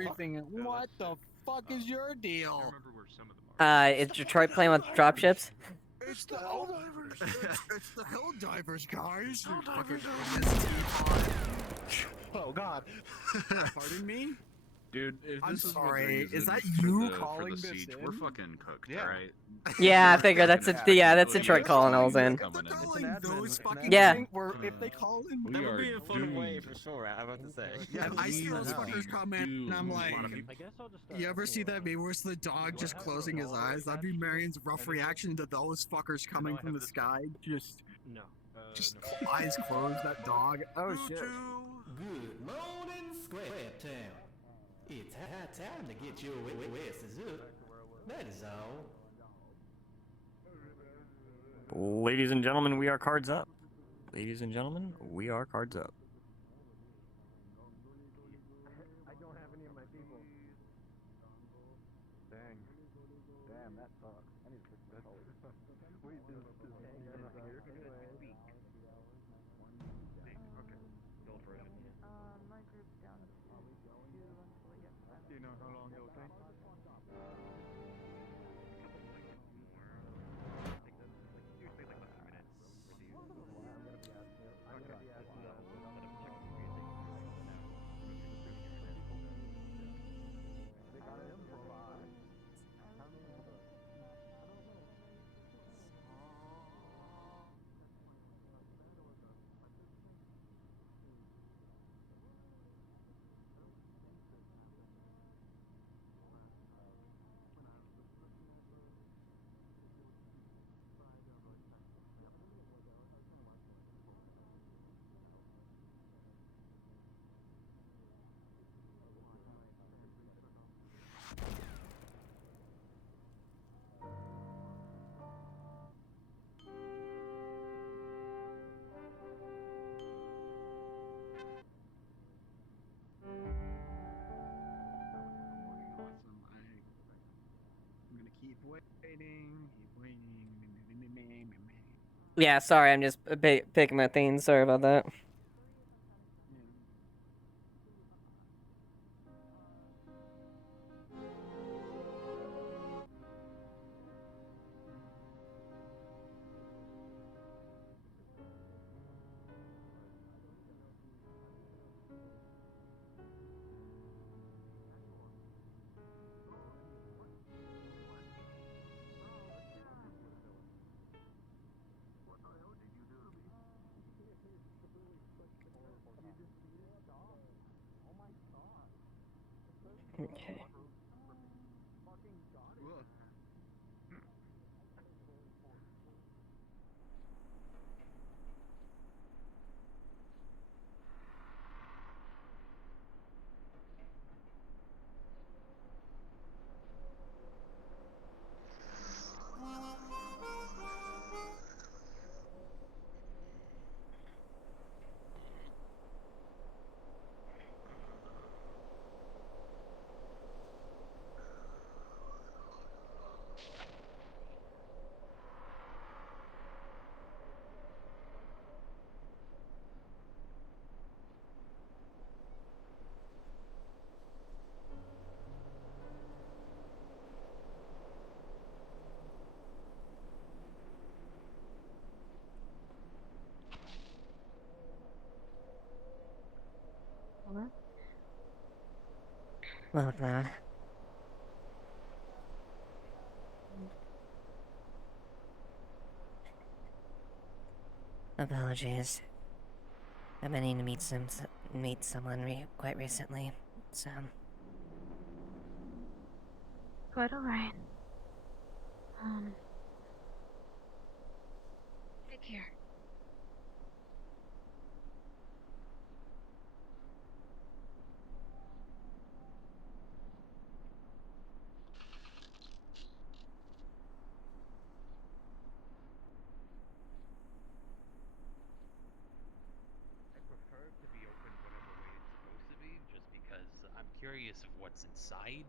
everything. What the fuck is your deal? Is Detroit playing with dropships? It's the Helldivers. It's the Helldivers, guys. Oh God. Pardon me. Dude, if I'm this is sorry, what they're is using that for you the, calling for the this siege, in? we're fucking cooked, Yeah. alright? Yeah, I figure that's that's Detroit calling those in. If they're calling those fucking Yeah. things, if they call in, We are be a fun way doomed. for sure. I'm about to say. yeah, I see those Doomed. fuckers come in, and I'm like, Doomed. you ever see that meme where it's the dog just closing his eyes? That'd be Marion's rough reaction to those fuckers coming from the sky. Just eyes closed, that dog. Oh shit. Good morning, Scrap Town. It's high time to get your asses up. That is all. Ladies and gentlemen, we are cards up. Ladies and gentlemen, we are cards up. I don't have any of my people. Dang. Damn, that sucks. I need to fix this. Wait, you're not here? My group's down to 2 until we get to that. Do you know how long it'll take? I'm gonna keep waiting, Yeah, sorry, I'm just picking my things. Sorry about that. Okay. Load that. Apologies. I've been needing to meet someone quite recently, so. Quite alright. Take care. I prefer it to be open whatever way it's supposed to be, just because I'm curious of what's inside.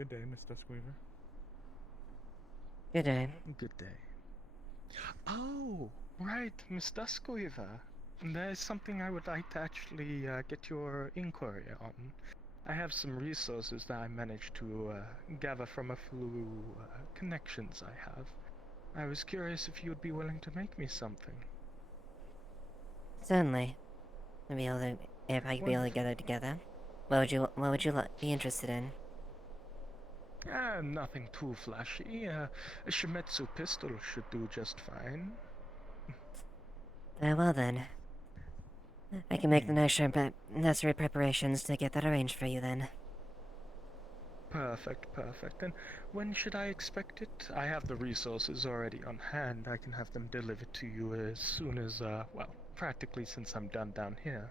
Good day, Miss Duskweaver. Good day. Good day. Oh, right, Miss Duskweaver. There's something I would like to actually get your inquiry on. I have some resources that I managed to gather from a few connections I have. I was curious if you would be willing to make me something. Certainly. If I could be able to get it together. What would you be interested in? Nothing too flashy. A Shimetsu pistol should do just fine. Very well then. I can make the necessary preparations to get that arranged for you then. Perfect, perfect. And when should I expect it? I have the resources already on hand. I can have them delivered to you as soon as, well, practically since I'm done down here.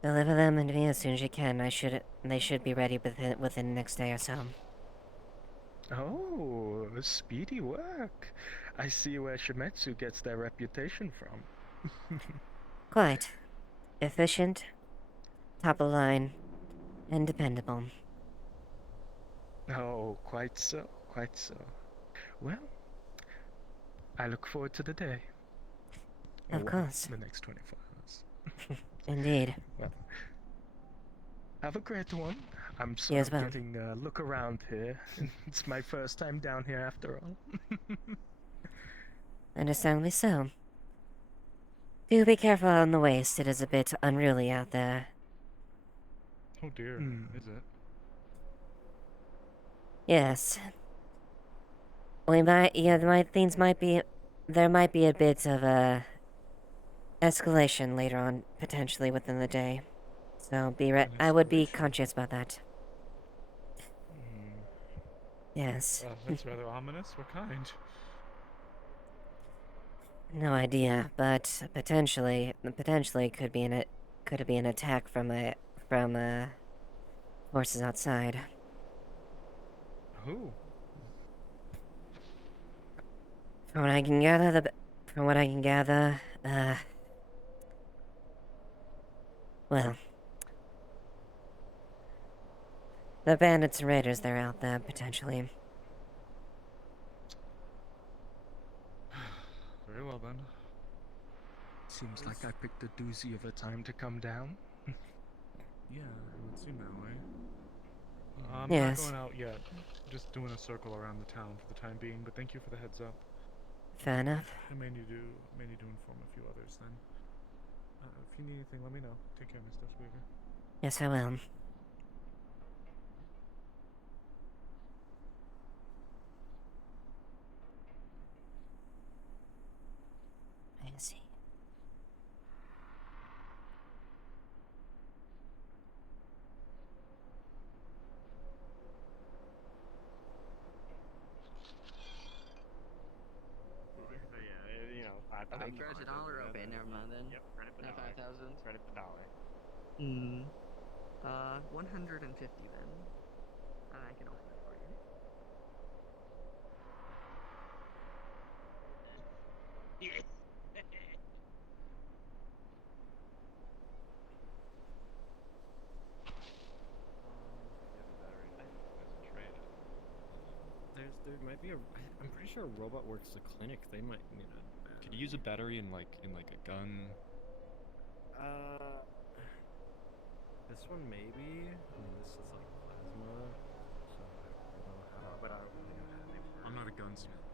Deliver them to me as soon as you can. They should be ready within the next day or so. Oh, speedy work. I see where Shimetsu gets their reputation from. Quite. Efficient, top of the line, and dependable. Oh, quite so, quite so. Well, I look forward to the day. Of course. The next 24 hours. Indeed. Well, have a great one. I'm You as sort well. of getting a look around here. It's my first time down here after all. Understandably so. Do be careful on the waist. It is a bit unruly out there. Oh dear, is it? Yes. We might, yeah, there might be a bit of a escalation later on, potentially within the day. So I would be conscious about that. Yes. That's rather ominous. What kind? No idea, but potentially could be an attack from forces outside. Who? From what I can gather, well, the bandits and raiders, they're out there, potentially. Very well then. Seems like I picked a doozy of a time to come down. Yeah, it would seem that way. I'm Yes. not going out yet. Just doing a circle around the town for the time being, but thank you for the heads up. Fair enough. I may need to inform a few others then. If you need anything, let me know. Take care, Miss Duskweaver. Yes, I will. I see. Okay, charge $1. Okay, never mind then. Yep, right up a Not dollar. 5,000. Right up a dollar. 150 then. I can open it for you. Yes. There might be I'm pretty sure Robot Works the clinic. They might need a. Could you use a battery in like a gun? This one maybe. I mean, this is like plasma, so I don't know how. But I don't really know how they work. I'm not a gunsmith.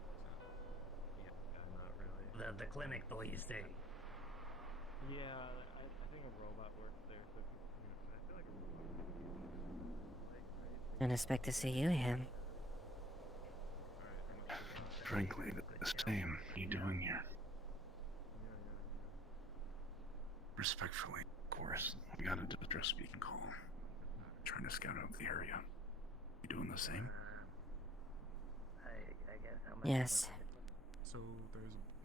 Yeah, not really. The clinic police thing. Yeah, I think a robot works there. So I feel like a robot. Didn't expect to see you here. Frankly, the same. What are you doing here? Respectfully, of course. We got into the dress speaking call. Trying to scout out the area. You doing the same? I guess how much? Yes. So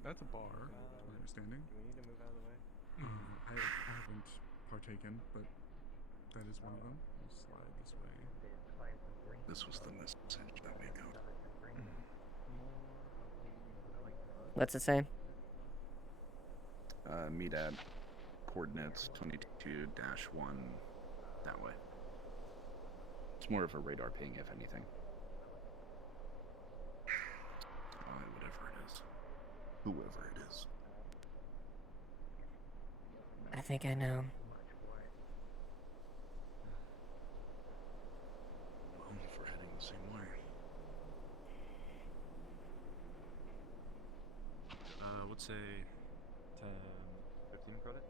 that's a bar, to my understanding. Do we need to move out of the way? I haven't partaken, but that is one of them. We'll slide this way. This was the message that we got. What's it say? Meet at coordinates 22-1 that way. It's more of a radar ping, if anything. Whatever it is. Whoever it is. I think I know. Well, if we're heading the same way. Would say 10, 15 credits.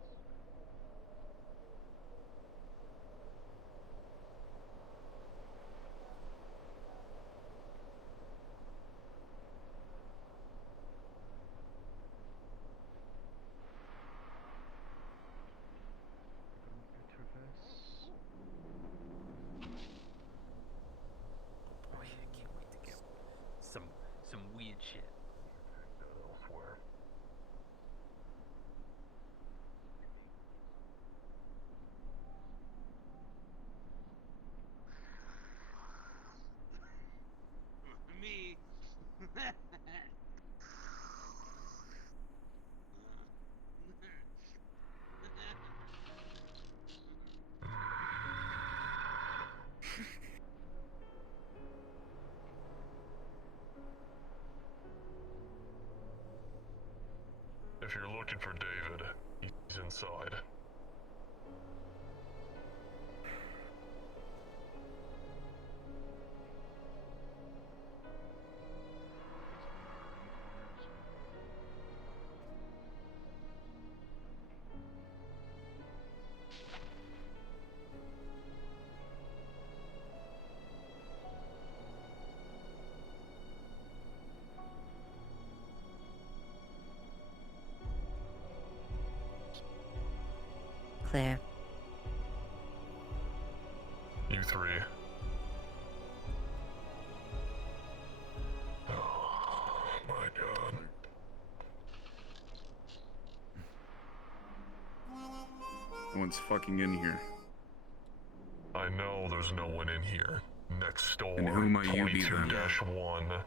Oh yeah, I can't wait to get some weird shit. Elsewhere. Me. If you're looking for David, he's inside. Clear. You three. Oh my god. No one's fucking in here. I know there's no one in here. Next door, And who might you be then? 22-1.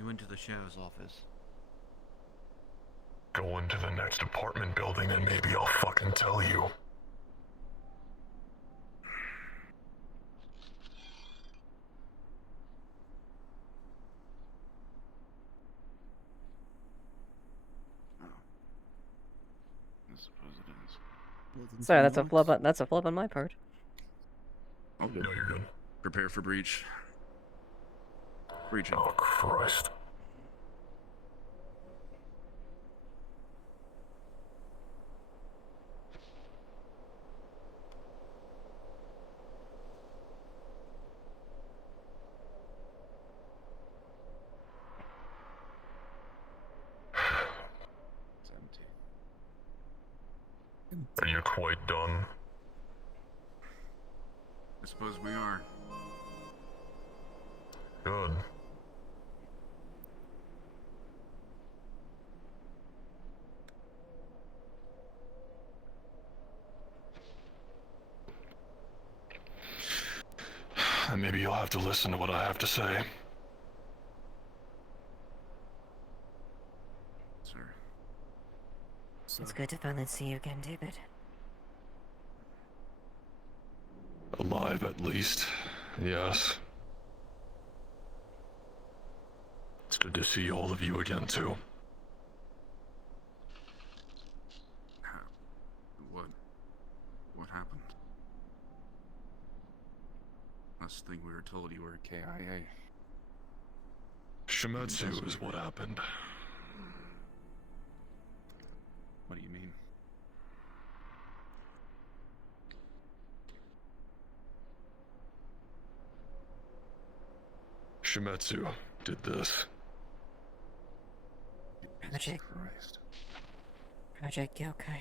You went to the sheriff's office. Go into the next apartment building and maybe I'll fucking tell you. I suppose it is. Sorry, that's a flub. That's a flub on my part. Oh, good. No, you're good. Prepare for breach. Breaching. Oh, Christ. It's empty. Are you quite done? I suppose we are. Good. And maybe you'll have to listen to what I have to say. Sir. It's good to finally see you again, David. Alive, at least. Yes. It's good to see all of you again, too. What happened? Last thing we were told, you were KIA. Shimetsu is what happened. What do you mean? Shimetsu did this. Project. Christ. Project Yokai.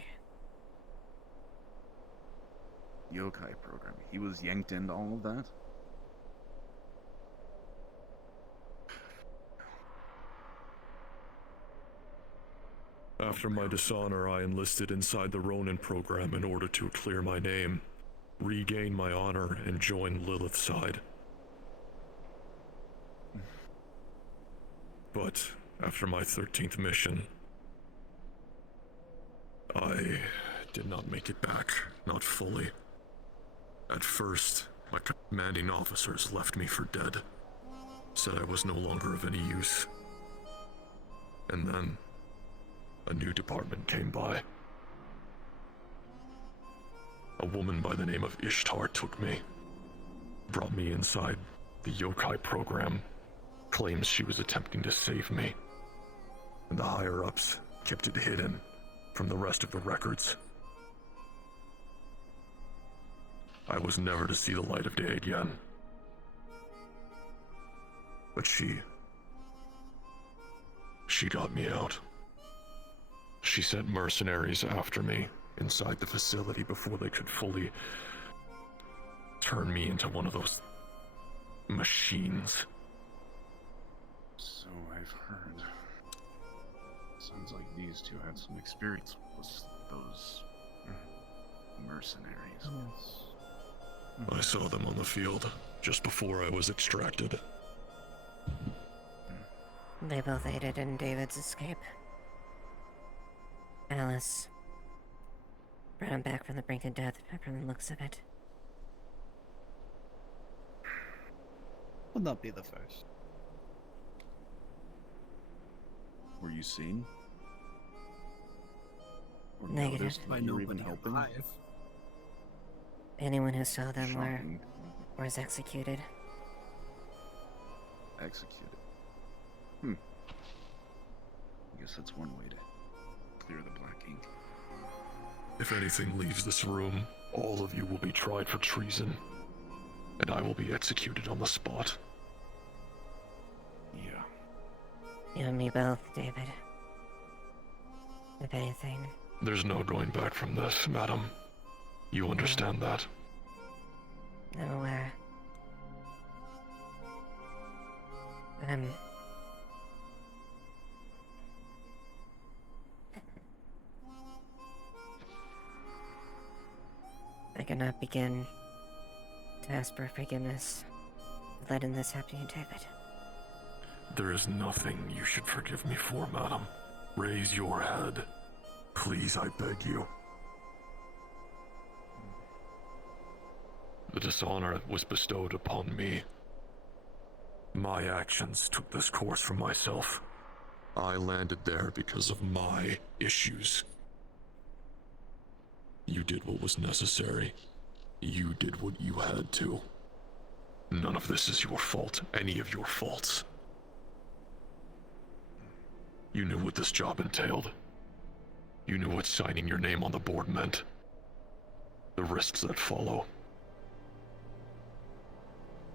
Yokai program. He was yanked into all of that? After my dishonor, I enlisted inside the Ronin program in order to clear my name, regain my honor, and join Lilith's side. But after my 13th mission, I did not make it back, not fully. At first, My commanding officers left me for dead. Said I was no longer of any use. And then, a new department came by. A woman by the name of Ishtar took me. Brought me inside the yokai program. Claims she was attempting to save me. And the higher-ups kept it hidden from the rest of the records. I was never to see the light of day again. But she got me out. She sent mercenaries after me inside the facility before they could fully turn me into one of those machines. So I've heard. Sounds like these two had some experience with those mercenaries. I saw them on the field just before I was extracted. They both aided in David's escape. Alice brought him back from the brink of death from the looks of it. Would not be the first. Were you seen? Or Negative. noticed By that you were even nobody helping? alive. Anyone who saw them Shocking. was executed. Executed. I guess that's one way to clear the black ink. If anything leaves this room, all of you will be tried for treason, and I will be executed on the spot. Yeah. You and me both, David. If anything. There's no going back from this, madam. You understand that? I'm aware. But I cannot begin to ask for forgiveness for letting this happen to you, David. There is nothing you should forgive me for, madam. Raise your head. Please, I beg you. The dishonor was bestowed upon me. My actions took this course for myself. I landed there because of my issues. You did what was necessary. You did what you had to. None of this is your fault, any of your faults. You knew what this job entailed. You knew what signing your name on the board meant. The risks that follow.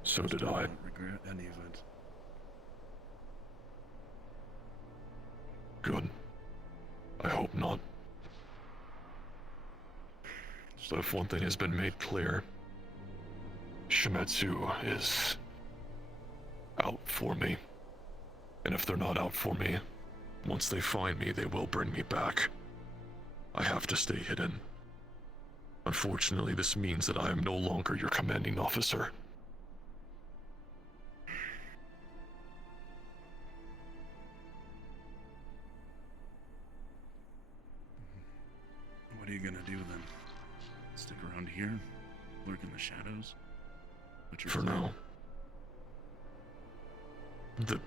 So did I. don't regret any of it. Good. I hope not. So if one thing has been made clear, Shimetsu is out for me. And if they're not out for me, once they find me, they will bring me back. I have to stay hidden. Unfortunately, this means that I am no longer your commanding officer. What are you gonna do then? Stick around here? Lurk in the shadows? What's your For plan? now. The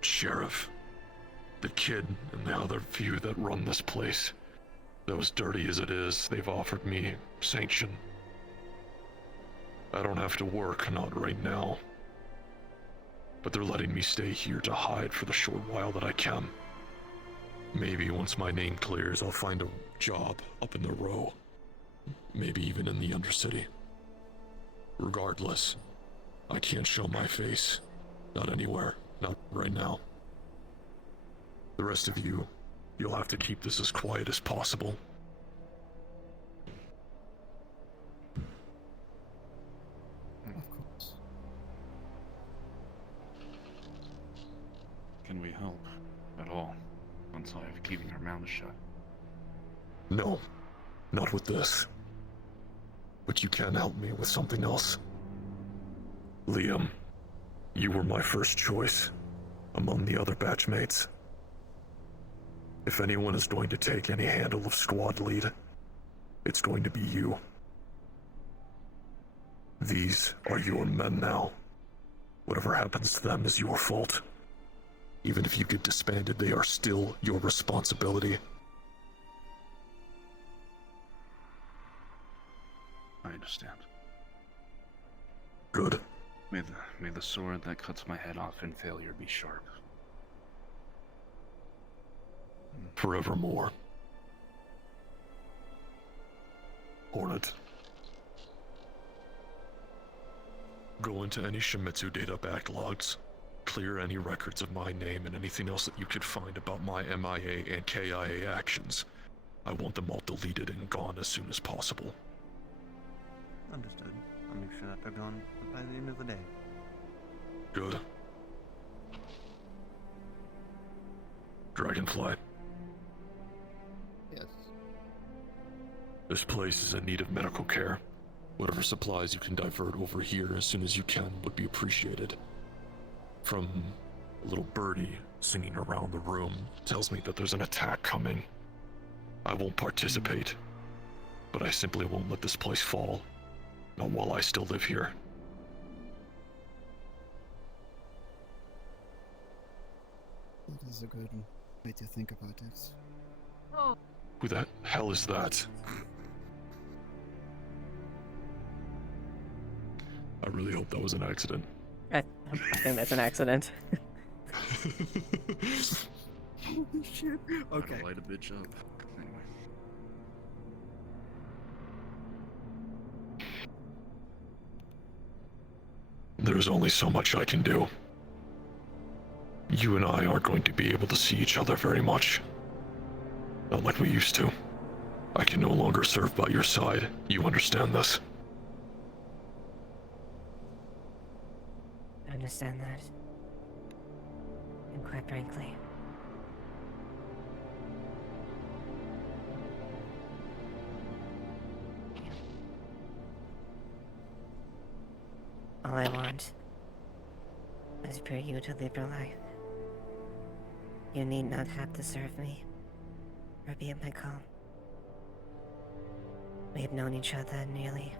sheriff, the kid, and the other few that run this place, though as dirty as it is, they've offered me sanction. I don't have to work, not right now. But they're letting me stay here to hide for the short while that I can. Maybe once my name clears, I'll find a job up in the row. Maybe even in the Undercity. Regardless, I can't show my face. Not anywhere. Not right now. The rest of you, you'll have to keep this as quiet as possible. Of course. Can we help at all? Outside of keeping our mouths shut. No, not with this. But you can help me with something else. Liam, you were my first choice among the other batchmates. If anyone is going to take any handle of squad lead, it's going to be you. These are your men now. Whatever happens to them is your fault. Even if you get disbanded, they are still your responsibility. I understand. Good. May the sword that cuts my head off in failure be sharp. Forevermore. Hornet. Go into any Shimizu data backlogs. Clear any records of my name and anything else that you could find about my MIA and KIA actions. I want them all deleted and gone as soon as possible. Understood. I'll make sure that they're gone by the end of the day. Good. Dragonfly. Yes. This place is in need of medical care. Whatever supplies you can divert over here as soon as you can would be appreciated. From a little birdie singing around the room tells me that there's an attack coming. I won't participate, but I simply won't let this place fall. Not while I still live here. That is a good way to think about it. Oh. Who the hell is that? I really hope that was an accident. I think that's an accident. Holy shit. Okay. Light a bitch up. Anyway. There's only so much I can do. You and I aren't going to be able to see each other very much. Not like we used to. I can no longer serve by your side. You understand this? I understand that. And quite frankly, all I want is for you to live your life. You need not have to serve me or be at my call. We have known each other nearly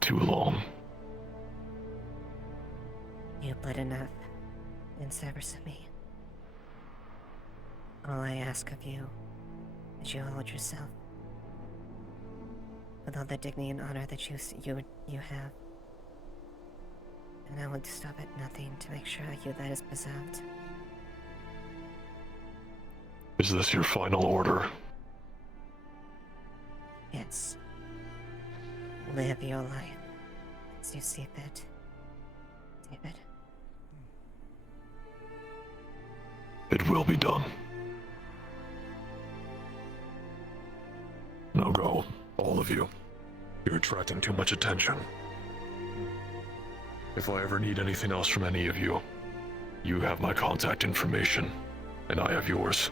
too long. you bled enough in service of me. All I ask of you is you hold yourself with all the dignity and honor that you have. And I will stop at nothing to make sure you that is preserved. Is this your final order? Yes. Live your life as you see fit, David. It will be done. Now go, all of you. You're attracting too much attention. If I ever need anything else from any of you, you have my contact information, and I have yours.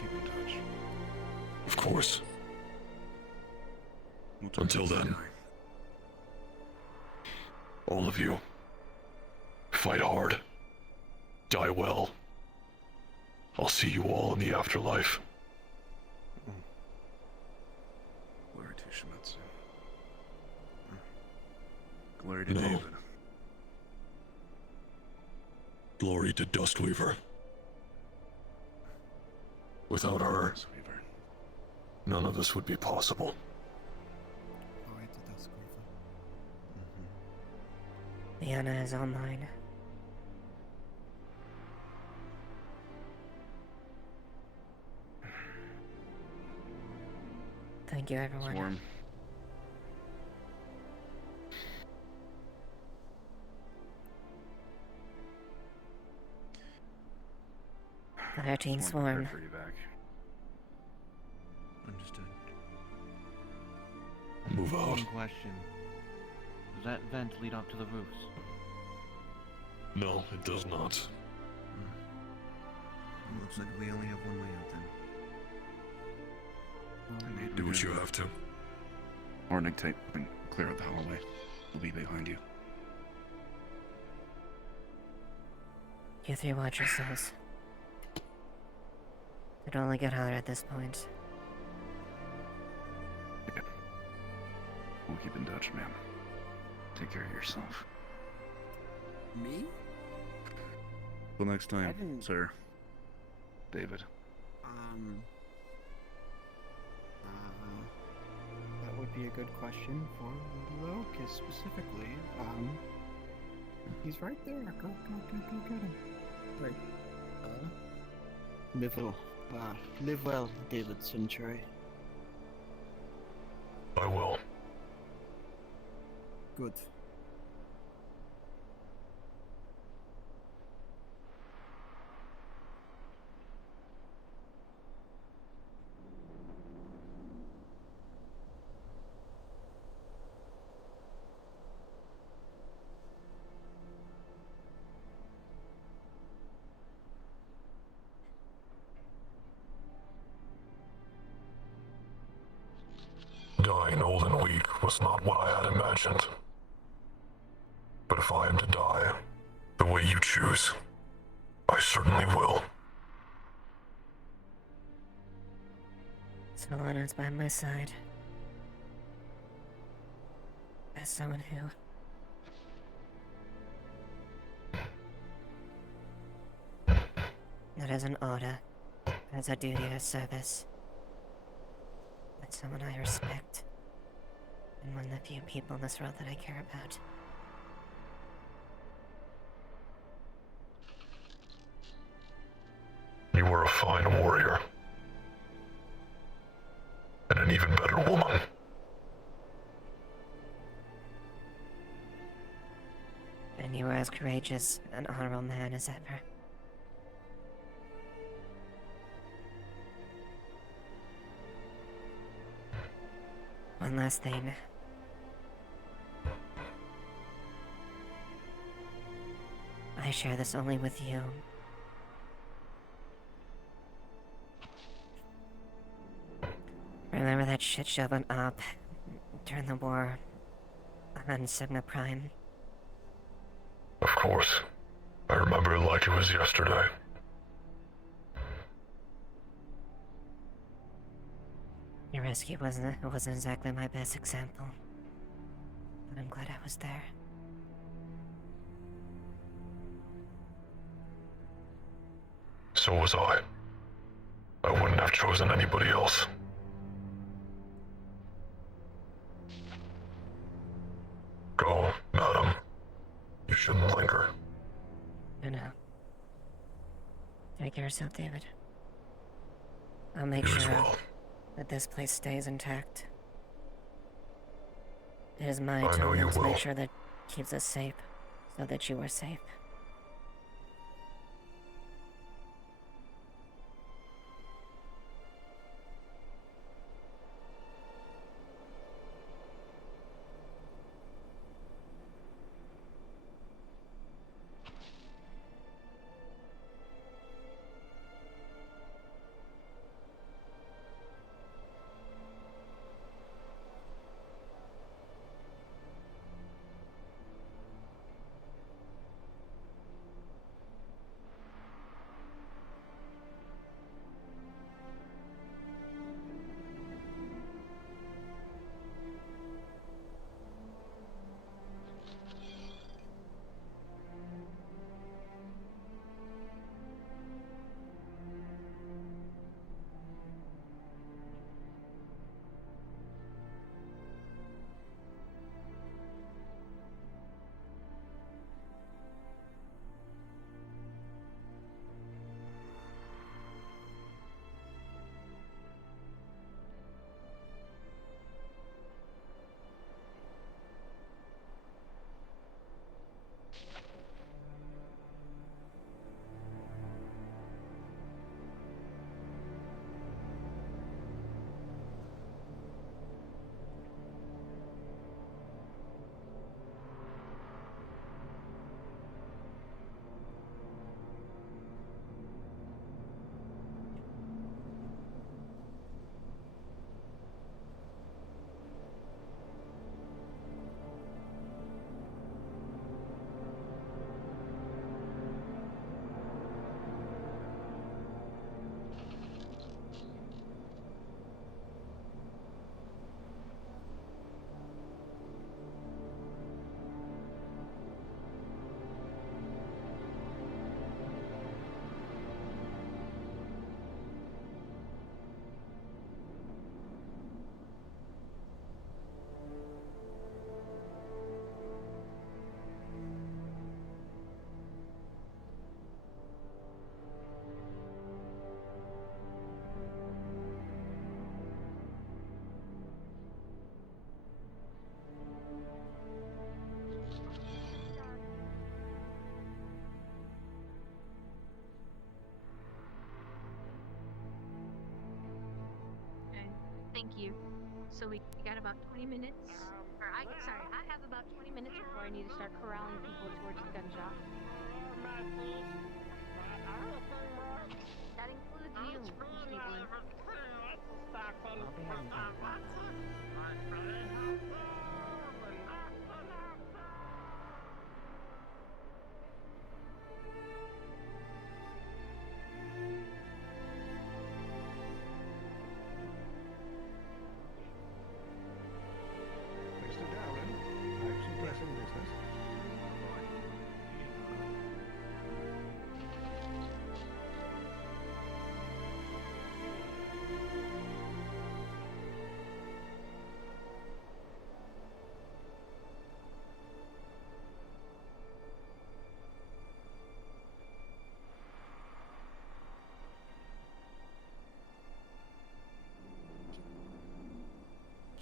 Keep in touch. Of course. Until then, all of you, fight hard, die well. I'll see you all in the afterlife. Glory to Shimizu. Glory to No. David. Glory to Duskweaver. Without her, Duskweaver. none of this would be possible. Alright, that's cool. Liana is online. Thank you, everyone. Swarm. The 13 Swarm. For you back. Understood. Move out. One question. Does that vent lead up to the roofs? No, it does not. It looks like we only have one way out then. Do what you have to. Or dictate and clear out the hallway. We'll be behind you. You three watch yourselves. The could only get hotter at this point. Yeah. We'll keep in touch, man. Take care of yourself. Me? Till next I time, didn't- sir. David. That would be a good question for Locus specifically. He's right there. Go get him. Right. Live well, David Century. I will. Good. Dying old and weak was not what I had imagined. But if I am to die the way you choose, I certainly will. So Leonard's by my side. As someone who... Not as an order, but as a duty of service. But someone I respect. And one of the few people in this world that I care about. You were a fine warrior. And an even better woman. And you were as courageous and honorable man as ever. One last thing. I share this only with you. Remember that shit show on Op during the war on Sigma Prime? Of course. I remember it like it was yesterday. Your rescue wasn't exactly my best example. But I'm glad I was there. So was I. I wouldn't have chosen anybody else. Go, madam. You shouldn't linger. No. Take care of yourself, David. I'll make You as sure well. that this place stays intact. It is my I know job you to will. make sure that it keeps us safe, so that you are safe. Thank you. So we got about 20 minutes. I have about 20 minutes before I need to start corralling people towards the gun shop. That includes you, Keebler. I'll be having fun. Mr. Darwin, I have some pressing business.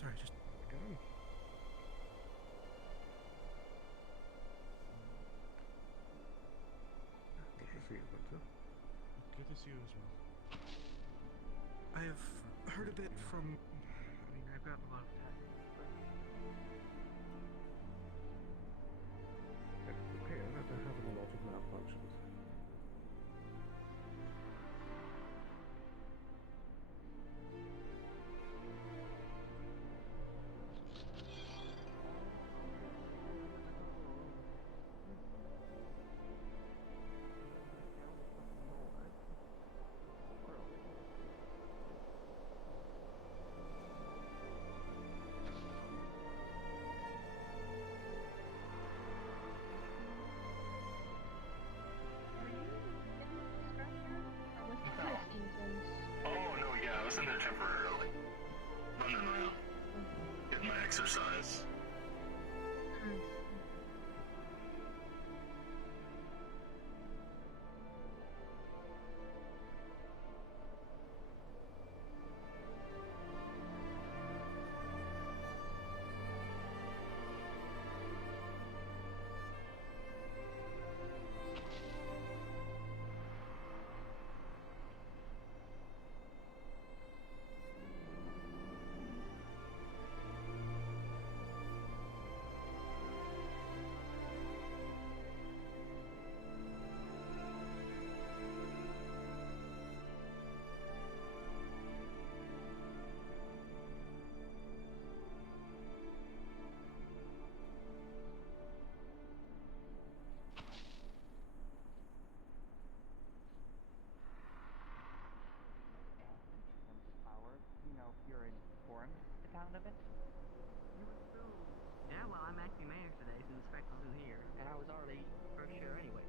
Sorry, just go. Good to see you, Winter. Good to see you as well. I've heard a bit from. I mean, I've gotten a lot of texts, but. It would appear that they're having a lot of malfunctions. Oh, no, yeah, I was in there temporarily. Running around. Getting my exercise. You're informed the town of it? Yeah, well, I'm acting mayor today, so the spectacle's in here, and I was already for sure anyway.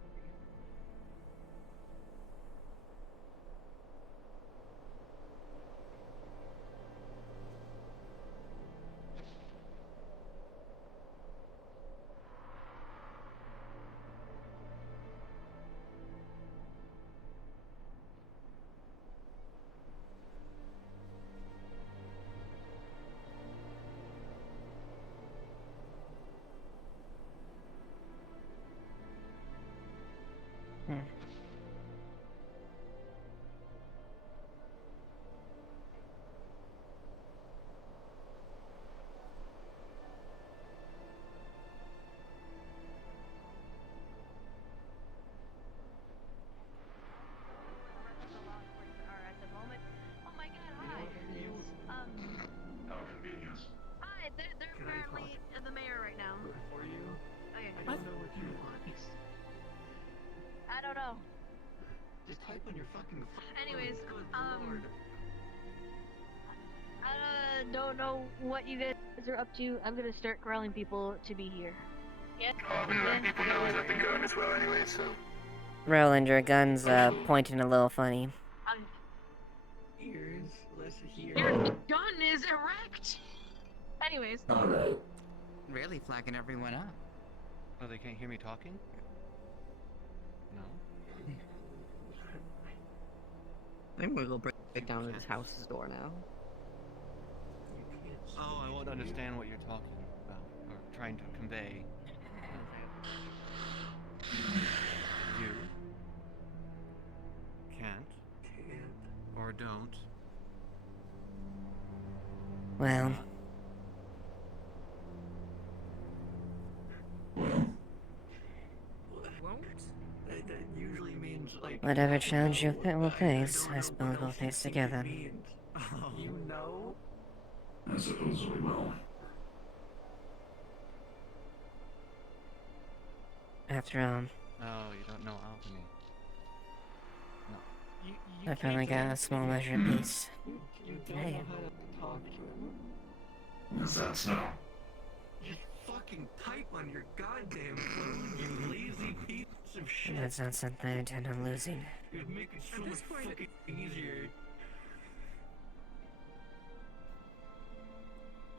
Hi, they're apparently the mayor right now. For you? Okay. I don't know what you want. I don't know. Just type on your fucking phone. Anyways, Good Lord. I don't know what you guys are up to. I'm gonna start corralling people to be here. Yeah? I'll be letting people know he's at the gun as well anyway, so. Roland, your gun's pointing a little funny. Ears, listen here. Your gun is erect! Anyways. Alright. Really flagging everyone up. Oh, they can't hear me talking? No? I think we'll go break down his house's door now. Oh, I won't understand what you're talking about, or trying to convey. You can't, or don't, Well, That usually means, like... whatever challenge you will face, I suppose we'll face together. You know? I suppose we will. After all, Oh, you don't know alchemy. No. I finally got a small measure of peace. You don't Hey. know how to talk to him? Is that so? Just fucking type on your goddamn phone, you lazy piece of shit. That's not something I intend on losing. You'd make it so much fucking easier.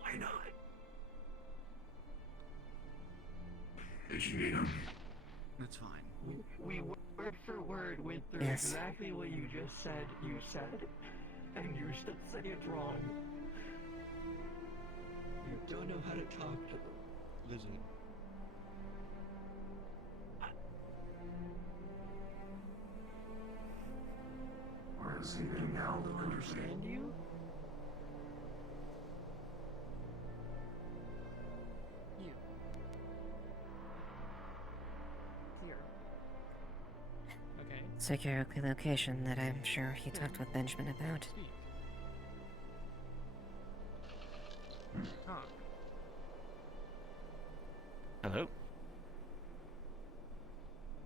Why not? Did you need him? That's fine. We word for word went through Yes. exactly what you just said, and you still say it's wrong. You don't know how to talk to them. Lizzie. Or is he being held to understand? You? Here. Okay. Secure a location that I'm sure he talked with Benjamin about. Talk. Hello?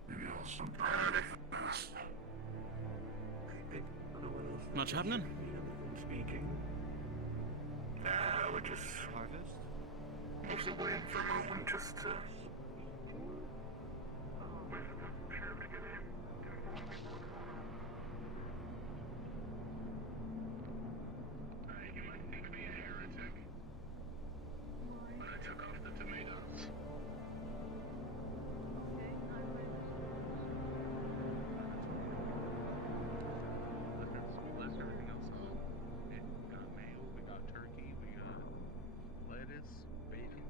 Maybe I'll stop pretty fast. Much happening? Speaking. We're just Harvest? mostly waiting for a moment just to wait for the sheriff to get in. You might think me a heretic, but I took off the tomatoes. Left everything else on. We got mayo, we got turkey, we got lettuce, bacon.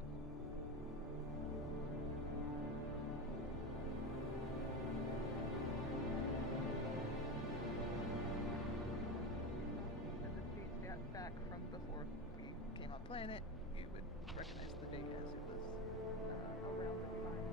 And the date back from before we came on planet, you would recognize the date as it was around the time.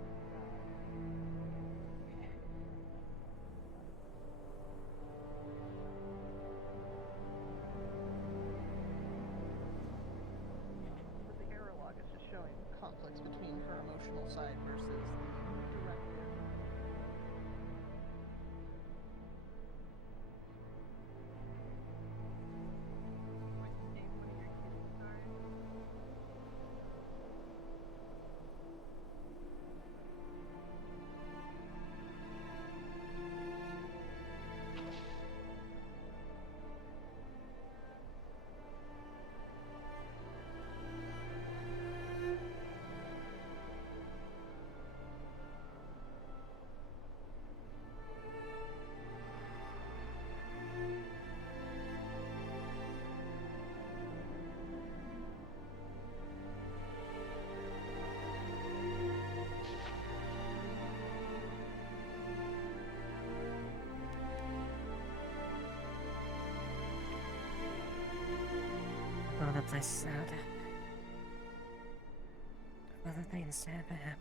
But the error log is just showing conflicts between her emotional side versus the directive. What's the name of one of your kids, sorry? All the places out. All the things that happen.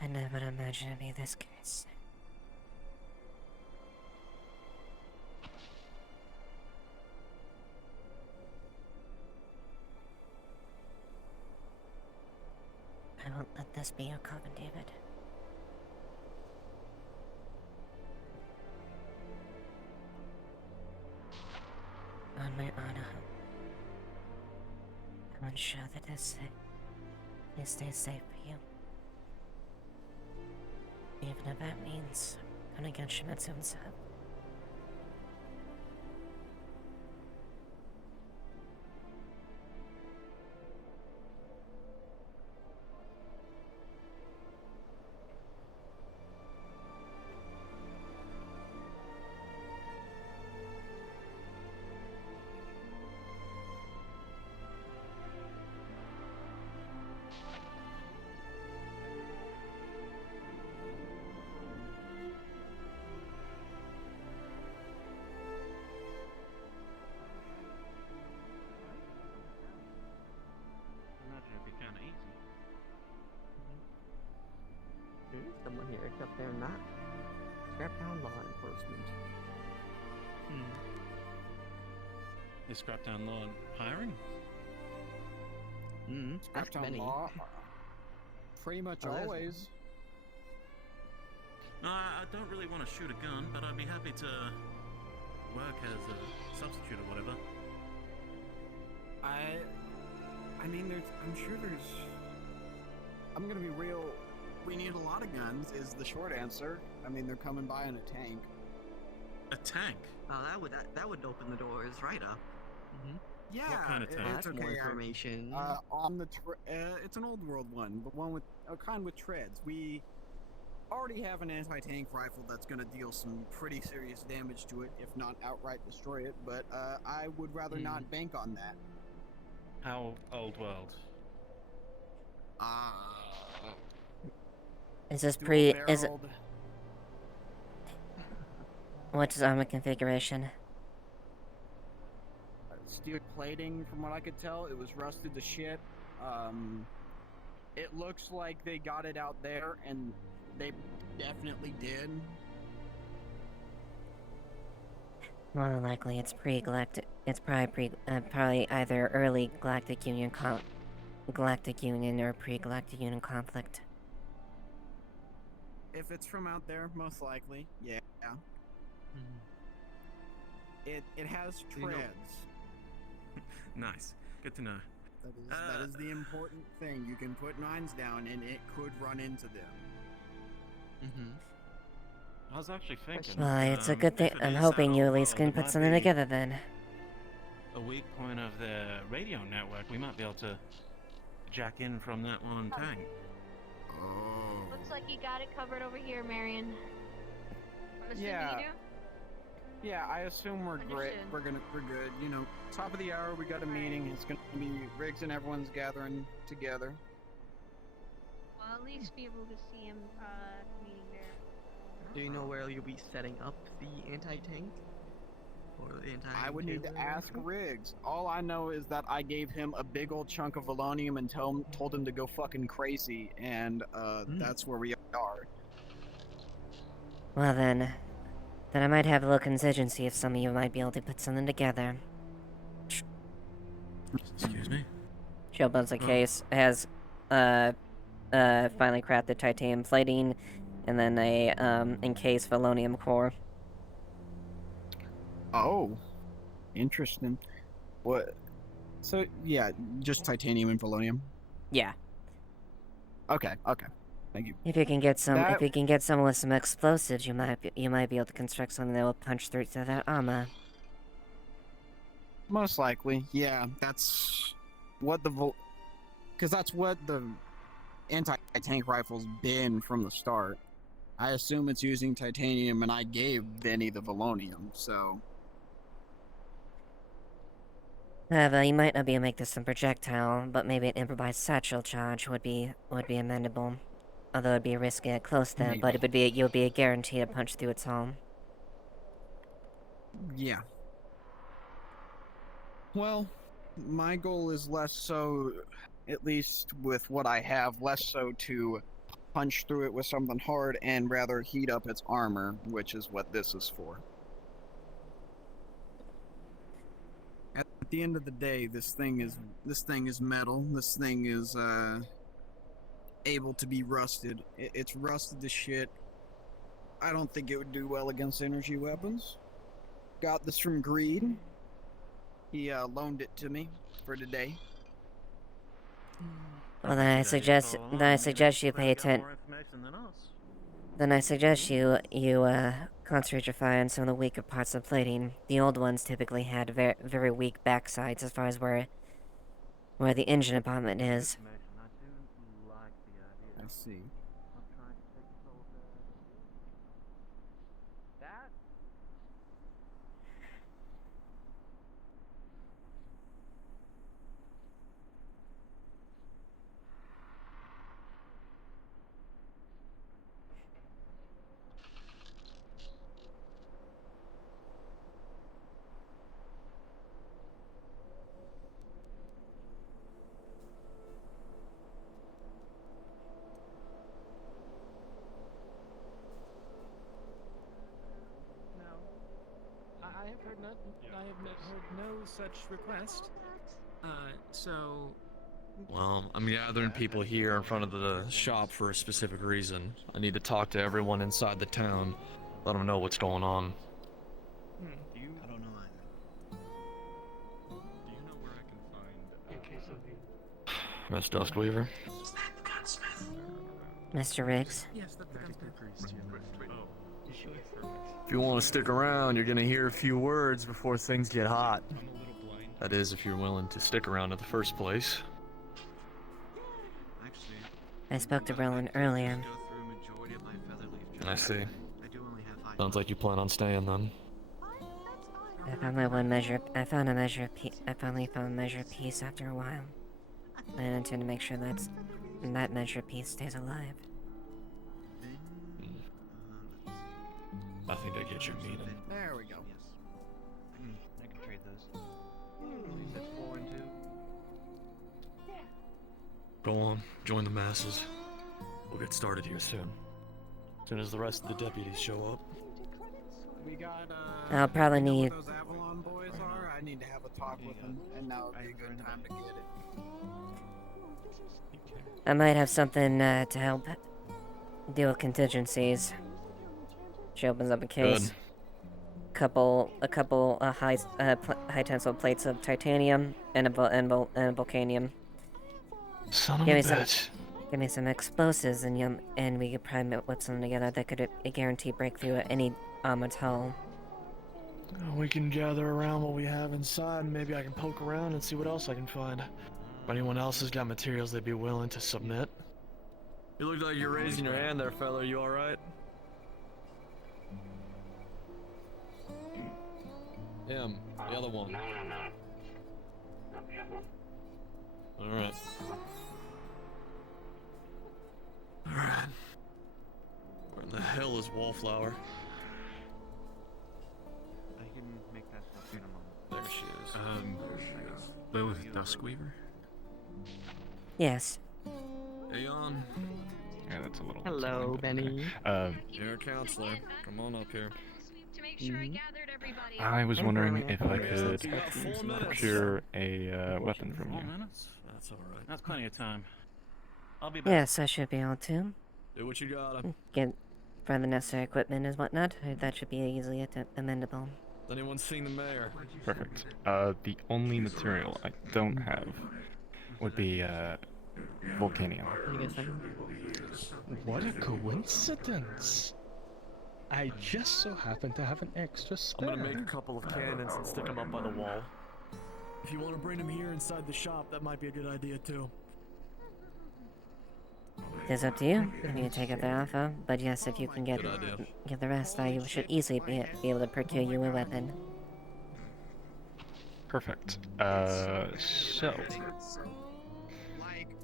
I never imagined it'd be this case. I won't let this be your coven, David. On my honor, I will ensure that this stays safe for you. Even if that means going against Shimitsu himself. someone here, except they're not Scraptown law enforcement. Is Scraptown Law hiring? Ask Scraptown Benny. law. Pretty much Oh, there's always. No, I don't really want to shoot a gun, but I'd be happy to work as a substitute or whatever. I mean, I'm sure there's. I'm gonna be real. We need a lot of guns. Is the short answer. I mean, they're coming by in a tank. A tank? Oh, that would open the doors right up. Yeah. What kind of tank? It's That's more okay. information. On the it's an old world one, but one with a kind with treads. We already have an anti-tank rifle that's gonna deal some pretty serious damage to it, if not outright destroy it. But I would rather not bank on that. How old world? Is this is it? Dual-barreled. What's his armor configuration? Steel plating, from what I could tell, it was rusted to shit. It looks like they got it out there, and they definitely did. More than likely, it's pre-galactic. It's probably either early Galactic Union or pre-Galactic Union conflict. If it's from out there, most likely, yeah. It has You know- treads. Nice. Good to know. That is the important thing. You can put mines down, and it could run into them. I was actually thinking. Well, it's a good thing. if it I'm is hoping out you of at least world, can it put might something be together then. A weak point of the radio network. We might be able to jack in from that one tank. Looks like you got it covered over here, Marion. I'm assuming Yeah. you do? Yeah, I assume we're great. Understood. We're good. You know, top of the hour, we got a meeting. It's gonna be Riggs and everyone's gathering together. Well, at least be able to see him meeting there. Do you know where you'll be setting up the anti-tank? Or the anti I would need to ask Riggs. All I know is that I gave him a big old chunk of Valonium and told him to go fucking crazy, and that's where we are. Well then I might have a little contingency if some of you might be able to put something together. Excuse me? She opens a case, has finely crafted titanium plating, and then a encased Valonium core. Oh, interesting. What? So yeah, just titanium and Valonium. Yeah. Okay. Thank you. If you can get some, That- if you can get someone with some explosives, you might be able to construct something that will punch through to that armor. Most likely, yeah. That's what because that's what the anti-tank rifle's been from the start. I assume it's using titanium, and I gave Benny the Valonium, so. However, you might not be able to make this a projectile, but maybe an improvised satchel charge would be amendable. Although it'd be risky at close then, but it would be you'll be a guarantee to punch through its hull. Yeah. Well, my goal is less so, at least with what I have, less so to punch through it with something hard and rather heat up its armor, which is what this is for. At the end of the day, this thing is metal. This thing is able to be rusted. It's rusted to shit. I don't think it would do well against energy weapons. Got this from Greed. He loaned it to me for today. Well, then I suggest you pay attention. Then I suggest you concentrate your fire on some of the weaker parts of plating. The old ones typically had very weak backsides as far as where the engine department is. I see. but I have heard no such request. So... Well, I'm gathering people here in front of the shop for a specific reason. I need to talk to everyone inside the town, let them know what's going on. I don't know either. Do you know where I can find In case of Miss Duskweaver? Is that the gunsmith? Mr. Riggs? Yes, that's the gunsmith. You sure? If you want to stick around, you're gonna hear a few words before things get hot. That is, if you're willing to stick around in the first place. Actually, I spoke to Roland earlier. go through a majority of my featherleaf jobs. I see. I do only have high. Sounds like you plan on staying then. I found my one measure. I found a measure of peace. I finally found a measure of peace after a while. I intend to make sure that measure of peace stays alive. I think I get your meaning. There we go. Yes. I can trade those. You said 4 and 2. Go on, join the masses. We'll get started here soon. As soon as the rest of the deputies show up. We got, I'll probably need. Those Avalon boys are. I need to have a talk with them, and now would be a good time to get it. I might have something to help deal with contingencies. She opens up a case. A couple high tensile plates of titanium and a volcanium. Son of Give a me some. bitch. Give me some explosives and we could probably whip something together that could guarantee breakthrough at any armored hull. We can gather around what we have inside, and maybe I can poke around and see what else I can find. If anyone else has got materials they'd be willing to submit. You look like you're raising your hand there, fella. You alright? Him. The other one. Alright. Alright. Where in the hell is Wallflower? I can make that stuff in a moment. There she is. Lilith Duskweaver? Yes. Aeon. Yeah, that's a little. Hello, Benny. You're a counselor. Come on up here. To make sure I gathered everybody. I was wondering if I It's could about 4 minutes. procure a weapon from 4 you. minutes? That's alright. That's plenty of time. I'll be back. Yes, I should be able to Do what you gotta. get for the necessary equipment and whatnot. That should be easily amendable. Has anyone seen the mayor? Perfect. The only material I don't have would be volcanium. You guys think? What a coincidence! I just so happen to have an extra spare. I'm gonna make a couple of cannons and stick them up by the wall. If you want to bring them here inside the shop, that might be a good idea too. It's up to you if you can take up the offer, but yes, if you can get Good idea. the rest, I should easily be able to procure you a weapon. Perfect. So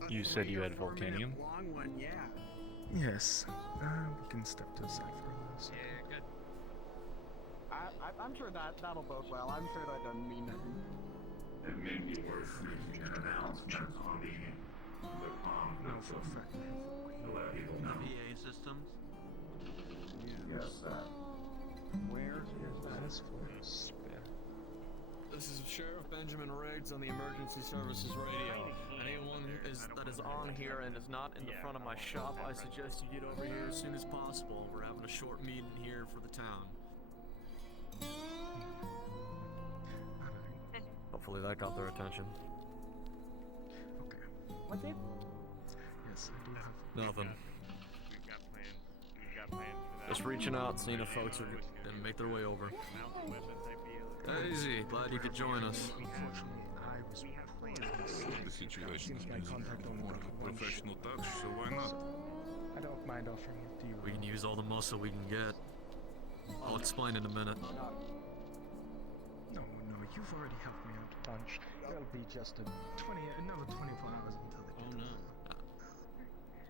you said you had volcanium? Long one, yeah. Yes. We can step to the side for this. Yeah, good. I'm sure that'll bode well. I'm sure that doesn't mean nothing. It may be worth making an announcement on the No, for a fact. to let people know. PA systems? Yes, that. Where is That's for spare. This is Sheriff Benjamin Riggs on the Emergency Services Radio. Anyone that is on here and is not in the front of my shop, I suggest you get over here as soon as possible. We're having a short meeting here for the town. Hopefully that got their attention. Okay. What's it? Yes, I do have. Nothing. We've got plans. We've got plans for that. Just reaching out, seeing if folks are gonna make their way over. Daisy, glad you could join us. Unfortunately, I was The situation Seems my contact only more got of a one professional touch, so why not? I don't mind offering it to you. We can use all the muscle we can get. I'll explain in a minute. No, you've already helped me out a bunch. It'll be just a... Another 24 hours until they Oh get no.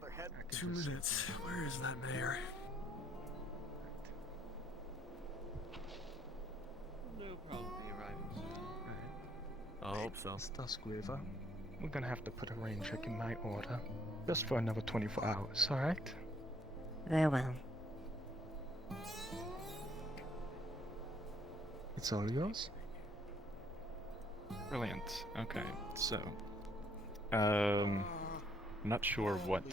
I could 2 just- minutes. Where is that mayor? They'll probably be arriving soon. I hope so. It's Duskweaver. We're gonna have to put a rain check in my order. Just for another 24 hours, alright? Very well. It's all yours. Brilliant. Okay, so I'm not sure what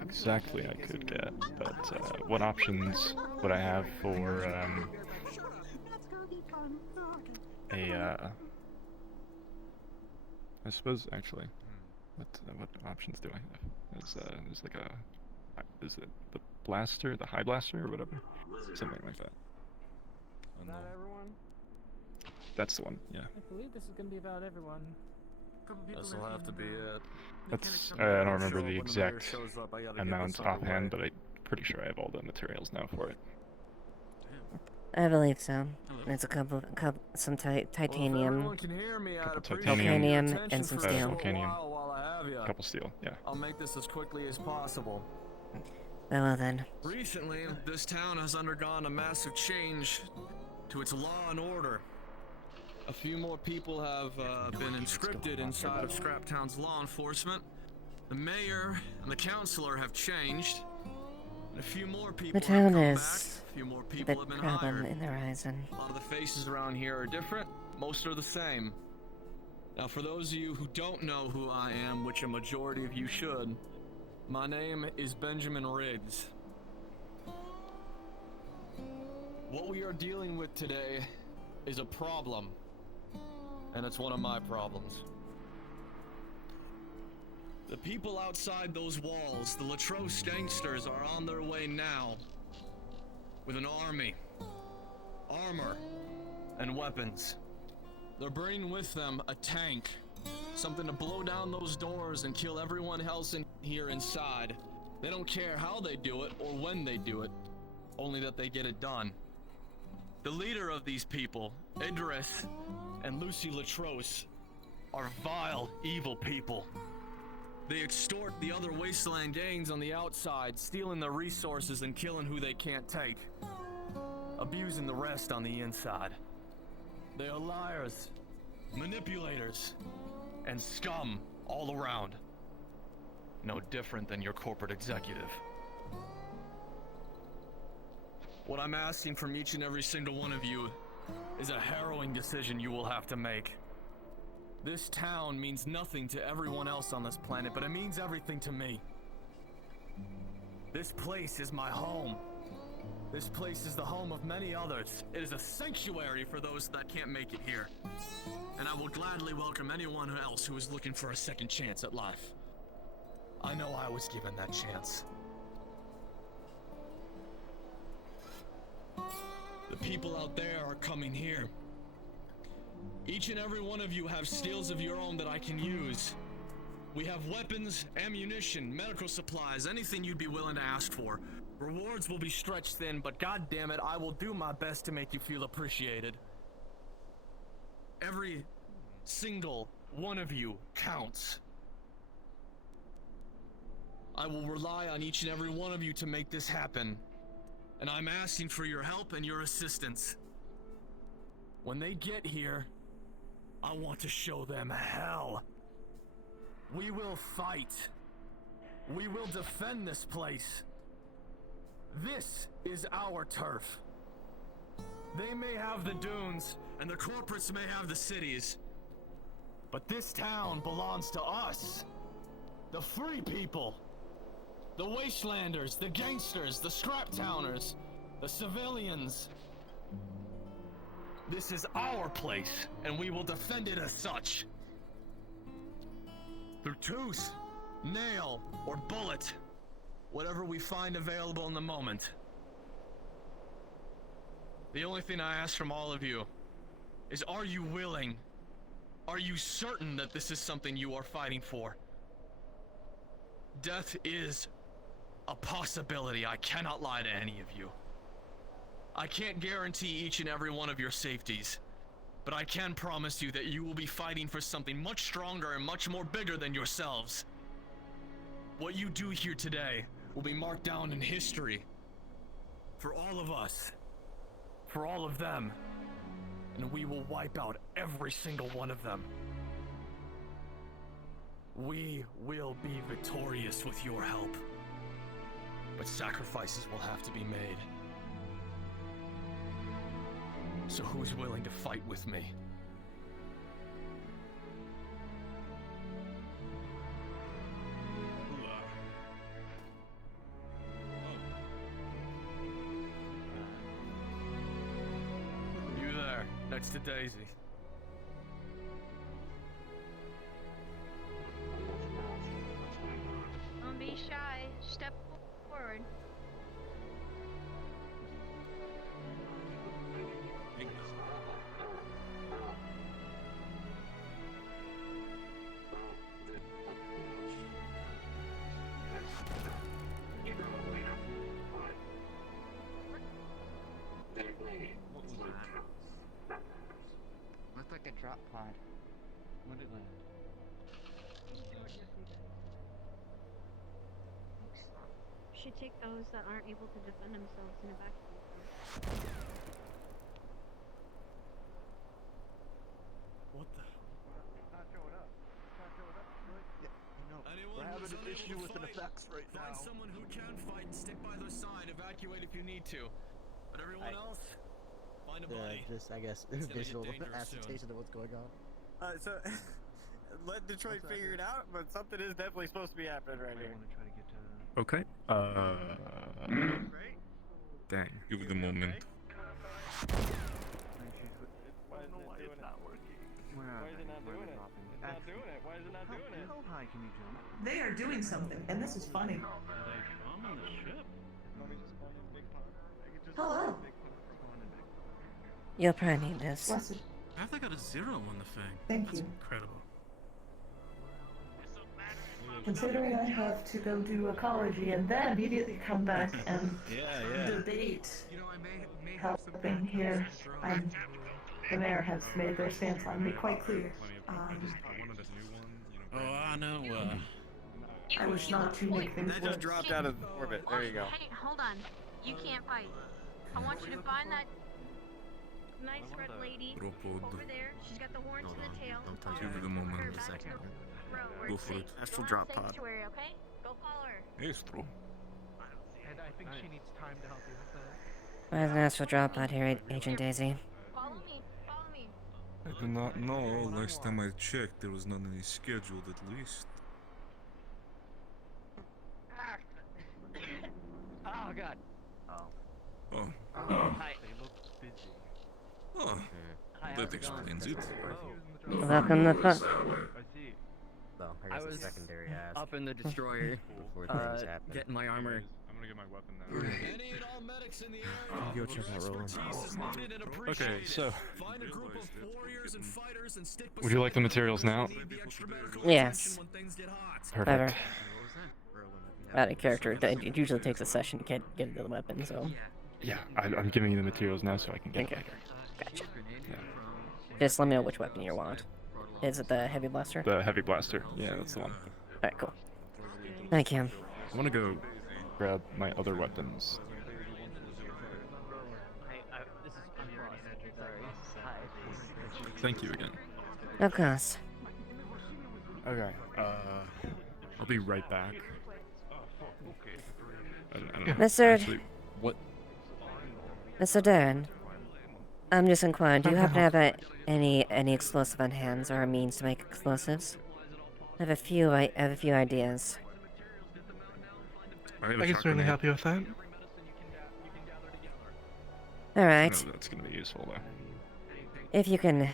exactly I could get, but what options would I have for I suppose actually, what options do I have? There's like a, is it the blaster, the high blaster, or whatever, something like that. Not everyone? That's the one, yeah. I believe this is gonna be about everyone. This'll have to be it. That's I don't remember the exact amount offhand, but I'm pretty sure I have all the materials now for it. I believe so. There's a couple some titanium, titanium, and some steel. Volcanium, couple steel, yeah. I'll make this as quickly as possible. Well then. Recently, this town has undergone a massive change to its law and order. A few more people have been inscripted inside of Scraptown's law enforcement. The mayor and the councilor have changed. And a few more people The town have come is back. A few more a people bit have been problem hired. in the horizon. A lot of the faces around here are different. Most are the same. Now, for those of you who don't know who I am, which a majority of you should, my name is Benjamin Riggs. What we are dealing with today is a problem, and it's one of my problems. The people outside those walls, the Latros gangsters, are on their way now with an army, armor, and weapons. They're bringing with them a tank, something to blow down those doors and kill everyone else in here inside. They don't care how they do it or when they do it, only that they get it done. The leader of these people, Idris and Lucy Latros, are vile, evil people. They extort the other wasteland gangs on the outside, stealing their resources and killing who they can't take, abusing the rest on the inside. They are liars, manipulators, and scum all around. No different than your corporate executive. What I'm asking from each and every single one of you is a harrowing decision you will have to make. This town means nothing to everyone else on this planet, but it means everything to me. This place is my home. This place is the home of many others. It is a sanctuary for those that can't make it here. And I will gladly welcome anyone else who is looking for a second chance at life. I know I was given that chance. The people out there are coming here. Each and every one of you have skills of your own that I can use. We have weapons, ammunition, medical supplies, anything you'd be willing to ask for. Rewards will be stretched thin, but goddammit, I will do my best to make you feel appreciated. Every single one of you counts. I will rely on each and every one of you to make this happen. And I'm asking for your help and your assistance. When they get here, I want to show them hell. We will fight. We will defend this place. This is our turf. They may have the dunes, and the corporates may have the cities. But this town belongs to us. The free people. The wastelanders, the gangsters, the scraptowners, the civilians. This is our place, and we will defend it as such. Through tooth, nail, or bullet. Whatever we find available in the moment. The only thing I ask from all of you is, are you willing? Are you certain that this is something you are fighting for? Death is a possibility. I cannot lie to any of you. I can't guarantee each and every one of your safeties, but I can promise you that you will be fighting for something much stronger and much more bigger than yourselves. What you do here today will be marked down in history. For all of us. For all of them. And we will wipe out every single one of them. We will be victorious with your help. But sacrifices will have to be made. So who's willing to fight with me? You there, next to Daisy. Don't be shy. Step forward. What was that? Looked like a drop pod. When did it land? Should take those that aren't able to defend themselves in the back. What the hell? It's not showing up. It's not showing up. Anyone We're having who's an unable issue to with an fight, effects right find now. someone who can fight and stick by their side. Evacuate if you need to. But everyone else, find a body. Just, I guess, It's gonna get visual dangerous soon. assertion of what's going on. So, let Detroit figure it out, but something is definitely supposed to be happening right here. Okay. Dang. Give it a moment. Why isn't it not working? Why is it not doing it? It's not doing it. Why is it not doing it? How high can you jump? They are doing something, and this is funny. Are they bombing the ship? Hello. You'll probably need this. Blessed. How have they got a 0 on the thing? Thank That's you. incredible. Considering I have to go do ecology and then immediately come back and debate helping here, the mayor has made their stance on me quite clear. Oh, I know. I wish not to make things That worse. just dropped out of orbit. There you go. Hey, hold on. You can't fight. I want you to find that nice red lady over there. She's got the horns and the tail. Give it a moment. Go for it. Astral drop pod. Sanctuary, okay? Go follow her. Astro. And I think she needs time to help you with that. There's an astral drop out here, Agent Daisy. Follow me. Follow me. I do not know. Last time I checked, there was not any scheduled at least. Oh god. Oh. Hi. They look busy. Oh. Hi, That explains it. Welcome to I see. Well, I I guess was a secondary ask. up in the destroyer, Before things happen. getting my armor. I'm gonna get my weapon now. Any and all medics in the area. Go check out Roland. Expertise is needed and Okay, appreciated. so Find a group of warriors and fighters and stick would you like the beside materials now? them. Need the extra medical Yes. attention when things get hot. Whatever. Perfect. Out of character, it usually takes a session to get into the weapon, so. Yeah, I'm giving you the materials now so I can get it Okay. later. Gotcha. Yeah. Just let me know which weapon you want. Is it the heavy blaster? The heavy blaster. Yeah, that's the one. Alright, cool. Thank you. I want to go grab my other weapons. This is sorry. Hi. Thank you again. Of course. Okay. I'll be right back. I don't know. Mr. Actually, what? Mr. Darren, I'm just inquiring, do you happen to have any explosive on hands or a means to make explosives? I have a few ideas. I I can certainly help you with that. Alright. No, that's gonna be useful though. If you can...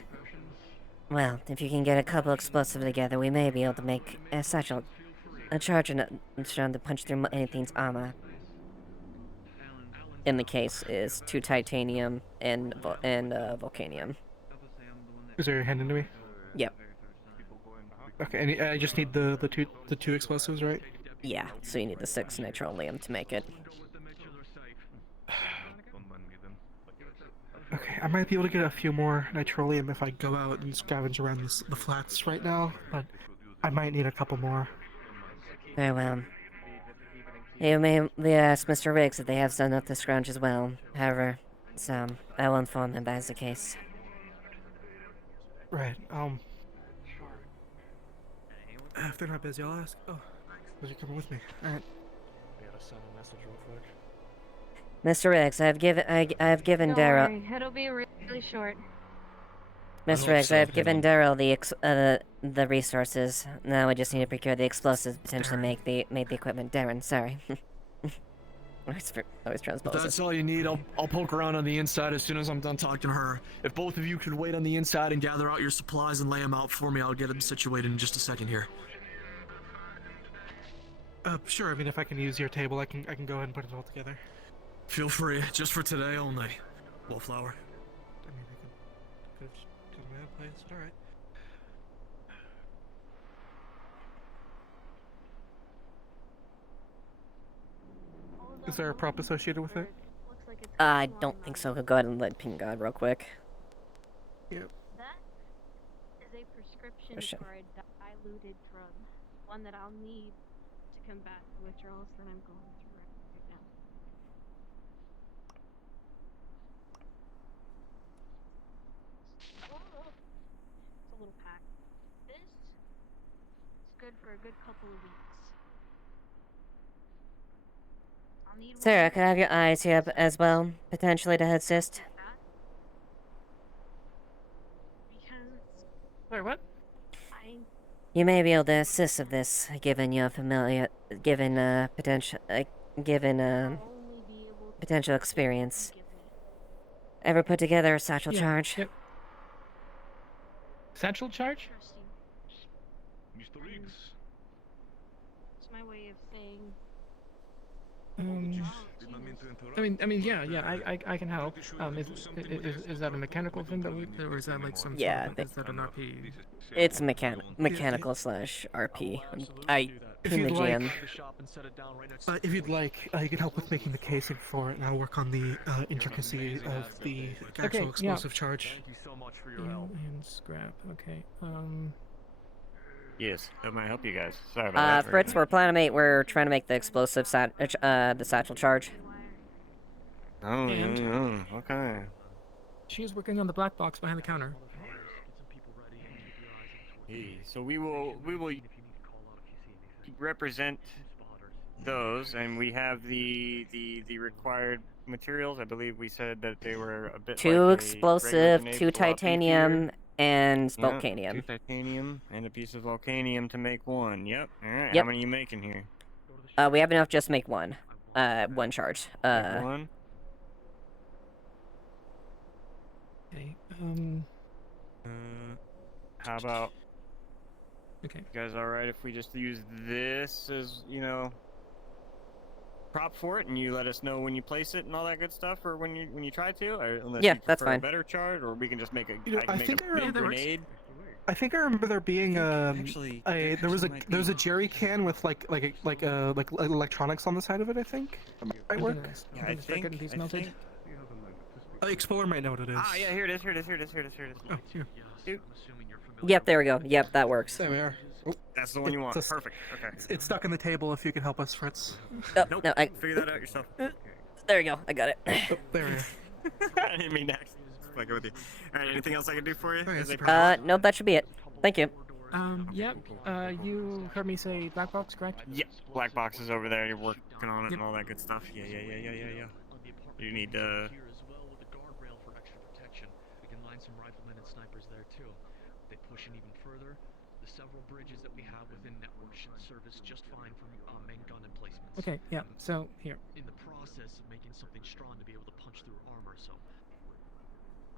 Well, if you can get a couple explosives together, we may be able to make a charge to punch through anything's armor. In the case is 2 titanium and volcanium. Is there your hand into me? Yep. Okay, and I just need the two explosives, right? Yeah, so you need the 6 nitrolium to make it. Okay, I might be able to get a few more nitrolium if I go out and scavenge around the flats right now, but I might need a couple more. Very well. You may ask Mr. Riggs if they have done up the scrounge as well. However, so I will inform him that is the case. Right, if they're not busy, I'll ask. Oh, will you come with me? Alright. I gotta send a message real quick. Mr. Riggs, I've given Don't Daryl. worry, it'll be really short. Mr. Riggs, I've given Daryl the resources. Now we just need to procure the explosives to potentially make the equipment. Darren, sorry. always If transpose that's it. all you need, I'll poke around on the inside as soon as I'm done talking to her. If both of you could wait on the inside and gather out your supplies and lay them out for me, I'll get them situated in just a second here. Sure. I mean, if I can use your table, I can go ahead and put it all together. Feel free, just for today only. Wallflower. I mean, I could have my own place. All right. Is there a prop associated with it? I don't think so. Go ahead and let ping God real quick. Yep. That is a prescription Question. for a diluted drug. One that I'll need to combat the withdrawals that I'm going through right now. Oh, it's a little pack. This is good for a good couple of weeks. I'll need Sarah, can I have your eyes here as well, potentially to assist? Sorry, what? You may be able to assist of this, given your potential experience. Ever put together a satchel charge? Yep. Satchel charge? Mr. Riggs. It's my way of saying. I mean, yeah, I can help. Is that a mechanical thing or is that like some Yeah, sort of, is that an RP? It's mechanical slash RP. I If in you'd the like, GM. if you'd like, you can help with making the casing for it, and I'll work on the intricacy of the actual explosive charge. Thank you so much for your help. And scrap. Okay. Yes, how may I help you guys? Sorry about that. Fritz, we're trying to make the explosive the satchel charge. Oh, And- okay. She's working on the black box behind the counter. Hey, so we will represent those, and we have the required materials. I believe we said that they were a bit Two like explosive, a 2 titanium, and volcanium. 2 titanium and a piece of volcanium to make one. Yep. All right. Yep. How many are you making here? We have enough just to make one. One charge. Make one. Okay. How about? Okay. You guys all right if we just use this as, prop for it, and you let us know when you place it and all that good stuff, or when you try to, or unless Yeah, you that's prefer a fine. better chart, or we can just make a I think I big remember- grenade. I think I remember there being there was a jerry can with like electronics on the side of it. I think. Right work. Yeah, I think. Explorer might know what it is. Ah, yeah, here it is. Oh, here. Dude. Yep, there we go. Yep, that works. There we are. Oh, That's the one you want. it's a- Perfect. Okay. It's stuck in the table. If you can help us, Fritz. Oh, Nope. no, Figure that out yourself. There we go. I got it. Oh, there we are. I didn't mean to fuck with you. All right. Anything else I can do for you? Nope, that should be it. Thank you. Yep. You heard me say black box, correct? Yep. Black box is over there. You're working on it and all that good stuff. Yeah. You need to. Some riflemen and snipers there too. They push in even further. The several bridges that we have within network should service just fine for main gun emplacements. Okay. Yeah. So here. In the process of making something strong to be able to punch through armor, so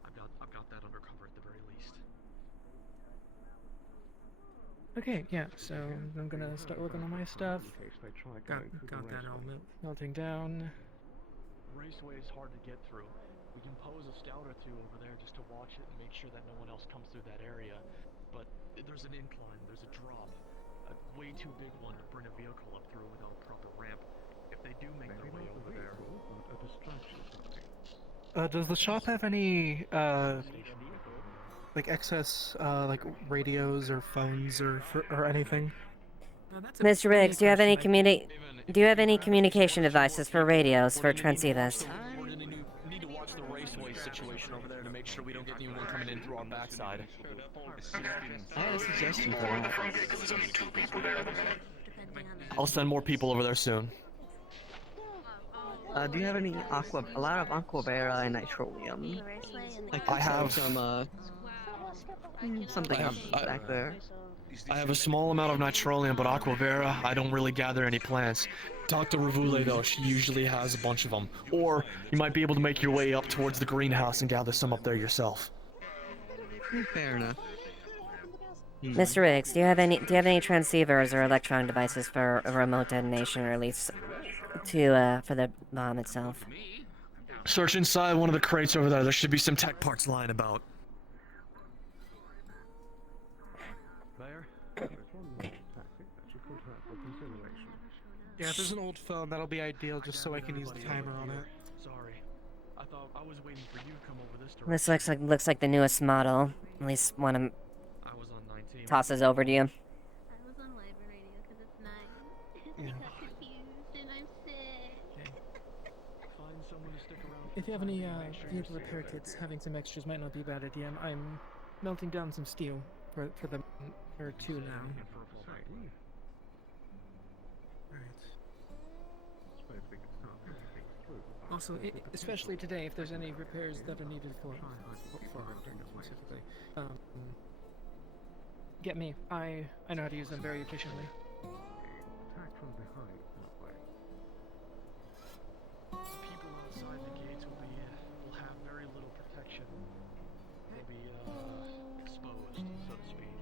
I've got that under cover at the very least. Okay. Yeah. So I'm gonna start working on my stuff. Got that all melting down. Raceway is hard to get through. We can pose a scout or two over there just to watch it and make sure that no one else comes through that area. But there's an incline, there's a drop, a way too big one to bring a vehicle up through without a proper ramp. If they do make their way over there. Does the shop have any like excess like radios or phones or anything? Mr. Riggs, do you have any communication devices for radios for transceivers? The raceway situation over there to make sure we don't get anyone coming in through our backside. I have a suggestion for that. I'll send more people over there soon. Do you have any a lot of aquavera and nitrolium? I have some something up back there. I have a small amount of nitrolium, but aquavera, I don't really gather any plants. Talk to Ravule though, she usually has a bunch of them. Or you might be able to make your way up towards the greenhouse and gather some up there yourself. Fair enough. Mr. Riggs, do you have any transceivers or electron devices for a remote detonation, or at least for the bomb itself? Search inside one of the crates over there. There should be some tech parts lying about. Yeah, if there's an old phone, that'll be ideal, just so I can use the timer on it. Sorry. I thought I was waiting for you to come over this This looks like the newest model. At least one of them tosses over to you. I was on Live Radio because it's 9. Yeah. I got confused and I'm sick. Find someone to stick around. If you have any vehicle repair kits, having some extras might not be a bad idea. I'm melting down some steel for the or 2 now. Also, especially today, if there's any repairs that are needed for specifically, get me. I know how to use them very efficiently. People outside the gates will have very little protection. They'll be exposed, so to speak.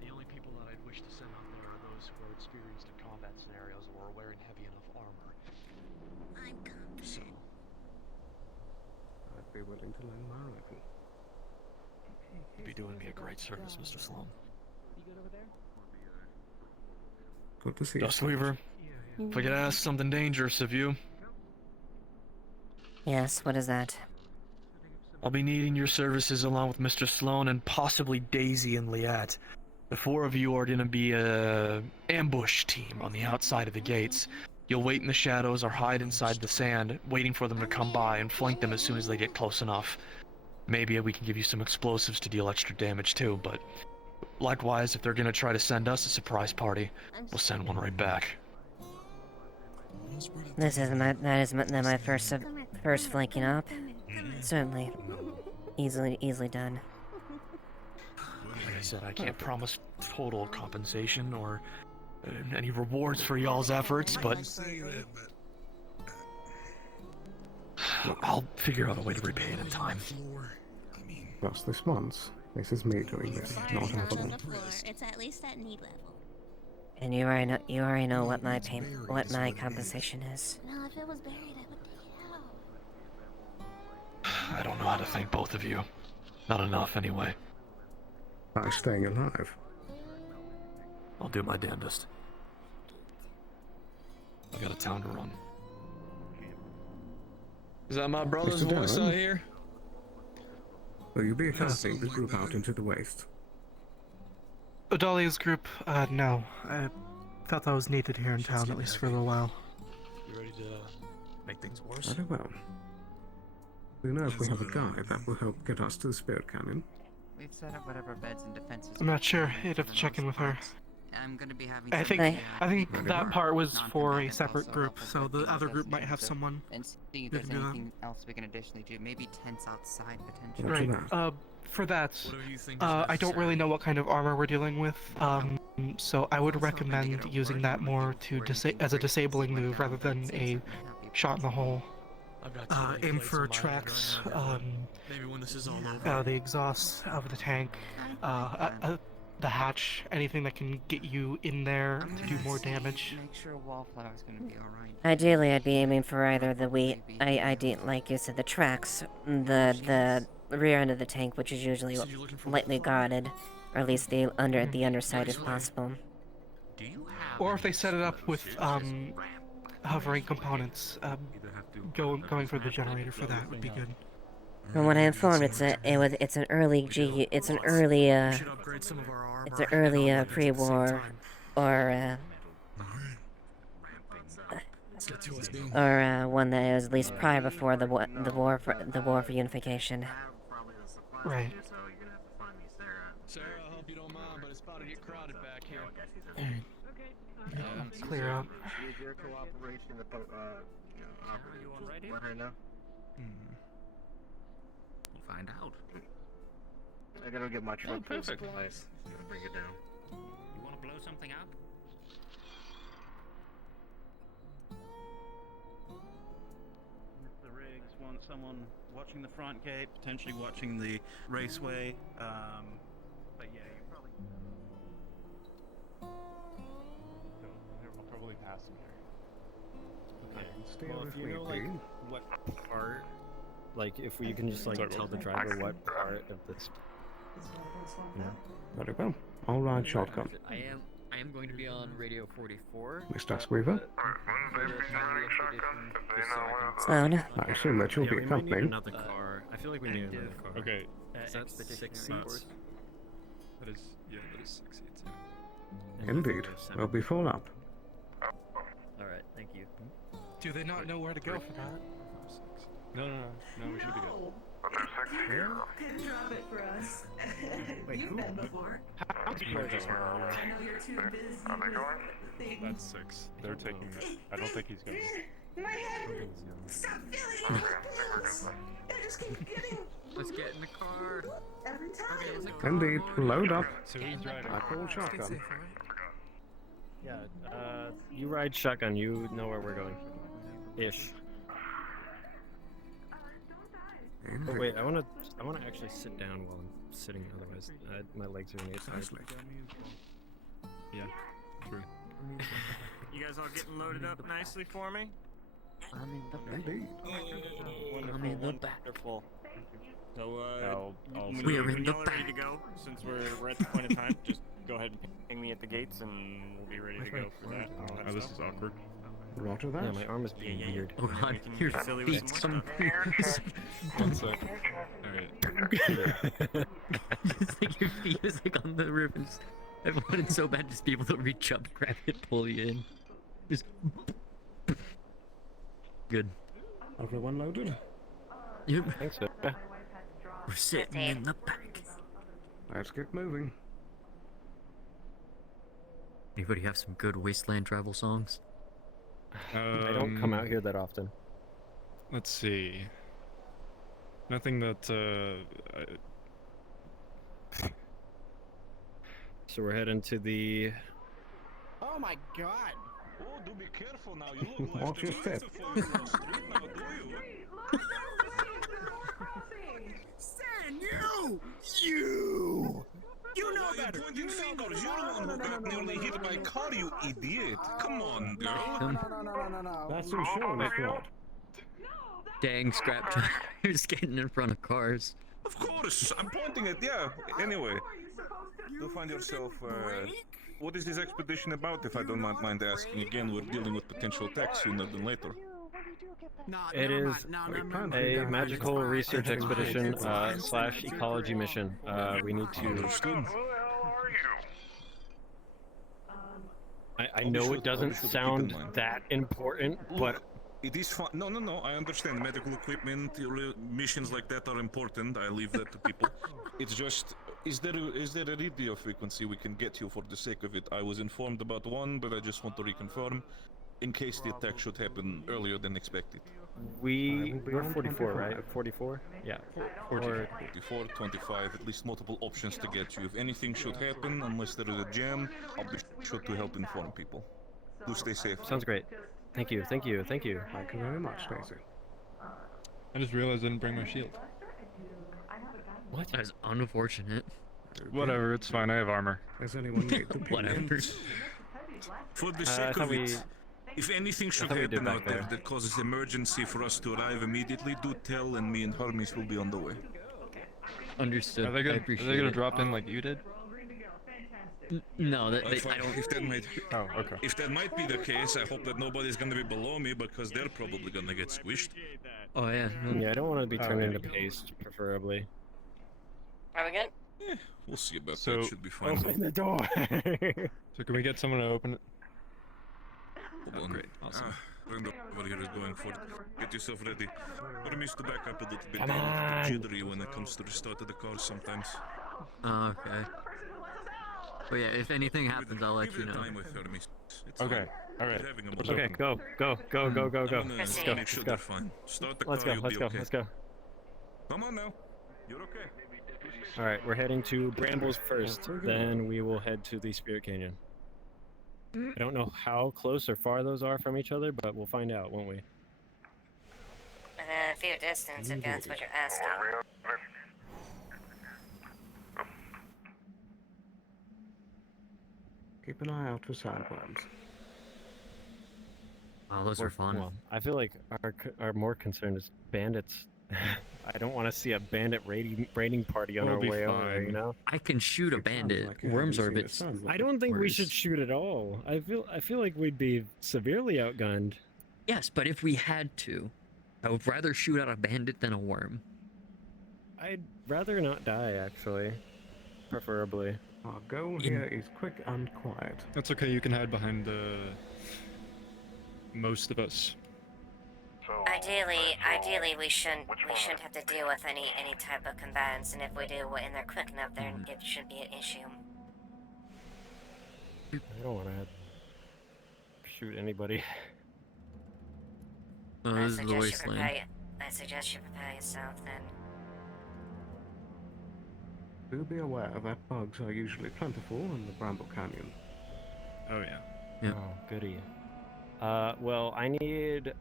The only people that I'd wish to send out there are those who are experienced in combat scenarios or are wearing heavy enough armor. I'm confident. So, I'd be willing to lend my rifle. You'd be doing me a great service, Mr. Sloan. You good over there? Good to see you. Dustweaver, if I could ask something dangerous of you. Yes, what is that? I'll be needing your services along with Mr. Sloan and possibly Daisy and Liat. The 4 of you are going to be a ambush team on the outside of the gates. You'll wait in the shadows or hide inside the sand, waiting for them to come by and flank them as soon as they get close enough. Maybe we can give you some explosives to deal extra damage too, but likewise, if they're going to try to send us a surprise party, we'll send one right back. That is my first flanking up. Certainly, easily done. Like I said, I can't promise total compensation or any rewards for y'all's efforts, but I'll figure out a way to repay it in time. Just this once. This is me doing this, not Avalon. It's at least at knee level. And you already know what my compensation is. No, if it was buried, I would dig it out. I don't know how to thank both of you. Not enough, anyway. By staying alive. I'll do my damnedest. I got a town to run. Is that my brother's Mr. voice Darren? out here? Will you be casting the group out into the waste? Adalia's group, no. I thought that was needed here in town, at least for a little while. You ready to make things worse? Very well. We know if we have a guide that will help get us to the spirit canyon. We've set up whatever beds and defenses. I'm not sure. You'd have to check in with her. I'm gonna be having. I think Very that well. part was for a Non-combative separate also group, help so with the the other group might have investigation, someone. And seeing if who there's can do that. anything else we can additionally do. Maybe tents outside potentially. Right. For that, I don't really know what kind of armor we're dealing with. So I would recommend using that more to as a disabling move rather than a shot in the hole. Aim for tracks, maybe when this is all over. the exhaust of the tank, the hatch, anything that can get you in there to do more damage. Make sure Wallflower's gonna be alright. Ideally, I'd be aiming for either the like you said, the tracks, the rear end of the tank, which is usually lightly guarded, or at least the underside if possible. Or if they set it up with hovering components, going for the generator for that would be good. From what I'm informed, it's an early pre-war or one that was at least prior before the war for unification. Right. Sarah, I hope you don't mind, but it's about to get crowded back here. Clear out. With your cooperation, Are you on radio? Let her know. We'll find out. I gotta get my truck full of perfect. supplies. Gotta bring it down. You want to blow something up? Mr. Riggs wants someone watching the front gate, potentially watching the raceway. But yeah, you probably. I'll probably pass him here. Okay. Stay Well, with if you me, know like dude. what part, like if you can just like Sorry, tell what? the driver what part of this, you know. Very well. I'll ride shotgun. I am going to be on Radio 44. Mr. Squeever? Sloan? I assume that you'll Yeah, be we might need accompanying. another car. I feel like we need another car. Okay. Is that 6 seats? That is 6 seats. Yeah. Indeed. We'll be full up. Alright, thank you. Do they not know where to go for that? No, we should be good. Can drop it for us. You've been before. I know you're too busy with things. That's 6. They're taking it. I don't think he's going. My head. Stop feeling pills. I just keep getting. Let's get in the car. Every time. Indeed. Load up. So who's driving? I call shotgun. Yeah. You ride shotgun. You know where we're going. Ish. Oh wait, I wanna actually sit down while I'm sitting. Otherwise, my legs are gonna get tired. Yeah, true. You guys all getting loaded up nicely for me? I'm in the back. Indeed. I'm in the back. Wonderful. So, I'll when We're in the y'all are ready to go, since we're at the point of time, just go ahead and ping me at the gates, and we'll be ready to go for that. and all that Oh, this stuff. is awkward. Roger that. Yeah, my arm is being weird. Oh god, We can your get silly with feet some some. 1 sec. Alright. It's like your feet is like on the roof and I wanted so bad just be able to reach up, grab it, pull you in. Just good. Everyone loaded? Yep. Thanks, sir. We're sitting in the back. Let's get moving. Anybody have some good wasteland travel songs? I don't come out here that often. Let's see. Nothing that, So we're heading to the. Oh my god! Oh, do be careful now. You look like Watch your step. Stan, you! You know better! Pointing fingers. You're the one who got nearly hit by a car, you idiot. Come on, girl. No. That's insurance fraud. Dang scrap drivers getting in front of cars. Of course. I'm pointing at, yeah. Anyway, you'll find yourself, what is this expedition about, if I don't mind asking? Again, we're dealing with potential attacks sooner than later. It is a magical research expedition slash ecology mission. We need to. Understood. I know it doesn't sound that important, but it is fun. No, I understand. Medical equipment, missions like that are important. I leave that to people. It's just, is there a radio frequency we can get you for the sake of it? I was informed about one, but I just want to reconfirm, in case the attack should happen earlier than expected. we're 44, right? 44? Yeah. 44, 25, at least multiple options to get you. If anything should happen, unless there is a jam, I'll be sure to help inform people. Do stay safe. Sounds great. Thank you. Thank you very much, Stacy. I just realized I didn't bring my shield. What? That is unfortunate. Whatever, it's fine. I have armor. Does anyone need the Whatever. For the sake of it, if anything should happen out there that causes emergency for us to arrive immediately, do tell, and me and Hermes will be on the way. Understood. Are they gonna drop in like you did? No, I don't. If that might be the case, I hope that nobody's gonna be below me because they're probably gonna get squished. Oh yeah. Yeah, I don't want to be turned into paste, preferably. Are we good? We'll see about So, that. Should be fine. Open the door. So can we get someone to open it? Hold on. Great. Awesome. Randall over here is going for it. Get yourself ready. Hermes to back up a little bit. Come on. Jittery when it comes to the start of the car sometimes. Oh, okay. But yeah, if anything happens, I'll let you know. Time with Hermes. It's Okay. fine. All right. We're having a Okay, moment. go. I'm Let's gonna go. Let's make sure go. they're fine. Start the Let's car, go. you'll be okay. Let's go. Come on now. You're okay. All right, we're heading to Brambles first. Then we will head to the Spirit Canyon. I don't know how close or far those are from each other, but we'll find out, won't we? A few distance, if that's what you're asking. Keep an eye out for sandworms. Oh, those are fun. Well, I feel like our more concern is bandits. I don't want to see a bandit raiding party on We'll our be way over there, you fine. know? I can shoot a bandit. Worms are a bit. I don't think we worse. should shoot at all. I feel like we'd be severely outgunned. Yes, but if we had to, I would rather shoot at a bandit than a worm. I'd rather not die, actually. Preferably. Our goal here is quick and quiet. That's okay. You can hide behind most of us. Ideally, we shouldn't have to deal with any type of combatants, and if we do, and they're quick enough, then it shouldn't be an issue. I don't want to shoot anybody. Oh, this is the wasteland. I suggest you prepare yourself then. Do be aware that bugs are usually plentiful in the Bramble Canyon. Oh yeah. Yeah. Oh, goody. Well, I need,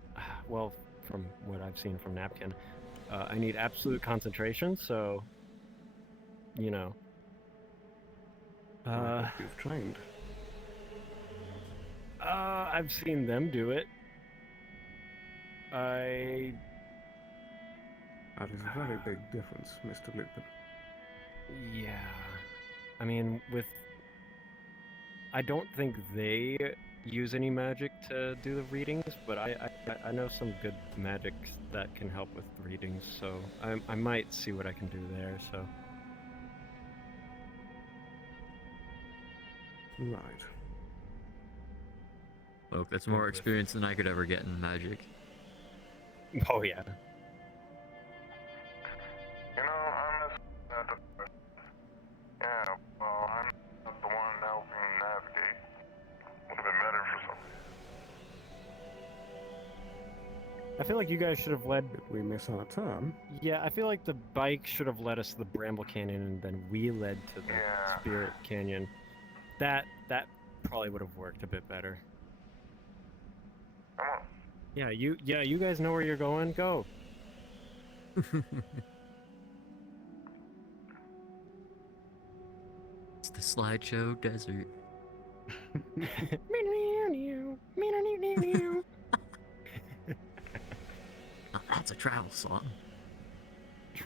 well, from what I've seen from Napkin, I need absolute concentration, so, you know. You've trained. I've seen them do it. That is a very big difference, Mr. Lupin. Yeah. I mean, I don't think they use any magic to do the readings, but I know some good magics that can help with readings, so I might see what I can do there, so. Right. Well, that's more experience than I could ever get in magic. Oh yeah. You know, I'm just yeah, well, I'm not the one helping navigate. Would have been better for something. I feel like you guys should have led. Did we miss our turn? Yeah, I feel like the bike should have led us to the Bramble Canyon, and then we led to the Spirit Canyon. That probably would have worked a bit better. Come on. Yeah, you guys know where you're going. Go. It's the slideshow desert. Now that's a travel song.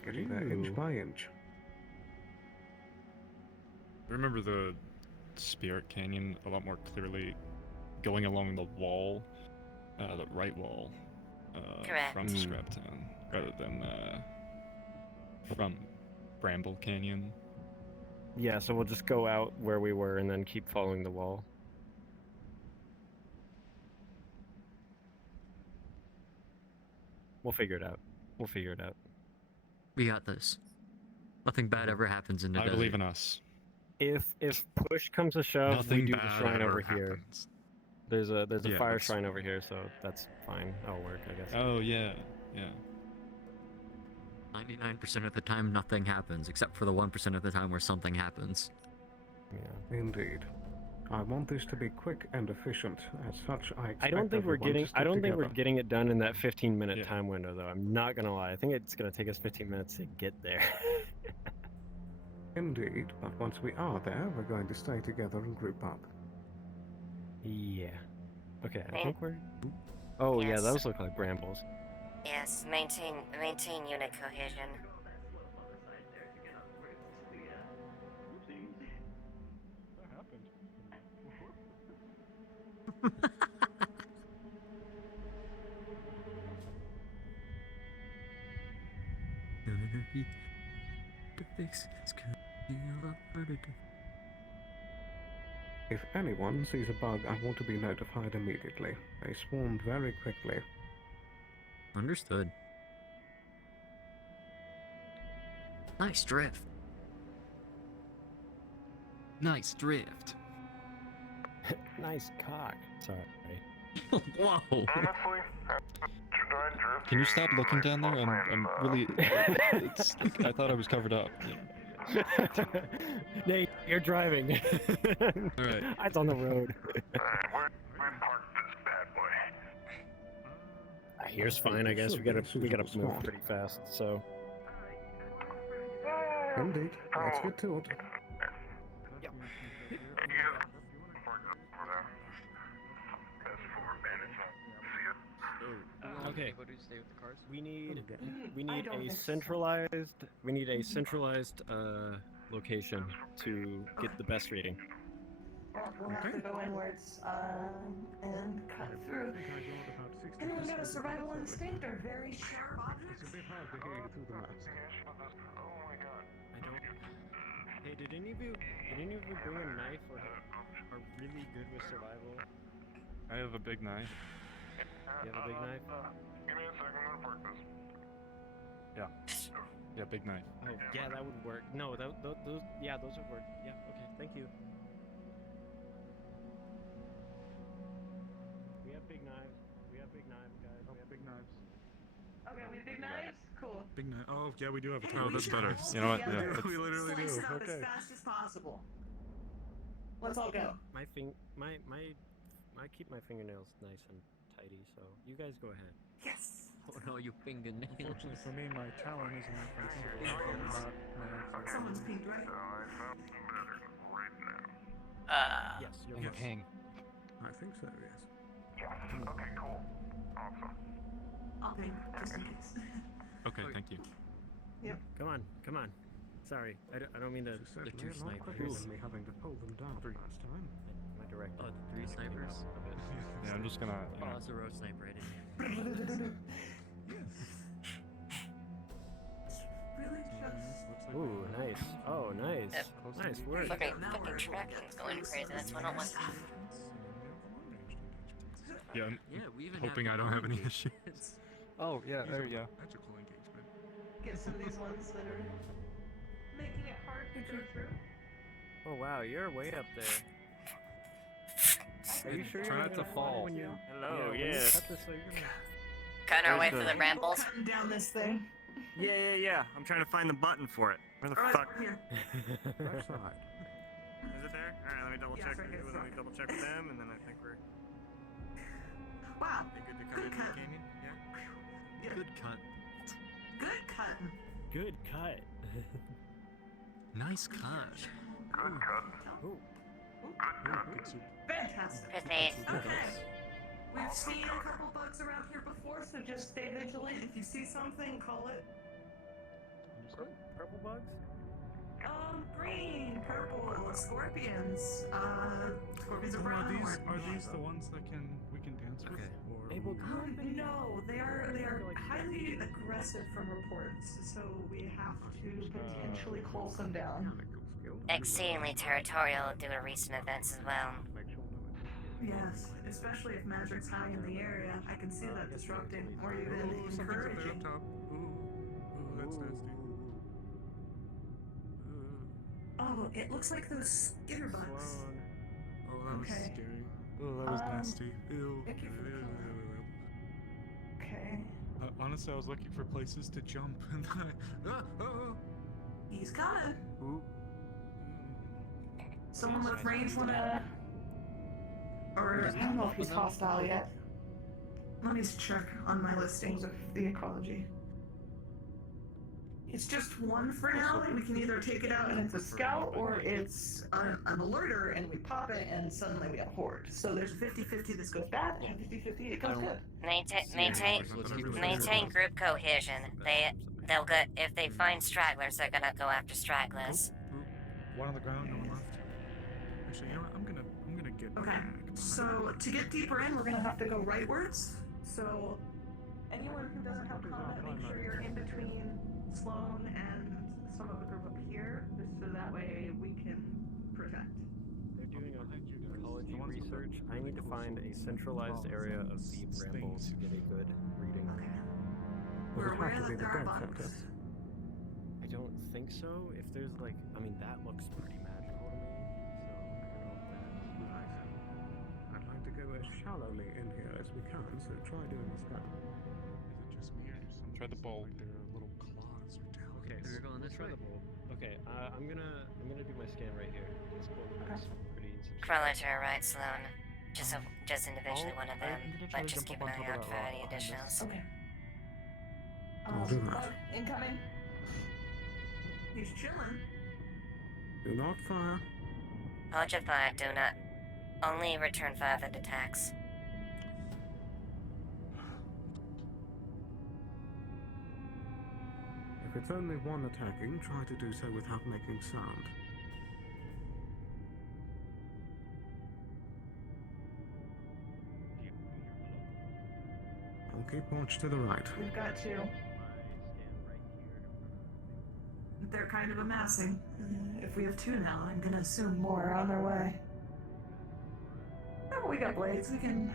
Getting there inch by inch. I remember the Spirit Canyon a lot more clearly going along the wall, the right wall, Correct. from Scraptown, rather than from Bramble Canyon. Yeah, so we'll just go out where we were and then keep following the wall. We'll figure it out. We got this. Nothing bad ever happens in the desert. I believe in us. If push comes to shove, Nothing we do the bad shrine ever over here. happens. There's a Yeah, fire that's- shrine over here, so that's fine. That'll work, I guess. Oh yeah. 99% of the time, nothing happens, except for the 1% of the time where something happens. Yeah. Indeed. I want this to be quick and efficient. As such, I don't think we're getting. I don't think we're together. getting it done in that 15-minute time window, though. I'm not gonna lie. I think it's gonna take us 15 minutes to get there. Indeed, but once we are there, we're going to stay together and group up. Yeah. Okay, I think we're. Oh yeah, Yes. those look like brambles. Yes, maintain unit cohesion. If anyone sees a bug, I want to be notified immediately. They swarm very quickly. Understood. Nice drift. Nice drift. Nice cock. Sorry. Whoa. Honestly, Can you stop looking down there? I'm really. It's like, I thought I was covered up. Nate, you're driving. Alright. It's on the road. we parked this bad boy. Here's fine, I guess. We gotta move pretty fast. So. Indeed. Let's get to it. Yep. Okay. We need a centralized location to get the best reading. We'll have to go inwards and cut through. Anyone got a survival instinct or very sharp objects? I don't. Hey, did any of you bring a knife or are really good with survival? I have a big knife. You have a big knife? Give me a second, I'm gonna park this. Yeah, big knife. Oh, yeah, that would work. No, those would work. Yeah, okay, thank you. We have big knives. Guys. We have big knives. Okay, we have big knives? Cool. Big knife. Oh, yeah, we do have a Oh, that's better. You know what? Together. Yeah, we literally do. Slice it up Okay. as fast as possible. Let's all go. I keep my fingernails nice and tidy, so you guys go ahead. Yes. Oh no, you fingernails. Unfortunately for me, my talon isn't Someone's peed, right? Yes, you're Yes. ping. I think so, yes. Okay, cool. Awesome. I'll ping, just in case. Okay, thank you. Yep. Come on. Sorry, I don't mean to. The two snipers. me having to pull them down last time. My director. Oh, the 3 snipers? Yeah, I'm just gonna. Oh, that's a road sniper right in Really just... Ooh, nice. Oh, nice. Nice work. Fucking tracking's going crazy. That's what I want. Yeah, I'm Yeah, we even hoping have I don't have any engagement. issues. Oh, yeah, there you go. Magical engagement. Get some of these ones that are making it hard to go through. Oh wow, you're way up there. Are you sure Try you're not to gonna fall. when you? Hello, when you yes. cut this, so you're gonna... Cutting our way Where's through the rambles. Cutting down this thing. Yeah. I'm trying to find the button for it. Where the Alright, fuck? here. Left side. Is it there? Alright, let me double Yeah, check. it's right here. Let me double check with them, and then I think we're Wow. good to come Good into cut. the canyon. Yeah. Yeah. Good cut. Good cutting. Good cut. Nice cut. Good cut. Ooh. Fantastic. Proceed. Okay. We've seen a couple bugs around here before, so just stay vigilant. If you see something, call it. Purple bugs? Green, purple, scorpions. Scorpions are brown. Are these the ones that we can dance with? Okay. Able No, they are highly aggressive from reports, so we have to potentially close them down. Exceedingly territorial due to recent events as well. Yes, especially if magic's high in the area. I can see that disrupting or even encouraging. Top. Ooh, that's nasty. Oh, it looks like those skitter bugs. Oh, that was Okay. scary. Oh, that was nasty. Ew. thank you for Okay. Honestly, I was looking for places to jump, and then He's coming. Ooh. Someone with range wanna... Or, I don't know if he's hostile yet. Let me check on my listings of the ecology. It's just one for now, and we can either take it out and it's a scout, or it's an alerter and we pop it and suddenly we have a horde. So there's 50-50 this goes bad, and 50-50 it goes good. Maintain group cohesion. They'll go if they find stragglers. They're gonna go after stragglers. One on the ground, no one left. Actually, you know what? I'm gonna get Okay, back. so to get deeper in, we're gonna have to go rightwards. So anyone who doesn't have combat, make sure you're in between Sloan and some of the group up here, just so that way we can protect. They're doing ecology research. I need to find a centralized area of deep rambles to get a good reading. Okay. We're aware that there are bugs. I don't think so. If there's like, I mean, that looks pretty magical to me. So I don't know if shallowly in here as we can, so try doing the scan. Is it just me or do some Try the bulb. like their little claws or talons? Okay, So you're going we'll this try way? the bulb. Okay, I'm gonna do my scan right here. This bulb looks pretty substantial. Crawler to our right, Sloan. Just individually one of them, but just keep an eye out for any additionals. Okay. I'll do that. Bug incoming. He's chilling. Do not fire. Hold your fire, do not. Only return fire that attacks. If it's only one attacking, try to do so without making sound. I'll keep watch to the right. We've got two. They're kind of amassing. If we have two now, I'm gonna assume more are on their way. Oh, we got blades. We can.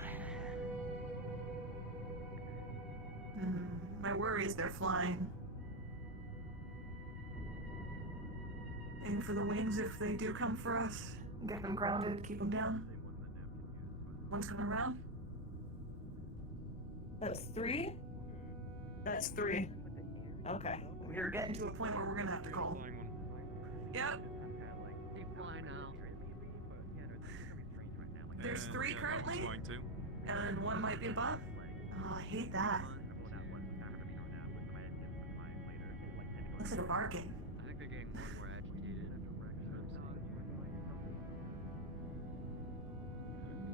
My worry is they're flying. Aim for the wings if they do come for us. Get them grounded, keep them down. One's coming around. That's three? That's three. Okay. We're getting to a point where we're gonna have to call. Yep. They fly now. There's three Yeah, currently, I'm flying too. and one might be above. Oh, I hate that. Looks like a barking. I think they're getting more and more agitated.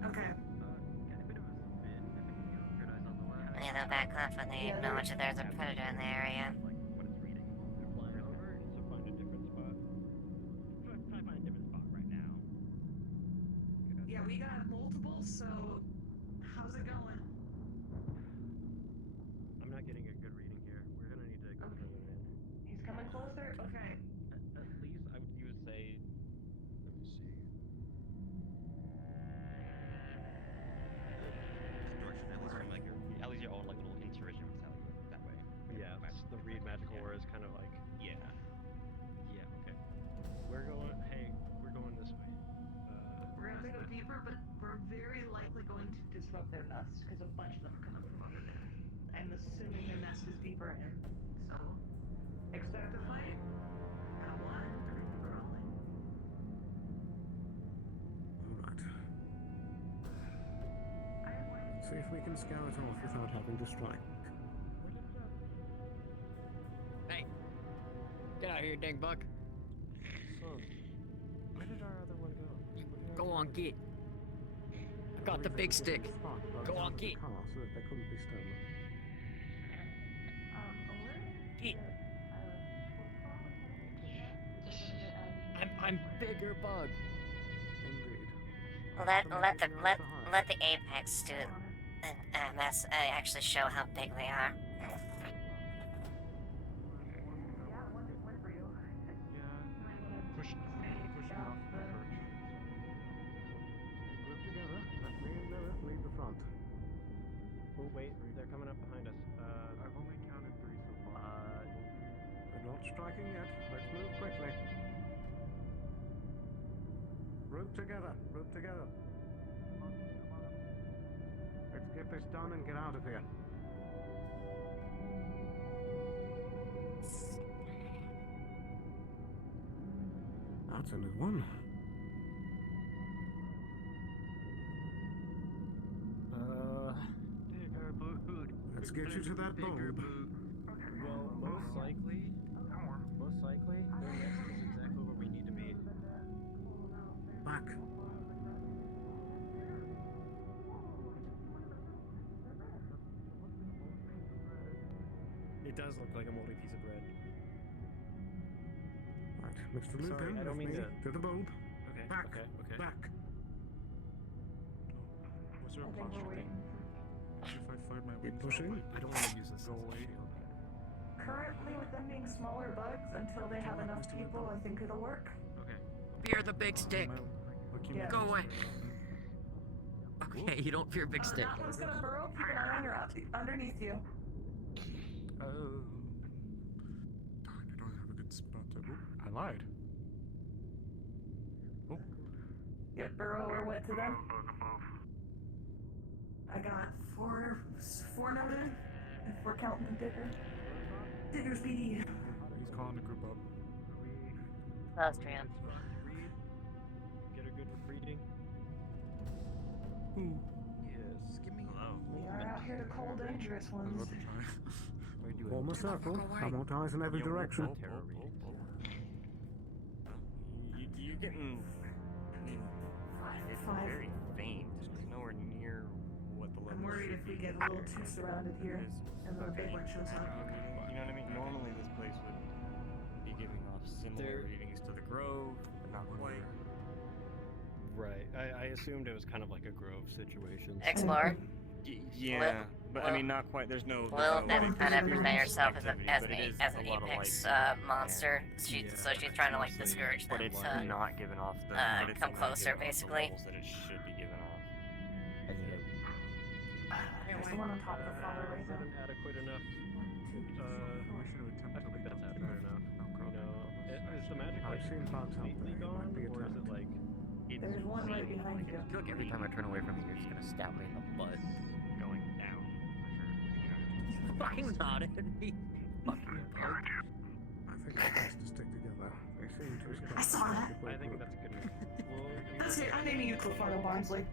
Okay. Yeah, they'll back off when they acknowledge that there's a predator in the area. Yeah, we got multiple, so how's it going? I'm not getting a good reading here. We're gonna need to go further in. He's coming closer? Okay. At least you would say. Let me see. At least you're all like little intuition would tell you that way. Yeah, the read magical aura is kind of like. Yeah. Yeah. Okay. We're going. Hey, we're going this way. We're gonna have to go deeper, but we're very likely going to disrupt their nest because a bunch of them are coming from over there. I'm assuming their nest is deeper in, so expect a fight. Got one. We're rolling. Alright. See if we can scare it off without having to strike. Hey! Get out of here, dang bug. Where did our other one go? Go on, get. I got the big stick. Go on, get. So that they couldn't be stolen. Get. I'm bigger bug. Indeed. Let the apex do actually show how big they are. Push them off the perch. Group together. Let me and Lilith lead the front. Oh wait, they're coming up behind us. I've only counted 3 so far. They're not striking yet. Let's move quickly. Group together. Group together. Let's get this done and get out of here. That's a new one. Bigger boot. Let's get you to that bulb. Well, most likely, their nest is exactly where we need to be. Back. It does look like a moldy piece of bread. Right, Mr. Lupin, Sorry, I don't with mean me to. the bulb. Okay. Back. Okay. Back. Was there a posture thing? If I fired my wings pushing. out, I don't want to use this. Go away. Currently, with them being smaller bugs, until they have enough people, I think it'll work. Okay. Fear the big stick. Yeah. Go away. Okay, you don't fear big stick. That one's gonna burrow. Keep an eye on your underneath you. Oh. Darn, I don't have a good spot to. Oh, I lied. Oh. Yep, burrow or went to them. I got four noted, if we're counting the digger. Digger speedy. He's calling the group up. Austrian. Get a good reading. Yes, give me. We are out here to call dangerous ones. Form a circle. I want eyes in every direction. You're getting. It's very faint. It's nowhere near what the level. I'm worried if we get a little too surrounded here and the big one shows up. You know what I mean? Normally this place would be giving off similar readings to the Grove, but not quite. Right. I assumed it was kind of like a Grove situation. Explore. Yeah, but I mean not quite. There's no. Lilith doesn't kind of present herself as activity, as but an it is a lot of, apex like, monster. So she's trying to like discourage them But it's to not giving off the. but it's come not closer, giving off the basically. levels that it should be giving off. There's the one on top of the flower right now. Isn't adequate enough. I don't think that's adequate enough. You know, is the magic like completely gone, or is it like? There's one right behind you. I feel like every time I turn away from you, you're just gonna stab me in the butt. Going down. Fucking not at me. Fucking bug. I think it's best to stick together. They seem to. I saw that. I think that's a good move. That's it. I'm naming you Clefaro Barnsley.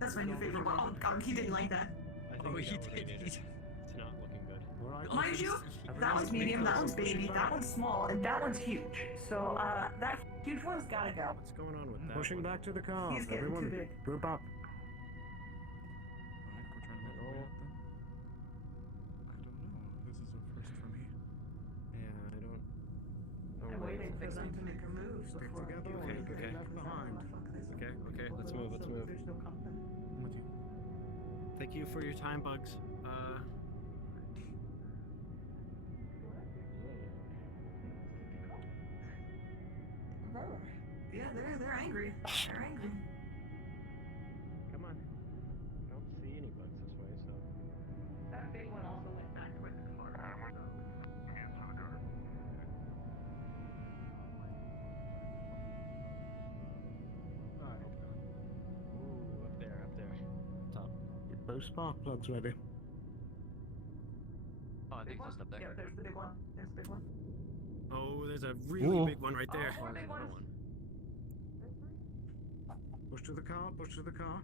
That's my new favorite one. Oh, he didn't like that. I think he did. It's not looking good. Mind you, that one's medium, that one's baby, that one's small, and that one's huge. So, that huge one's gotta go. What's going on with that? Pushing back to the car. He's getting Everyone, too big. group up. I'm waiting for them to make a move before I do anything. Okay, let's move. There's no conflict. I'm with you. Thank you for your time, Bugs. Yeah, they're angry. They're angry. Come on. I don't see any bugs this way, so. That big one also went back towards the car. Ooh, up there. Top. Get those spark plugs ready. Oh, I think it's just up there. Yeah, there's the big one. There's the big one. Oh, there's a really big one right there. Oh, big one. Push to the car, push to the car.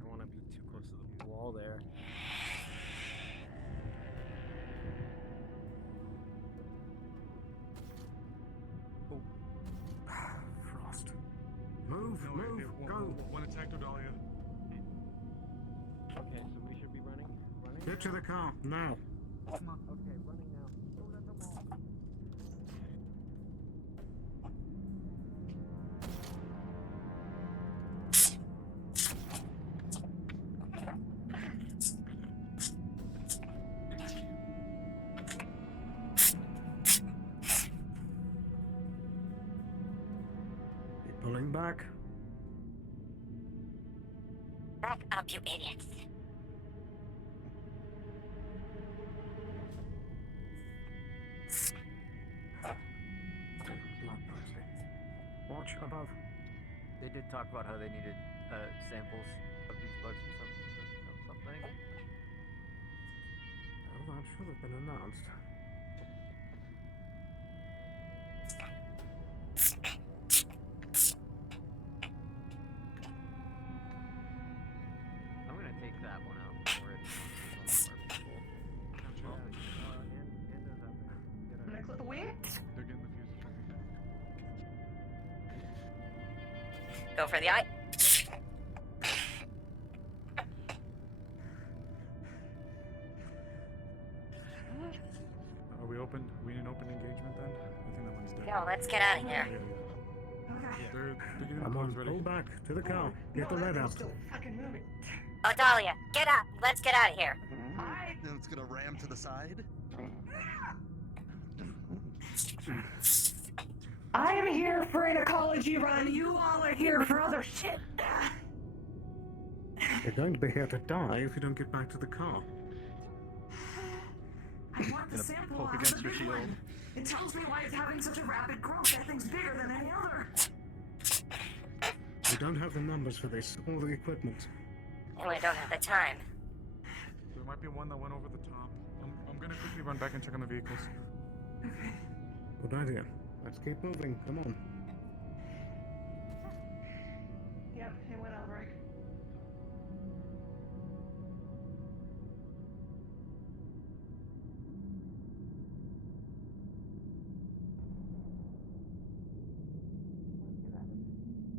I want to be too close to the wall there. Oh. Frost. Move, go. One attack to Dahlia. Okay, so we should be running. Get to the car, now. Come on. Okay, running now. Go at the wall. Keep pulling back. Back up, you idiots. Watch above. They did talk about how they needed samples of these bugs for something. Oh, that should have been announced. I'm gonna take that one out before it becomes a lot more people. I'm gonna clip the wing. They're getting the fuses ready. Go for the eye. Are we open? We in open engagement then? I think that one's dead. No, let's get out of here. They're getting the Come on, plugs ready. pull back to the car. Get the lead out. Still fucking moving. Oh, Dahlia, get out. Let's get out of here. Then it's gonna ram to the side. I am here for an ecology run. You all are here for other shit. You're going to be here to die if you don't get back to the car. I want the sample poke out of against the your big shield. one. It tells me why it's having such a rapid growth. That thing's bigger than any other. don't have the numbers for this, or the equipment. And we don't have the time. There might be one that went over the top. I'm gonna quickly run back and check on the vehicles. Good idea. Let's keep moving. Come on. Yep, it went over.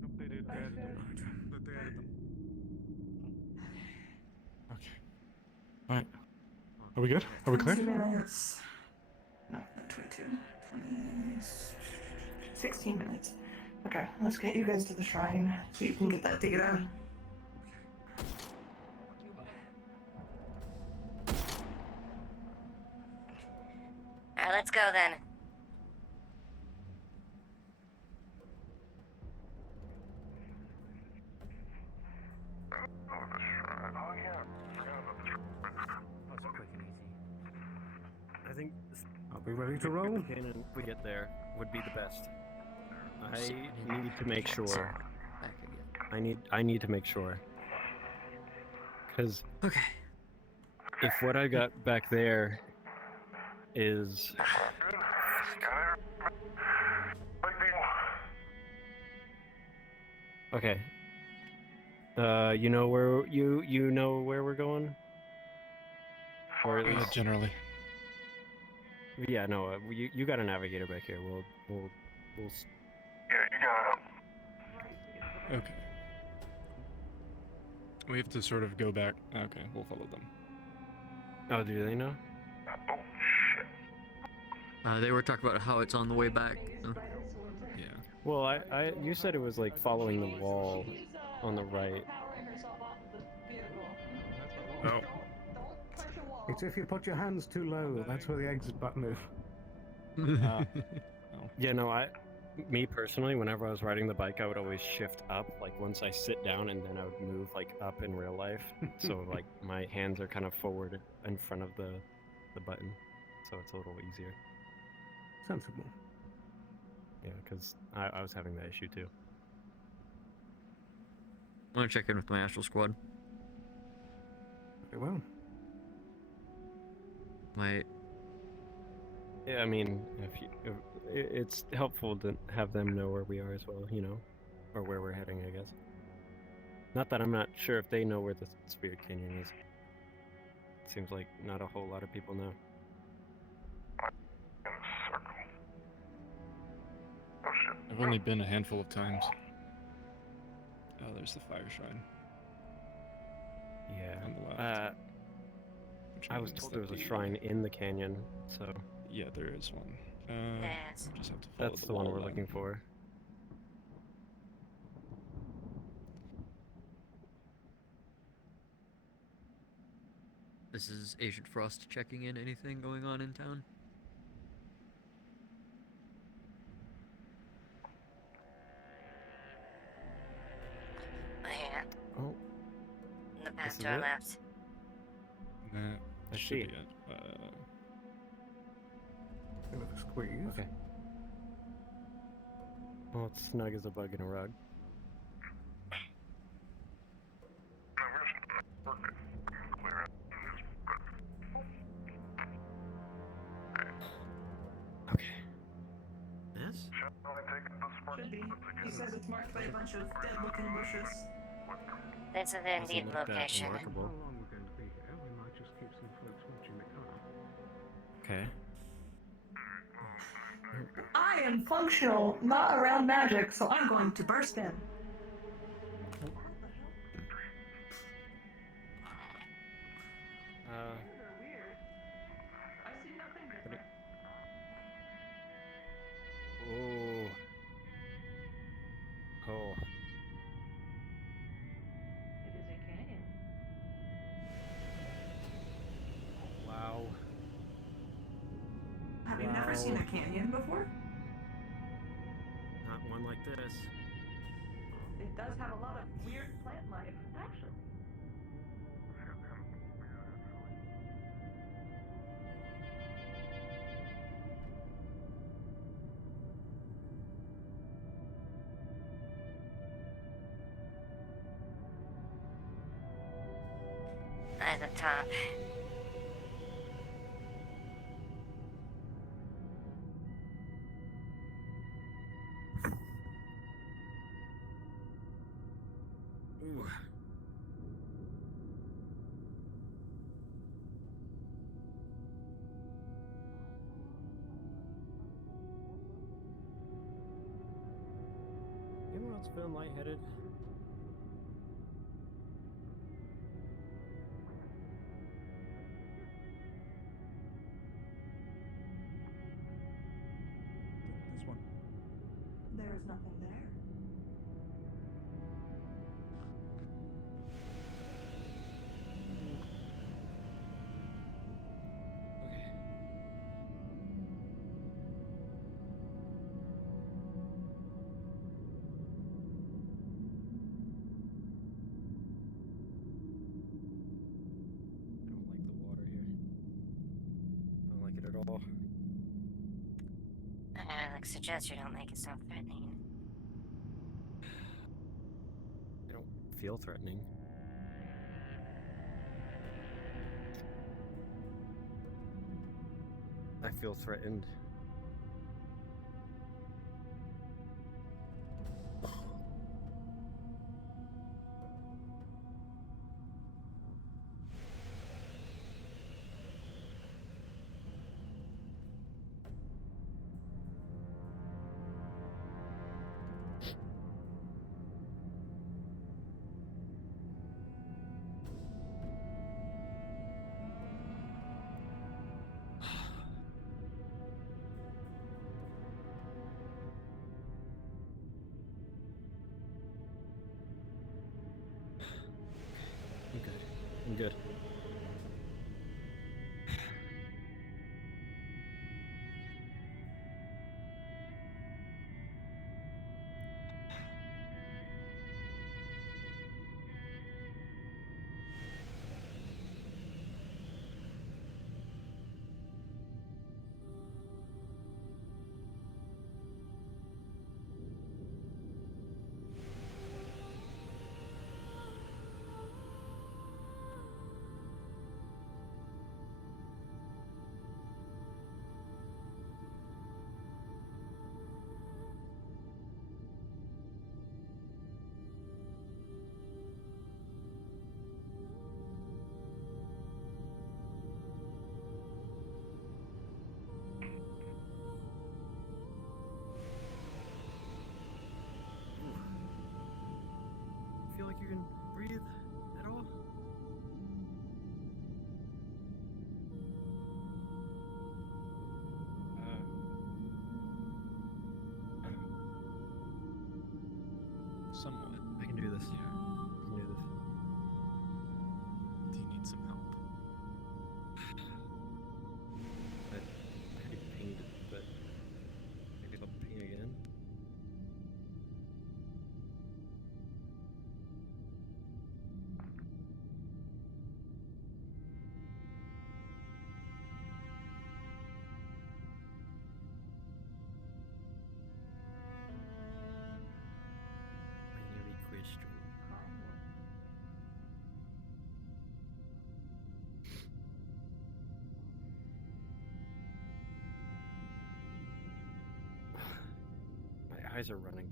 Nope, they did. They added them. They added them. Okay. Alright. Are we good? Are we clear? 20 minutes. No, not 22. 16 minutes. Okay, let's get you guys to the shrine so you can get that data. Alright, let's go then. I think I'll be ready to roll. Cannon, if we get there, would be the best. I need to make sure. I need to make sure. Because if what I got back there is okay. You know where you know where we're going? Or at least generally. Yeah, no, you got a navigator back here. We'll Okay. We have to sort of go back. Okay, we'll follow them. Oh, do they know? They were talking about how it's on the way back. Yeah. Well, you said it was like following the wall on the right. Oh. It's if you put your hands too low, that's where the exit button is. Yeah, no, me personally, whenever I was riding the bike, I would always shift up, like once I sit down, and then I would move like up in real life. So like my hands are kind of forward in front of the button, so it's a little easier. Sensible. Yeah, because I was having that issue too. I'm gonna check in with my astral squad. Very well. Yeah, I mean, if it's helpful to have them know where we are as well, you know, or where we're heading, I guess. Not that I'm not sure if they know where the Spirit Canyon is. It seems like not a whole lot of people know. I've only been a handful of times. Oh, there's the fire shrine. Yeah. On the left. I was told there was a shrine in the canyon, so. Yeah, there is one. Yes. We just have to follow That's the one wall we're line. looking for. This is Agent Frost checking in. Anything going on in town? Yeah. Oh. In the path This to is our it? left. That I should see. be it. Give it a squeeze. Okay. Well, it's snug as a bug in a rug. Okay. Yes? Should be. He says it's marked by a bunch of dead-looking bushes. That's an Doesn't indeed look that location. remarkable. How long we're going to be here? We might just keep some folks watching the car. Okay. I am functional, not around magic, so I'm going to burst in. Oh. Oh. It is a canyon. Wow. Have you never seen a canyon before? Not one like this. It does have a lot of weird plant life, actually. At the top. Ooh. Anyone else feeling lightheaded? This one. There's nothing there. I don't like the water here. I don't like it at all. Alex, suggest you don't make it so threatening. I don't feel threatening. I feel threatened. I'm good. Feel like you can breathe at all? Somewhat. I can do this. Yeah. I can do this. Do you need some help? I already pinged it, but maybe I'll ping again. Binary question. My eyes are running.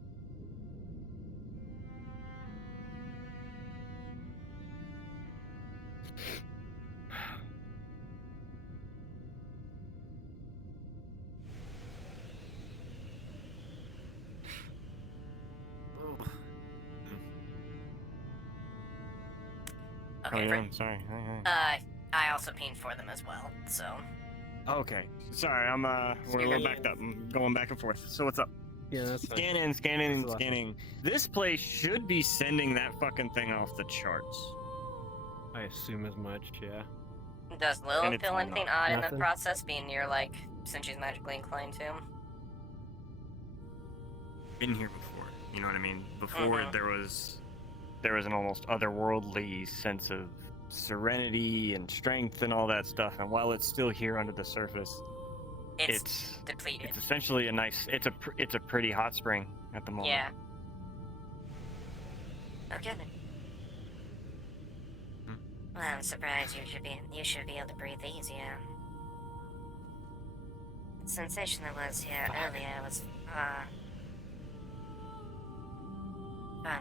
Okay, yeah, for- I'm sorry. Hi. I also pinged for them as well, so. Okay. Sorry, I'm we're a little backed up. I'm going back and forth. So what's up? Yeah, that's fine. Scanning, That's the last scanning. This place should be sending that fucking thing off the charts. I assume as much, yeah. Does And Lilith it's feel anything not. odd in the Nothing? process, being near, like, since she's magically inclined to? Been here before. You know what I mean? Before there was an almost otherworldly sense of serenity and strength and all that stuff. And while it's still here under the surface, It's depleted. It's essentially a nice. It's a pretty hot spring at the moment. Yeah. Okay then. Well, I'm surprised you should be able to breathe easier. The sensation that was here earlier was far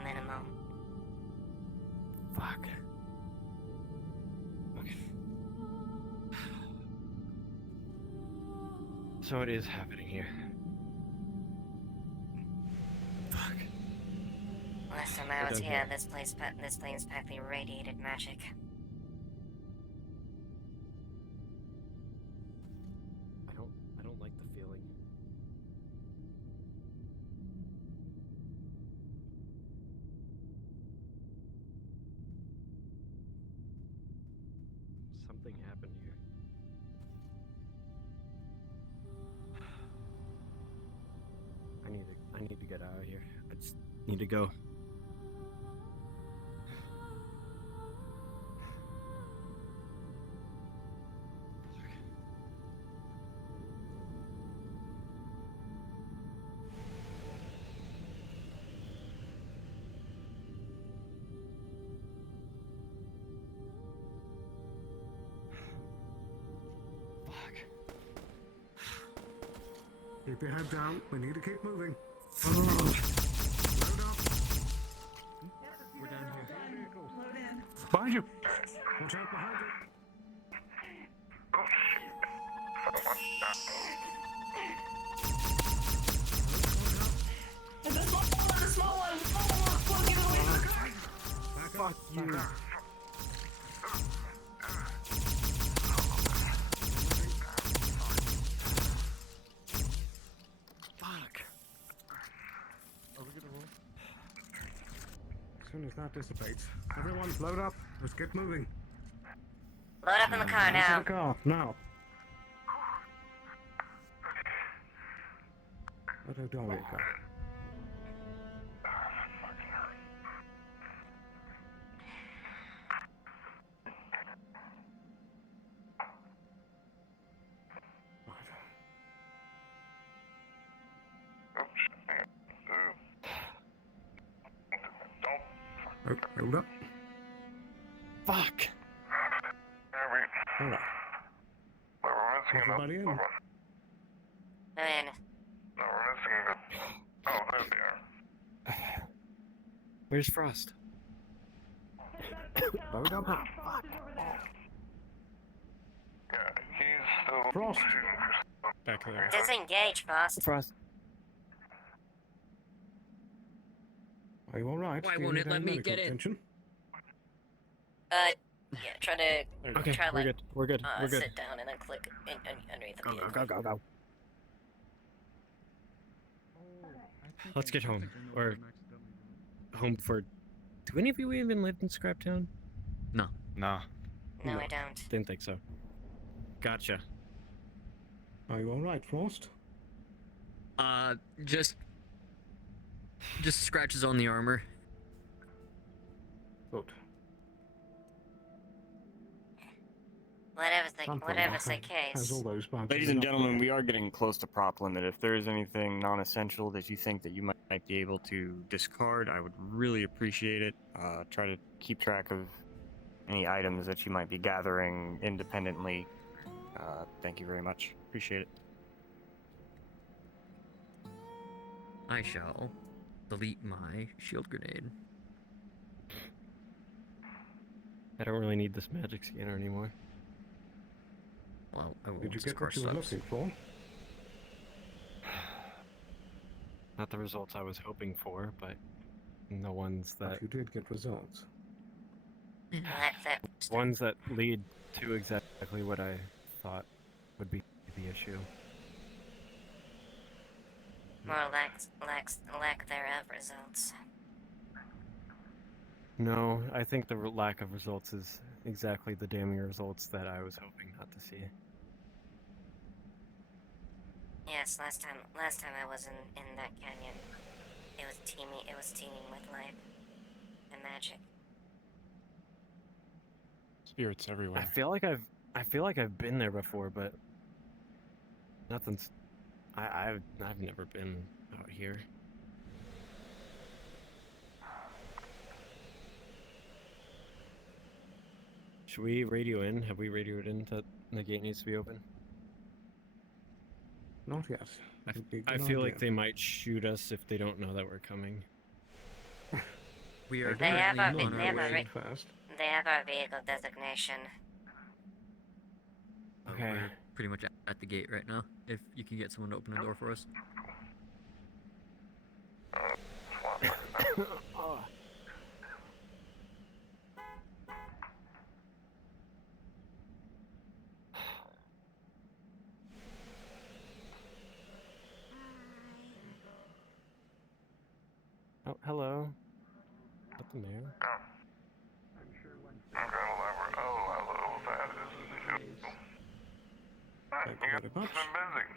minimal. Fuck. Okay. So it is happening here. Fuck. Last time I was done here, here. this place practically radiated magic. I don't like the feeling. Something happened here. I need to get out of here. I just need to go. Keep your head down. We need to keep moving. We're down here. Behind you. Watch out behind you. Fuck you. Fuck. Oh, look at the roll. As soon as that dissipates, everyone load up. Let's get moving. Load up in the car Into now. the car, now. Let her go, Rico. Oh, hold up. Fuck. All right. Everybody in. In. Where's Frost? Load up. Fuck. Frost. Back there. Disengage, Frost. Frost. Are you all right? Why Do you won't need it let any me medical get in? attention? Yeah, try to Okay, try we're like good. We're good. We're good. sit down and then click underneath the Go, vehicle. go, go, go, go. Let's get home. Or home for. Do any of you even live in Scraptown? No. Nah. No, I don't. Didn't think so. Gotcha. Are you all right, Frost? Just scratches on the armor. Good. Whatever's the case. Has all those bunches Ladies of and them. gentlemen, we are getting close to prop limit. If there is anything non-essential that you think that you might be able to discard, I would really appreciate it. Try to keep track of any items that you might be gathering independently. Thank you very much. Appreciate it. I shall delete my shield grenade. I don't really need this magic scanner anymore. Well, I will Did you get discard what you were stuff. looking for? Not the results I was hoping for, but the ones that But you did get results. ones that lead to exactly what I thought would be the issue. More lack thereof results. No, I think the lack of results is exactly the damning results that I was hoping not to see. Yes, last time I was in that canyon, it was teeming with life and magic. Spirits everywhere. I feel like I've been there before, but nothing's. I've never been out here. Should we radio in? Have we radioed in that the gate needs to be open? Not yet. I feel like they might shoot us if they don't know that we're coming. We are They have our, currently on our way. they have our vehicle designation. Okay. We're pretty much at the gate right now. If you can get someone to open the door for us. Oh, hello. Is that the mayor? Thank you very much.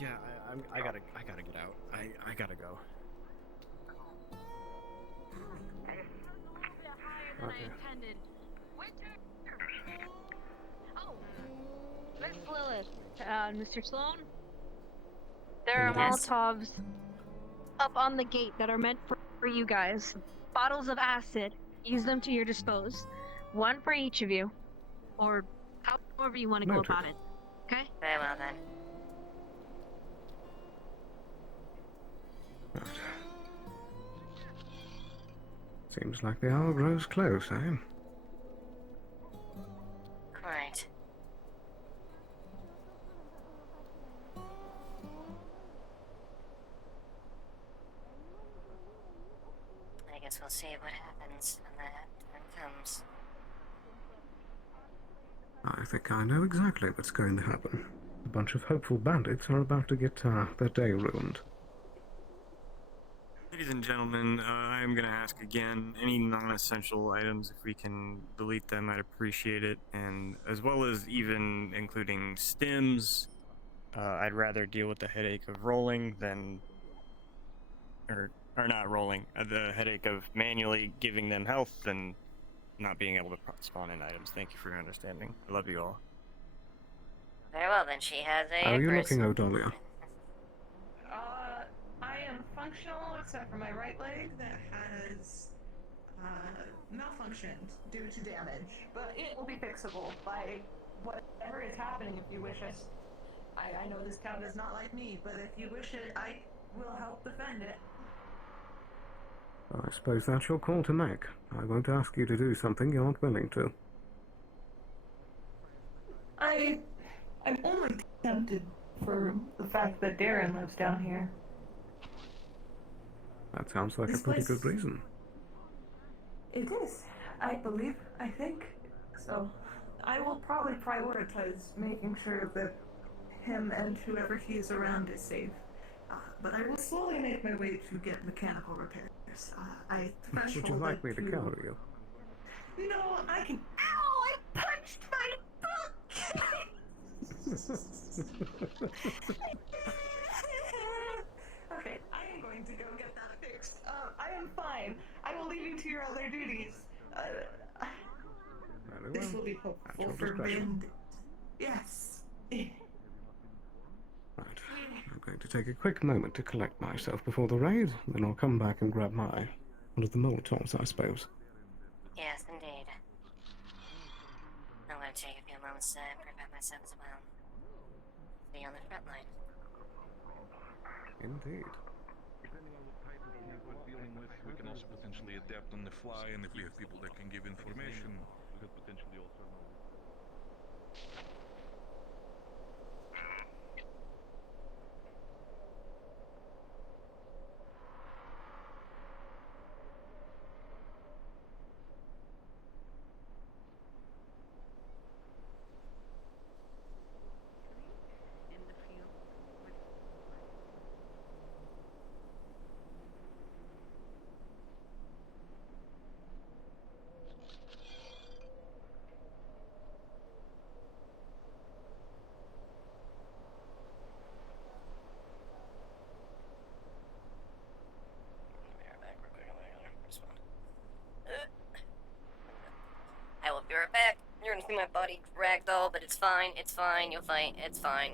Yeah, I gotta get out. I gotta go. Okay. Miss Lilith, Mr. Sloan, there are Yes. Molotovs up on the gate that are meant for you guys. Bottles of acid. Use them to your dispose. One for each of you, or however you want to go Noted. about it. Okay? Very well then. Seems like the hour grows close, eh? Quite. I guess we'll see what happens when that time comes. I think I know exactly what's going to happen. A bunch of hopeful bandits are about to get their day ruined. Ladies and gentlemen, I'm going to ask again, any non-essential items, if we can delete them, I'd appreciate it. And as well as even including stims, I'd rather deal with the headache of rolling than, or not rolling, the headache of manually giving them health than not being able to spawn in items. Thank you for your understanding. I love you all. Very well then, she has a How are you purse. looking, Odalia? I am functional except for my right leg that has malfunctioned due to damage, but it will be fixable by whatever is happening if you wish us. I know this town is not like me, but if you wish it, I will help defend it. I suppose that's your call to make. I won't ask you to do something you aren't willing to. I'm only tempted for the fact that Darren lives down here. That sounds like This a pretty place- good reason. It is, I think. So, I will probably prioritize making sure that him and whoever he is around is safe. But I will slowly make my way to get mechanical repairs. Would you like me to carry you? No, I can. Ow! I punched my book! Okay, I am going to go get that fixed. I am fine. I will leave you to your other duties. Very This well. will be At hopeful your for discretion. Bandit. Yes. Right. I'm going to take a quick moment to collect myself before the raid, then I'll come back and grab one of the Molotovs, I suppose. Yes, indeed. I'm going to take a few moments to prepare myself as well. Be on the front line. Indeed. Depending on what type of thing we're dealing with, we can also potentially adapt on the fly, and if we have people that can give information, we could potentially also know. see my body ragdoll, but it's fine. It's fine. You'll fight. It's fine.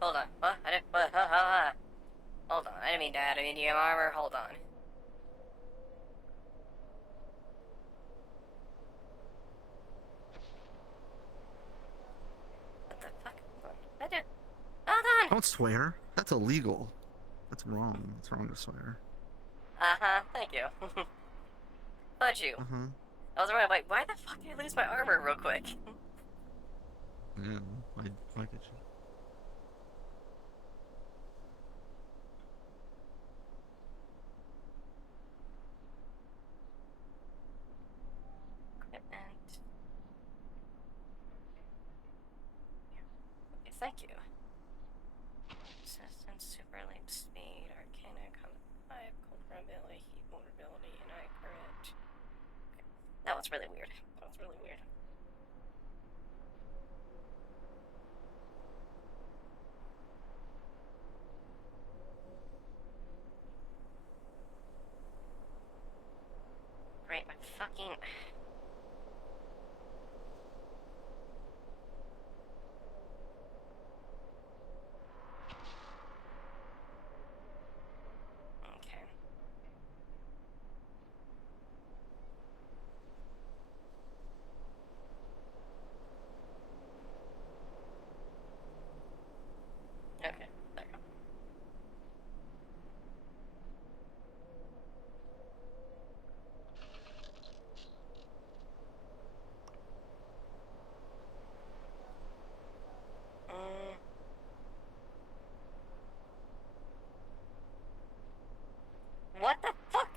Hold on. What? I didn't. What? Hold on. I didn't mean to add medium armor. Hold on. What the fuck? I didn't. Hold on. Don't swear. That's illegal. That's wrong. It's wrong to swear. Thank you. Fudge you. Uh-huh. I was wondering, like, why the fuck did I lose my armor real quick? Yeah. Why did you? Thank you. Resistance, super leap speed, arcana, combat 5, cold ability, heat vulnerability, and I crit. Okay. That was really weird. That was really weird. Great, my fucking... Okay, there we go. What the fuck?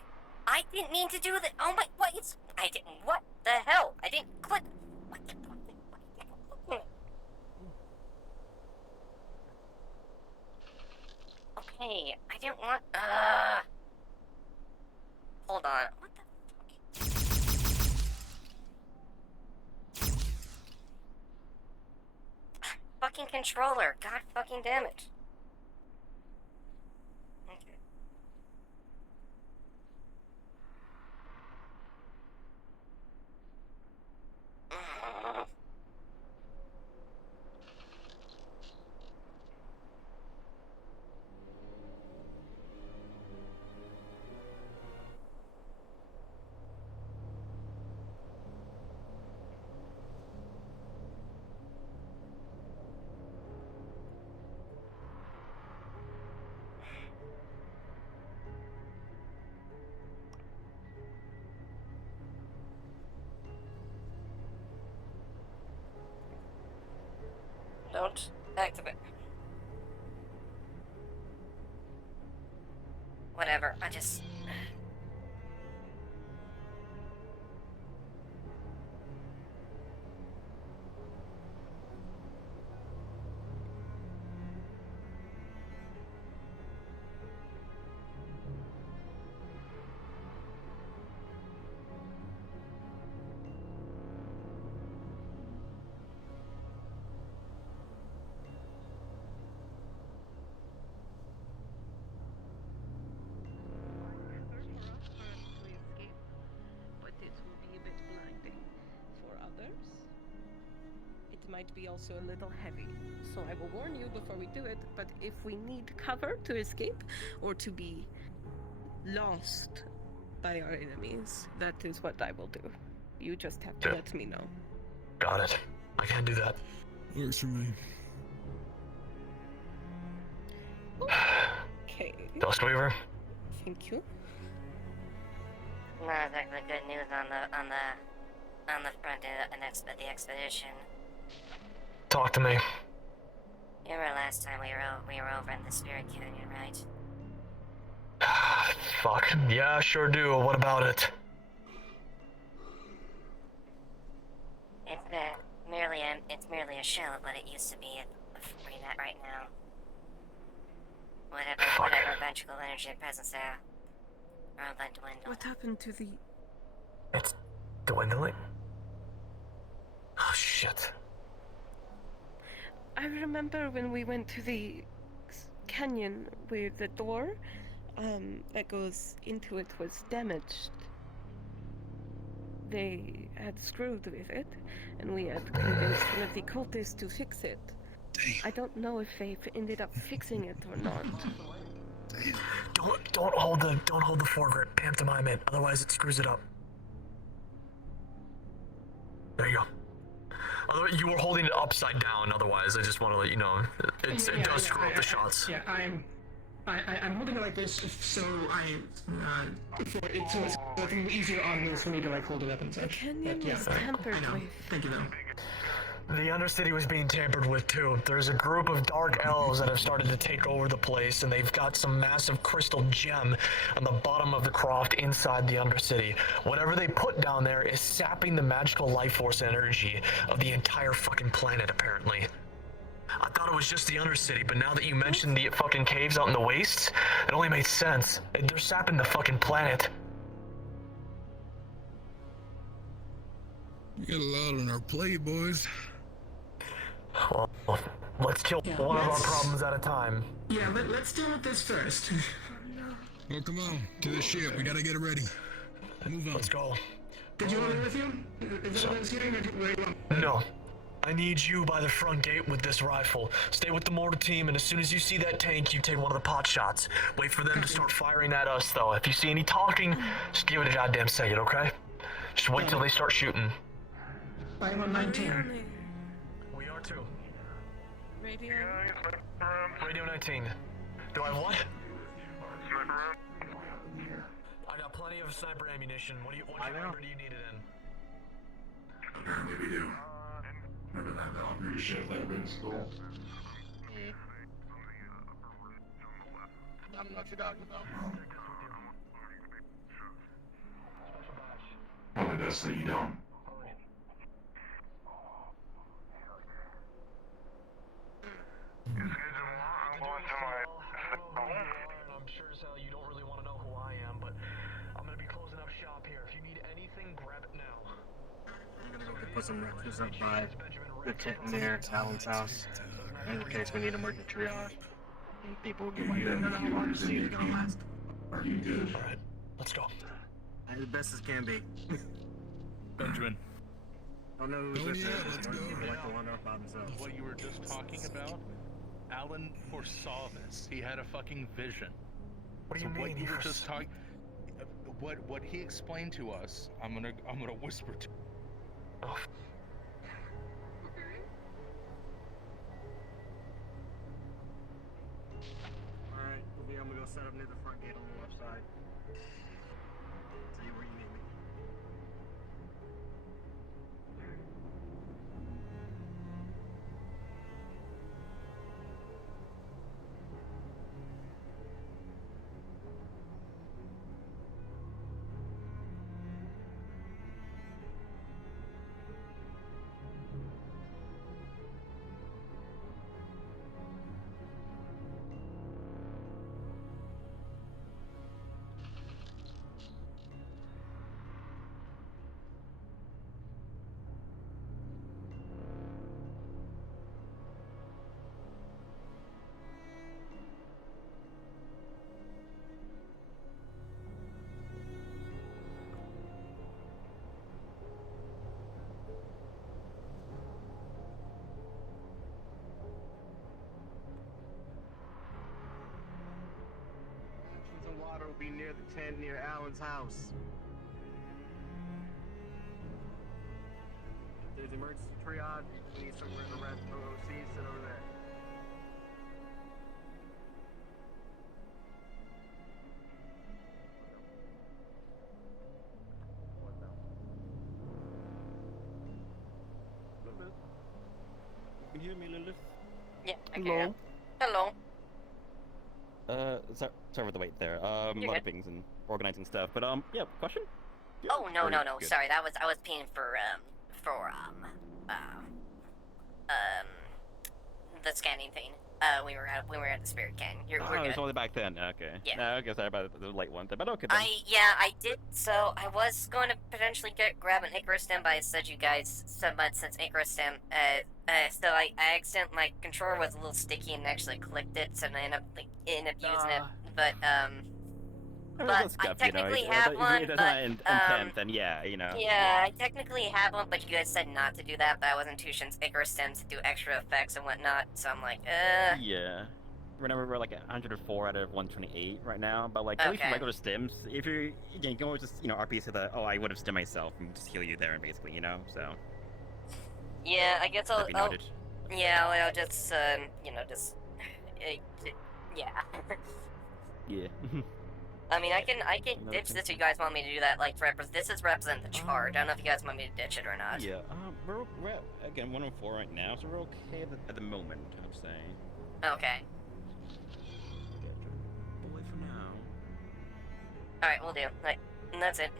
I didn't mean to do that. Oh my, what? I didn't, what the hell? I didn't click. What the fuck? Okay, I didn't want, hold on. What the fuck? Fucking controller. God fucking damn it. Okay. Don't activate. Whatever, I just... Might be also a little heavy. So I will warn you before we do it, but if we need cover to escape or to be lost by our enemies. That is what I will do. You just have to let me know. Got it. I can do that. Works for me. Okay. Duskweaver? Thank you. No, the good news on the front of the expedition. Talk to me. You remember last time we were over in the Spirit Canyon, right? Fuck. Yeah, sure do. What about it? It's merely a shell of what it used to be right now. Whatever magical energy and presence there are all but dwindled. What happened to the... It's dwindling? Oh, shit. I remember when we went to the canyon where the door that goes into it was damaged. They had screwed with it, and we had convinced one of the cultists to fix it. I don't know if they ended up fixing it or not. Don't hold the foregrip. Pantomime it, otherwise it screws it up. There you go. Otherwise, you were holding it upside down. Otherwise, I just want to let you know it does screw up the shots. Yeah, I'm holding it like this, so so it's easier on this for me to like hold it up and such. The canyon was tampered with. Thank you though. The Undercity was being tampered with too. There's a group of dark elves that have started to take over the place, and they've got some massive crystal gem on the bottom of the croft inside the Undercity. Whatever they put down there is sapping the magical life force energy of the entire fucking planet, apparently. I thought it was just the Undercity, but now that you mentioned the fucking caves out in the wastes, it only makes sense. They're sapping the fucking planet. We got a lot on our plate, boys. Well, let's kill one of our problems at a time. Yeah, let's deal with this first. Oh, come on. To the ship. We gotta get it ready. Move on. Let's go. Did you want me with you? Is that what I was hearing, or where do you want? No. I need you by the front gate with this rifle. Stay with the mortar team, and as soon as you see that tank, you take one of the pot shots. Wait for them to start firing at us, though. If you see any talking, just give it a goddamn second, okay? Just wait till they start shooting. I'm on 19. We are too. Radio? Radio 19. Do I have what? I got plenty of sniper ammunition. What number do you need it in? Apparently we do. Remember that Valkyrie ship that been stole? I'm not your dog, Probably best that you don't. I'm sure as hell you don't really want to know who I am, but I'm gonna be closing up shop here. If you need anything, grab it now. I'm gonna go put some refuse up by the tent near Talon's house, in case we need emergency triage. And people get like that, how long the siege is gonna last. Are you good? Alright, let's go. As best as can be. Benjamin. I don't know who's with yeah, it. let's go. People like to wander up by themselves. What you were just talking about, Alan foresaw this. He had a fucking vision. What do you mean? What you were just talking, what he explained to us, I'm gonna whisper to. Oh. Alright, I'm gonna go set up near the front gate on the left side. See where you need me. will be near the tent near Alan's house. If there's emergency triage, we need somewhere to rest. OOC, sit over there. You can hear me, Lilith? Yeah, I can. Hello. Hello. Sorry for the wait there. A You're lot good. of things and organizing stuff, but yeah, question? Oh no Or no you no! good? Sorry, I was paying for the scanning thing. We were at the Spirit Canyon. We're Oh, good. it's only back then. Okay. Yeah. No, okay, sorry about the late one, but okay then. I did. So I was going to potentially grab an Icarus stem, but I said you guys said much since Icarus stem. So I accidentally, my controller was a little sticky and actually clicked it, so I ended up using it. But That's I scuff, technically you know, have if one, it doesn't but intent, then yeah, you know. yeah, I technically have one, but you guys said not to do that. But I wasn't too sure since Icarus stems do extra effects and whatnot, so I'm like, Yeah. Remember, we're like 104 out of 128 right now, but like at least for Okay. regular stims, if you can always just RP to the I would have stemmed myself and just heal you there, basically, so. Yeah, I guess I'll. That'd be noted. Yeah, I'll just yeah. Yeah. I mean, I can ditch this if you guys want me to do that. Like, this is represent the charge. I don't know if you guys want me to ditch it or not. Yeah. We're at, again 104 right now, so we're okay at the moment, I'm saying. Okay. We'll wait for now. All right, we'll do. Like, and that's it.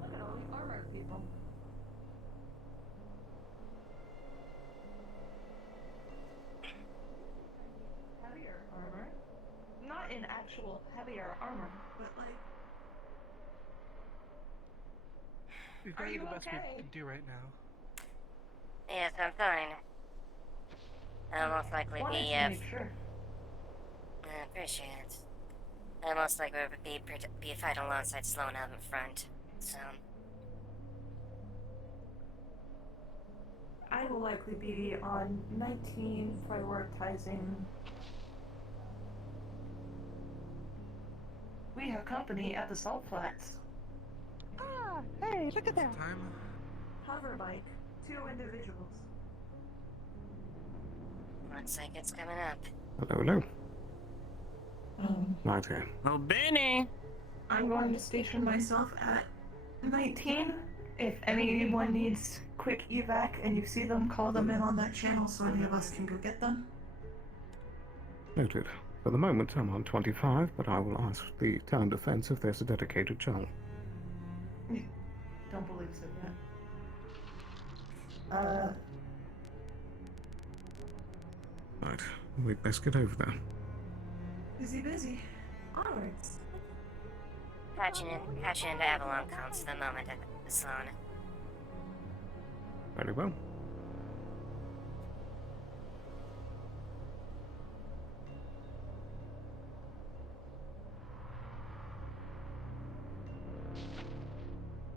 Look at all the armored people. Heavier armor. Not in actual heavier armor, but like. We've Are got you the best okay? we can do right now. Yes, I'm fine. I'll most likely Wanted be, to make sure. I appreciate it. I'll most likely be fighting alongside Sloan out in front, so... I will likely be on 19 prioritizing. We have company at the salt flats. Ah, hey, look at that. Time. Hover bike, 2 individuals. Looks like it's coming up. Hello. Right here. Oh, Benny! I'm going to station myself at 19. If anyone needs quick evac and you see them, call them in on that channel so any of us can go get them. Noted. For the moment, I'm on 25, but I will ask the town defense if there's a dedicated channel. Don't believe so yet. Right. We'd best get over there. Busy. Onwards. Patching into Avalon comms for the moment at the Sloan. Very well.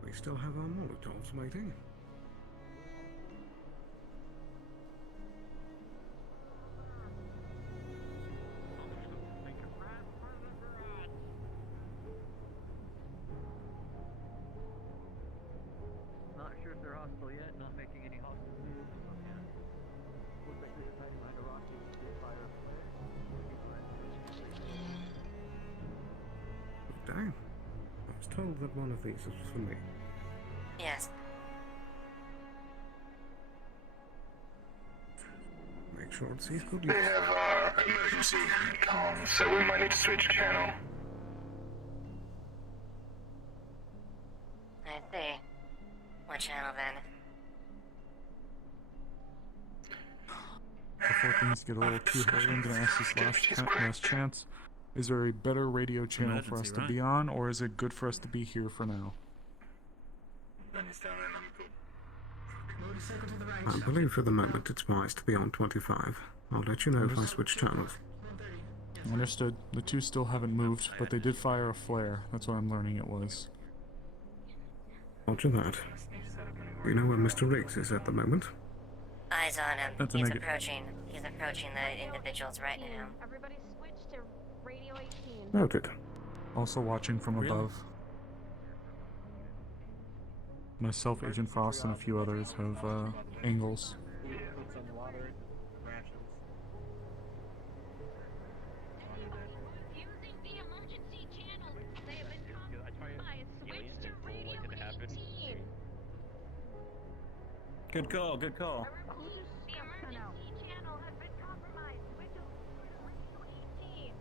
We still have our Molotovs waiting. Not sure if they're hostile yet, not making any hostile moves. Yeah. Looks like they're hiding behind a rock to get fire up there. Down. I was told that one of these is for me? Yes. Make sure it sees good They use. have emergency comms, so we might need to switch channel. I see. What channel then? Before things get a little too hairy, I'm gonna ask this last chance. Is there a better radio channel for us Emergency, to right? be on, or is it good for us to be here for now? Motorcycle to the right. I believe for the moment it's wise to be on 25. I'll let you know if I switch channels. Understood. The two still haven't moved, but they did fire a flare. That's what I'm learning it was. Roger that. You know where Mr. Riggs is at the moment? Eyes on him. That's a He's neg- approaching. He's approaching the individuals right now. Everybody switch to Radio 18. Noted. Also watching from above. Myself, Agent Frost, and a few others have angles. Put some water, rations. Using the emergency channel. They have been compromised. Switch to Radio 18. Good call, good call. The emergency channel has been compromised. Switch to Radio 18.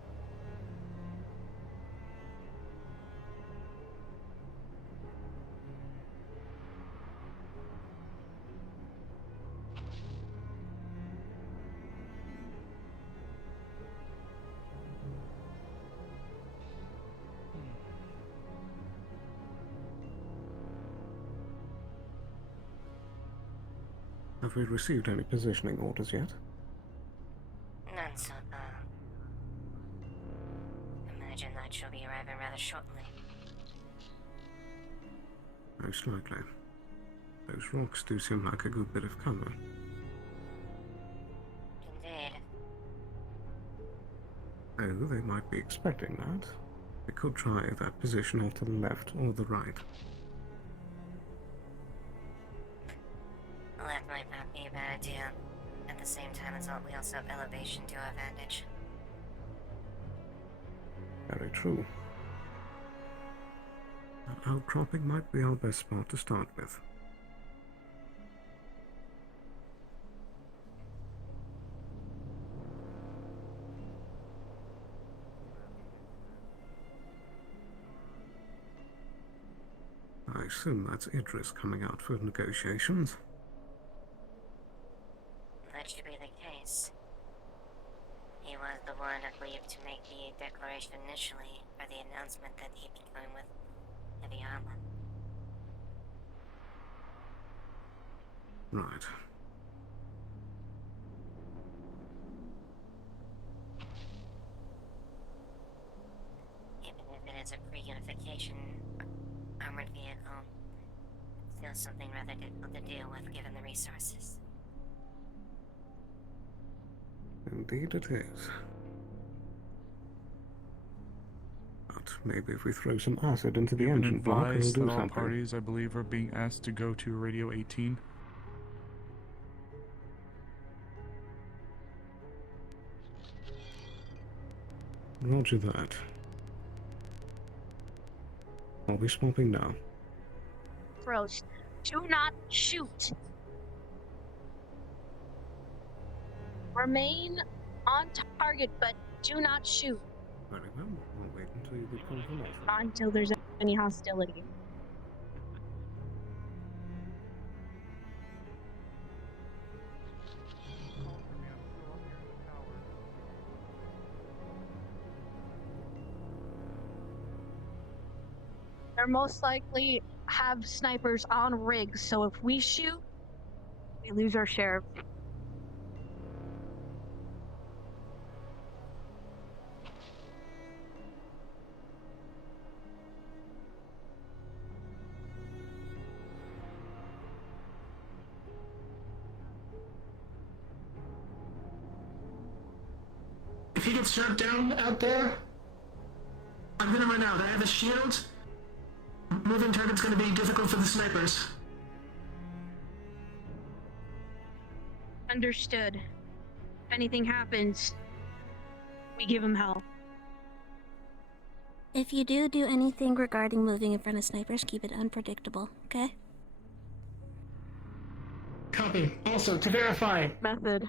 Have we received any positioning orders yet? None so far. Imagine that she'll be arriving rather shortly. Most likely. Those rocks do seem like a good bit of cover. Indeed. Oh, they might be expecting that. They could try that position off to the left or the right. Left might not be a bad idea. At the same time, we also have elevation to our advantage. Very true. That outcropping might be our best spot to start with. I assume that's Idris coming out for negotiations. That should be the case. He was the one, I believe, to make the declaration initially, or the announcement that he'd be going with heavy armor. Right. Even if it is a pre-unification armored vehicle, it's still something rather difficult to deal with given the resources. Indeed it is. But maybe if we throw some acid into the You've been engine block, it'll advised do that all something. parties, I believe, are being asked to go to Radio 18. Roger that. I'll be swapping now. Approach. Do not shoot. Remain on target, but do not shoot Very well. I'll wait until you get confirmation. until there's any hostility. They're most likely have snipers on rigs, so if we shoot, we lose our sheriff. If he gets shot down out there, I'm gonna run out. I have a shield. Moving target's gonna be difficult for the snipers. Understood. If anything happens, we give him hell. If you do anything regarding moving in front of snipers, keep it unpredictable, okay? Copy. Also, to verify, Method.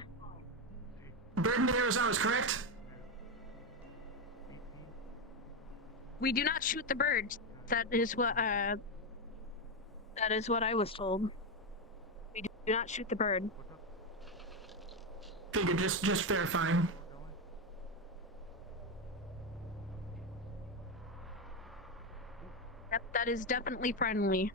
Burden Arizona is correct? We do not shoot the birds. That is what I was told. We do not shoot the bird. Figured, just verifying. Yep, that is definitely friendly.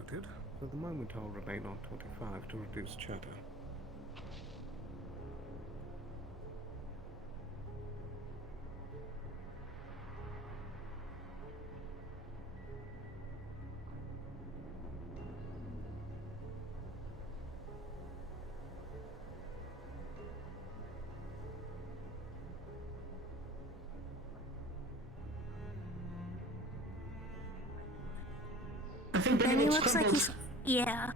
Noted. For the moment, I'll remain on 25 to reduce chatter. I think Benny looks like he's... Yeah.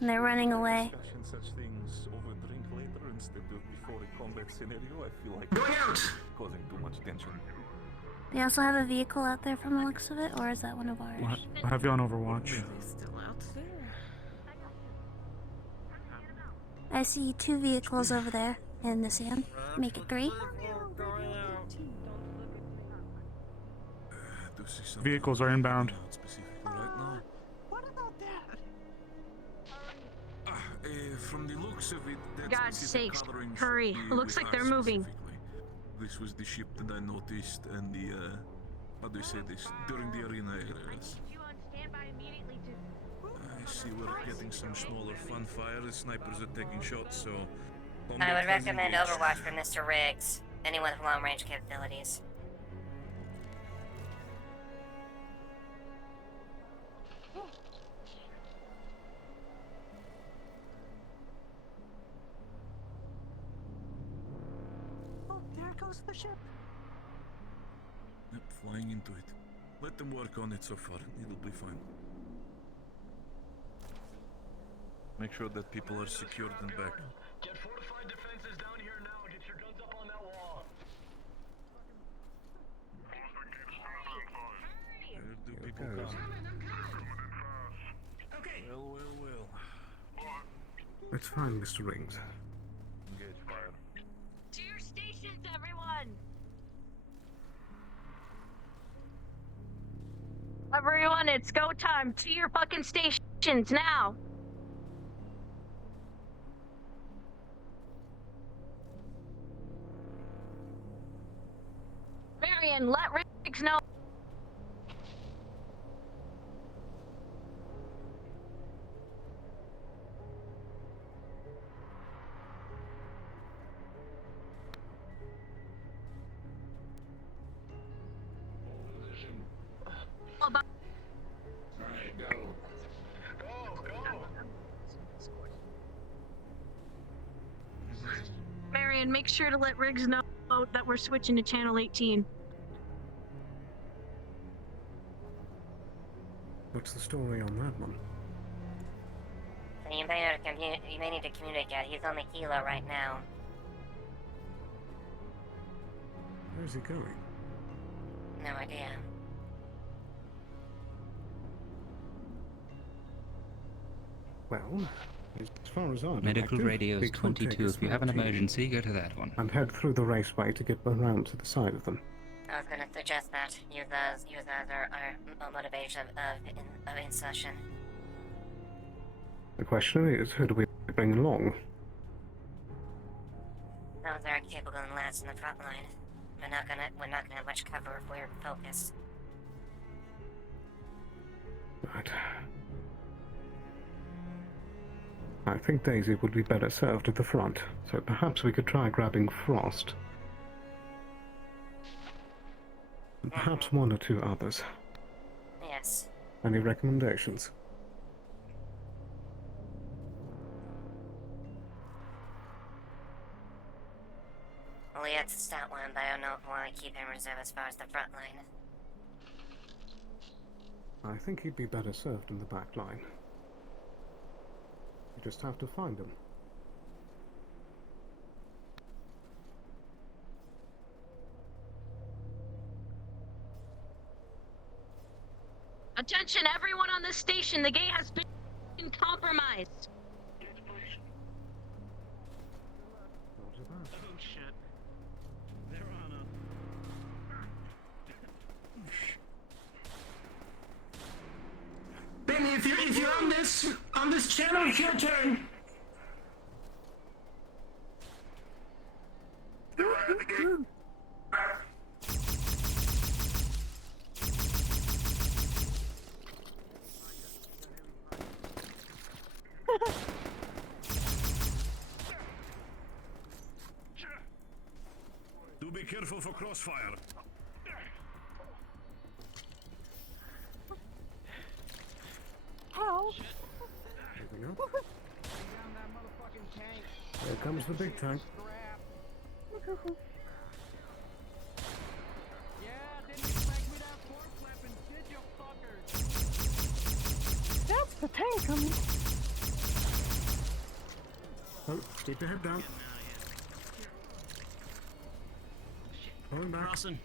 And they're running away. Discussing such things over drink later instead of before a combat scenario, I feel like going out, causing too much tension. They also have a vehicle out there from the looks of it, or is that one of ours? I'll have you on Overwatch. Still out there. I see 2 vehicles over there in the sand. Make it 3. Vehicles are inbound. What about that? From the looks of it, that God's specific sakes, coloring hurry. should be It looks with like they're us moving. specifically. This was the ship that I noticed, and the how do you say this? During the arena areas. I see we're getting some smaller fun fire. The snipers are taking shots, so. I would recommend Overwatch for Mr. Riggs. Anyone with long-range capabilities. Oh, there goes the ship. Yep, flying into it. Let them work on it so far. It'll be fine. Make sure that people are secured and back. Get fortified defenses down here now. Get your guns up on that wall. Where do people come? Well, well, well. It's fine, Mr. Rings. Engage fire. To your stations, everyone! Everyone, it's go time. To your fucking stations now! Marion, let Riggs know. Marion, make sure to let Riggs know that we're switching to channel 18. What's the story on that one? You may need to communicate. He's on the helo right now. Where's he going? No idea. Well, as far as I'm Medical directed, radio we is could take 22. us If you have an 14 emergency, go to that one. and head through the raceway to get around to the side of them. I was gonna suggest that. Use those as our motivation of insertion. The question is, who do we bring along? Those that are capable and last in the front line. We're not gonna have much cover if we're focused. Right. I think Daisy would be better served at the front, so perhaps we could try grabbing Frost. And perhaps one or two others. Yes. Any recommendations? far as the front line. I think he'd be better served in the back line. You just have to find him. Attention, everyone on this station. The gate has been compromised. Oh shit. They're on us. Benny, if you're on this channel, it's your turn. Do be careful for crossfire. Ow! Here comes the big tank. That's the tank coming. Oh, keep your head down. Going back. Crossing.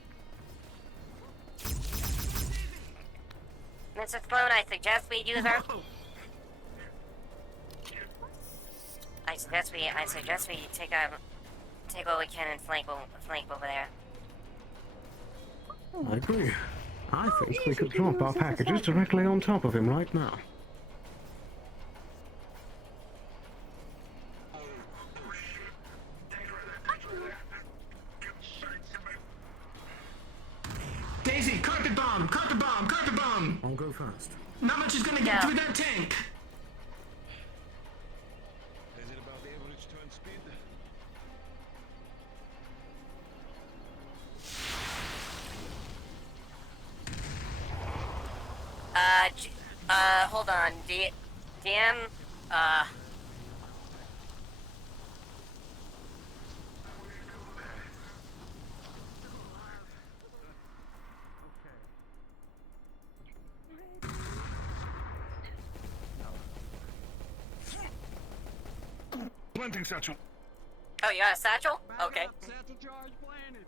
Mr. Sloan, I suggest we use our... I suggest we take what we can and flank over there. I agree. I think we could drop our packages directly on top of him right now. Daisy, carpet bomb, carpet bomb, carpet bomb. I'll go first. Not much is gonna get through that tank. Is it about the average turn speed? Hold on. DM, Planting satchel. Oh, you got a satchel? Okay. Satchel charge planted.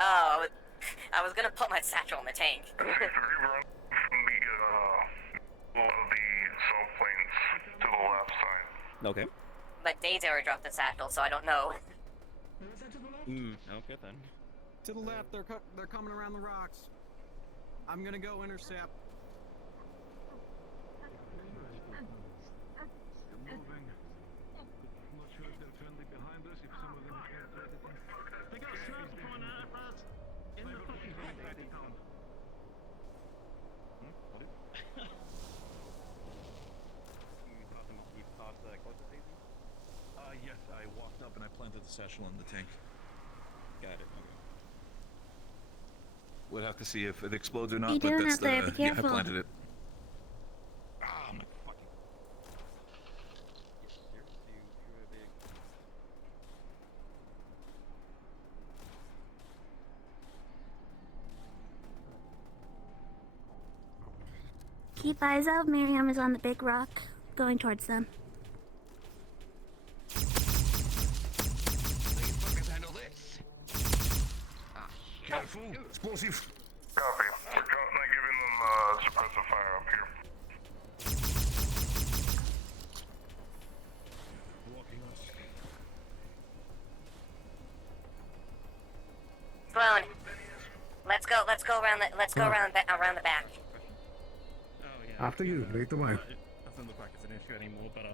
Oh, I was gonna put my satchel in the tank. Rerun from the salt planes to the left side. Okay. But Daisy already dropped the satchel, so I don't know. Okay then. To the left, they're coming around the rocks. I'm gonna go intercept. They got sniper pointing at us in the fucking tank. Yes, I walked up and I planted the satchel in the tank. Got it. Okay. We'll have to see if it explodes or What not, are you but doing that's out there? the... Be Yeah, I careful. planted it. Ah, my fucking... Keep eyes out. Miriam is on the big rock, going towards them. Careful! Explosive! Copy. We're currently giving them suppressive fire up here. Walking us. Sloan, let's go around the back. Oh yeah. After you, lead the way. Doesn't look like it's an issue anymore, but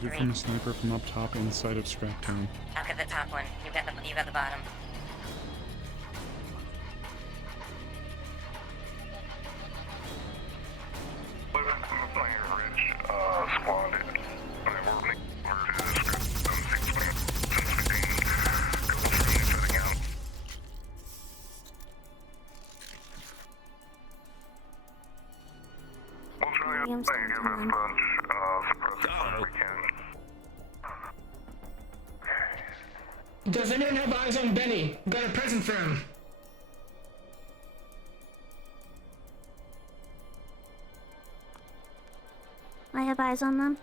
Do from a sniper from up top inside of Scraptown. I'll get the top one. You got the bottom. Does anyone have eyes on Benny? Got a present for him. I have eyes on them.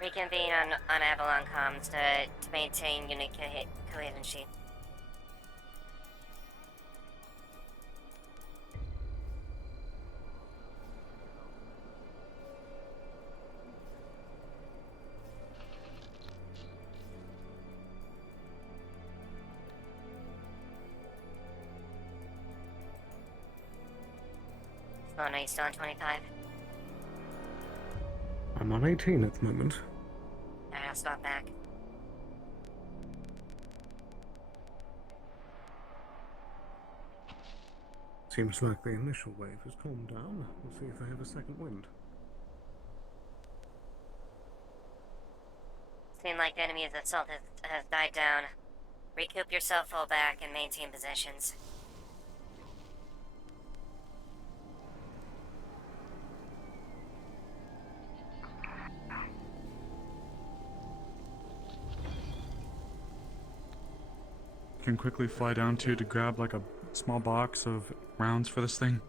Reconvene on Avalon comms to maintain unit coherency. Oh no, you still on 25? I'm on 18 at the moment. Alright, I'll stop back. Seems like the initial wave has calmed down. We'll see if they have a second wind. Seems like the enemy's assault has died down. Recoup yourself, fall back, and maintain positions. Can quickly fly down to grab like a small box of rounds for this thing.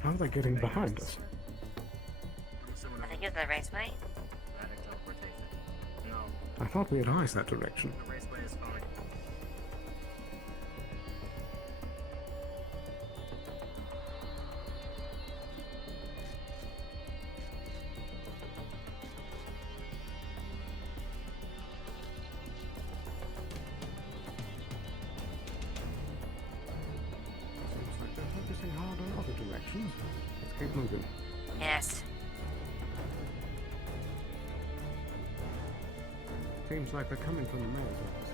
How are they getting behind us? I think it's the raceway. I thought we had eyes that direction. The raceway is fine. Seems like they're focusing hard on other directions. Let's keep moving. Yes. Seems like they're coming from the mayor's office.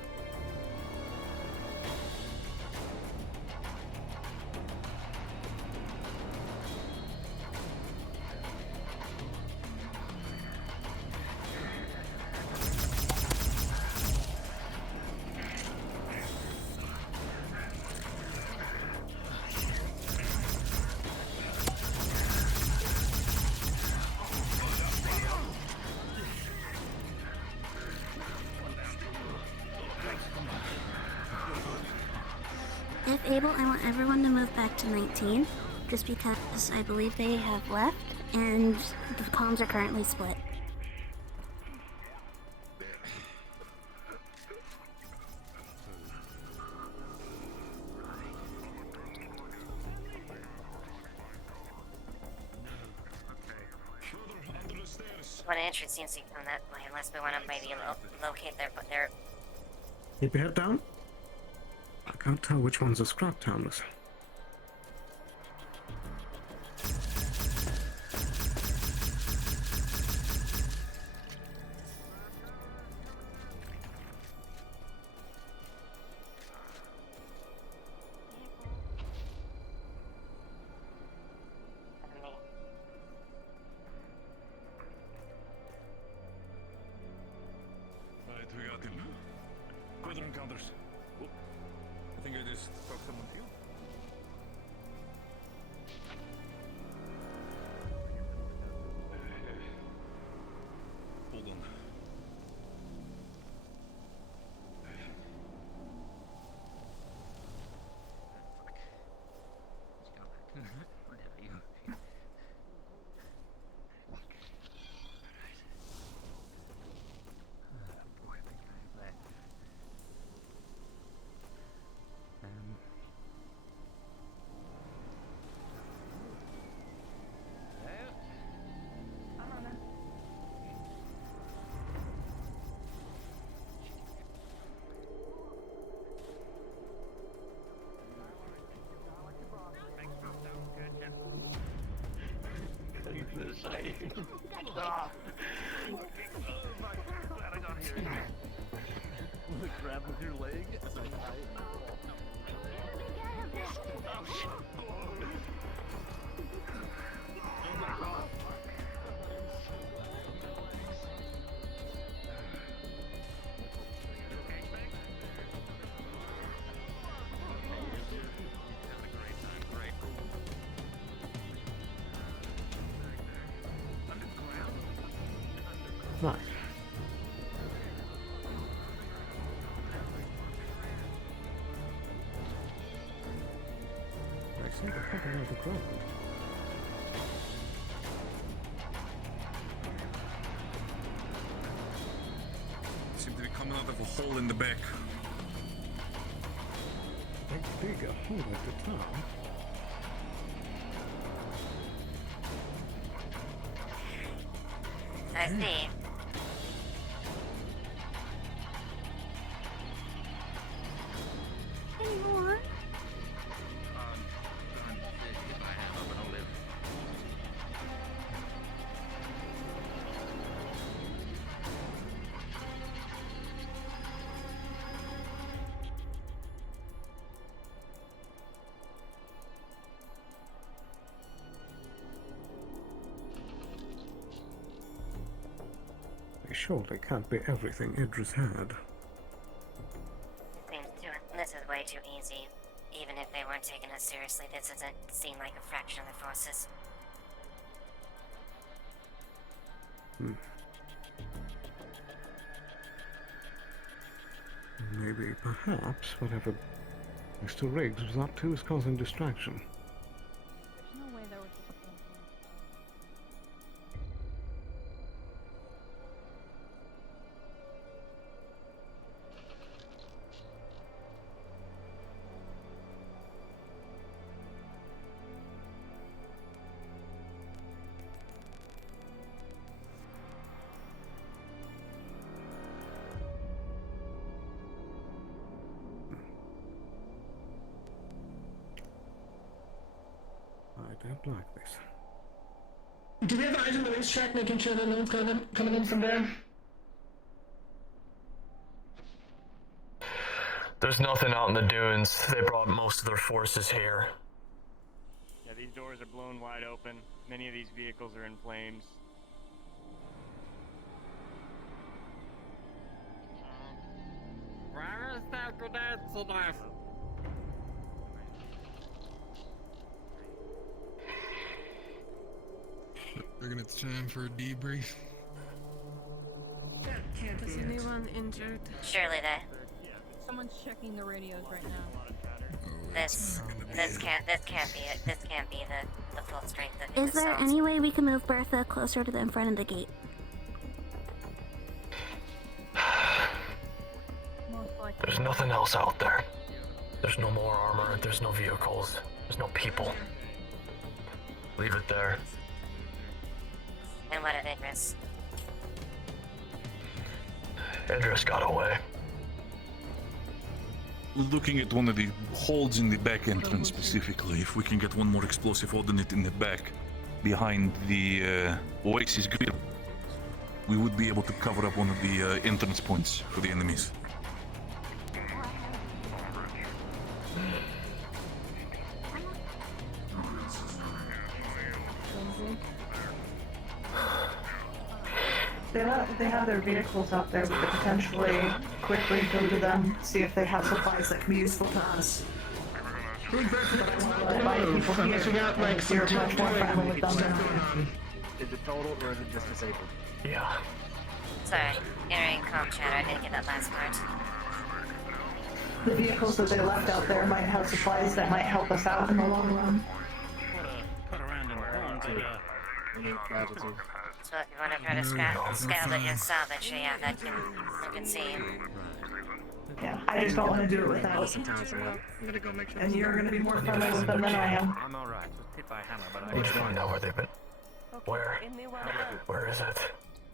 If able, I want everyone to move back to 19, just because I believe they have left, and the comms are currently split. One entrance seems to come that way, unless we want to maybe locate their. Keep your head down. I can't tell which ones are Scraptowners. Right, we got him. Further encounters. Oh, I think I just spoke someone to you. Hold on. Whatever you. grabbing your leg as I tie it. Nice. I seem to have another ground. Seem to be coming out of a hole in the back. A bigger hole at the top. I see. Anymore? They surely can't be everything Idris had. This is way too easy. Even if they weren't taking us seriously, this doesn't seem like a fraction of their forces. Maybe, perhaps, whatever Mr. Riggs was up to is causing distraction. There's no way there was just I don't like this. Do we have eyes on the racetrack making sure that no one's coming in from there? There's nothing out in the dunes. They brought most of their forces here. Yeah, these doors are blown wide open. Many of these vehicles are in flames. Where is that grenade tonight? Reckon it's time for a debrief. Is anyone injured? Surely they. someone's checking the radios right now. This can't be it. This can't be the full strength of Is there any way we can move Bertha closer to the in front of the gate? There's nothing else out there. There's no more armor, there's no vehicles, there's no people. Leave it there. And what of Idris? Idris got away. Looking at one of the holes in the back entrance specifically, if we can get one more explosive ordnance in the back, behind the Oasis Grill, we would be able to cover up one of the entrance points for the enemies. They have their vehicles out there. We could potentially quickly go to them, see if they have supplies that can be useful to us. But I want to let by people here. We got like so you're much more friendly with them than Is it total or is it just disabled? Yeah. Sorry, hearing comm chatter, I didn't get that last part. the vehicles that they left out there might have supplies that might help us out in the long run. Put around in the horn to So if you want to try to salvage and salvage, yeah, that I can see. Yeah, I just don't want to do it without. I'm gonna go make sure. And you're going to be more friendly with them than I am. I'm alright. Just hit by a hammer, but Need to find out where they've been. Where? Where is it?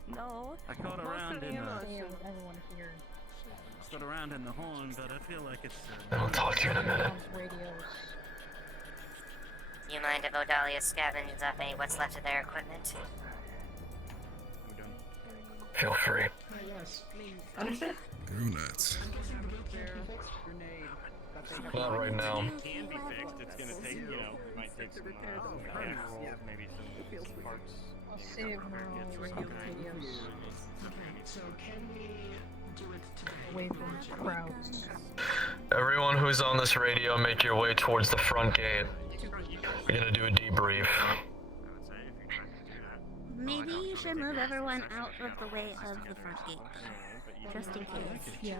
No. I caught around in the horn, but I feel like it's. I'll talk to you in a minute. You mind if Odalia scavenges up any what's left of their equipment? Feel free. Understood? Go nuts. Not right now. It can be fixed. It's gonna take, you know, it might take some mechanic rolls, maybe some parts. I'll save So can we do it today? away from crowds. Everyone who's on this radio, make your way towards the front gate. We're gonna do a debrief. Maybe you should move everyone out of the way of the front gate, just in case. Yeah.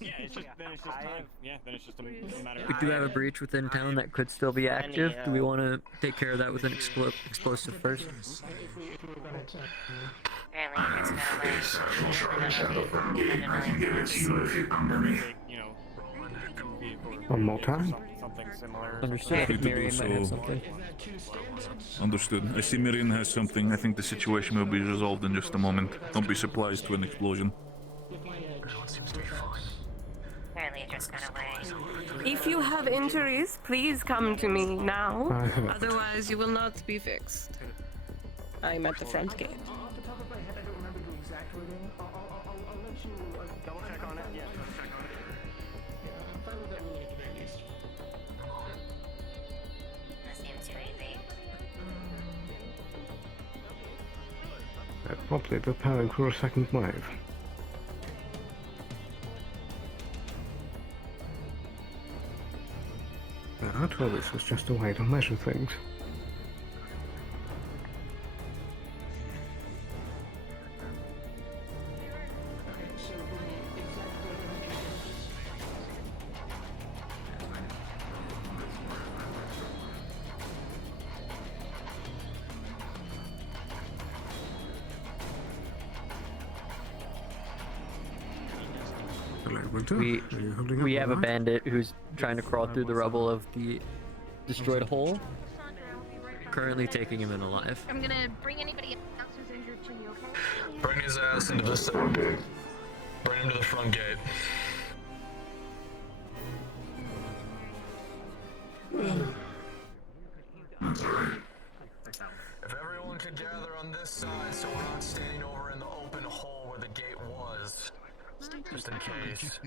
Yeah, it's just time. Yeah, then it's just a matter of We do have a breach within town that could still be active. Do we want to take care of that with an explosive first? One more time. Something similar. Understood. I think Miriam might have something. Understood. I see Miriam has something. I think the situation will be resolved in just a moment. Don't be surprised to an explosion. Apparently it just got away. If you have injuries, please come to me now. I heard. Otherwise, you will not be fixed. I'm at the front gate. Off the top of my head, I don't remember the exact wording. I'll let you double check on it. Yeah, double check on it. Yeah, I'm fine with that ruling at the very least. That seems too easy. They're probably preparing for a second wave. I thought this was just a way to measure things. We have a bandit who's trying to crawl through the rubble of the destroyed hole. Currently taking him in alive. I'm gonna bring anybody else who's injured to you, okay? Bring his ass into the front gate. Bring him to the front gate. If everyone could gather on this side so we're not standing over in the open hole where the gate was. Just in case.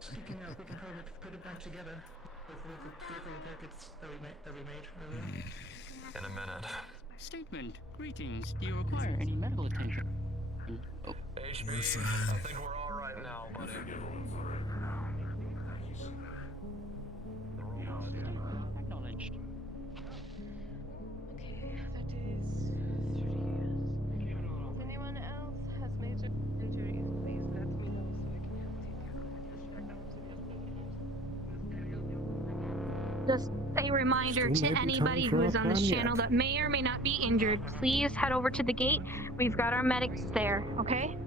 Speaking of, we can put it back together with the packets that we made earlier. In a minute. Statement. Greetings. Do you require any medical attention? Oh. HB, I think we're all right now, buddy. Acknowledged. Okay, that is 3 years. If anyone else has major injuries, please let me know so I can help take care of it. Just a reminder to anybody who is on this channel that may or may not be injured, please head over to the gate. We've got our medics there, okay?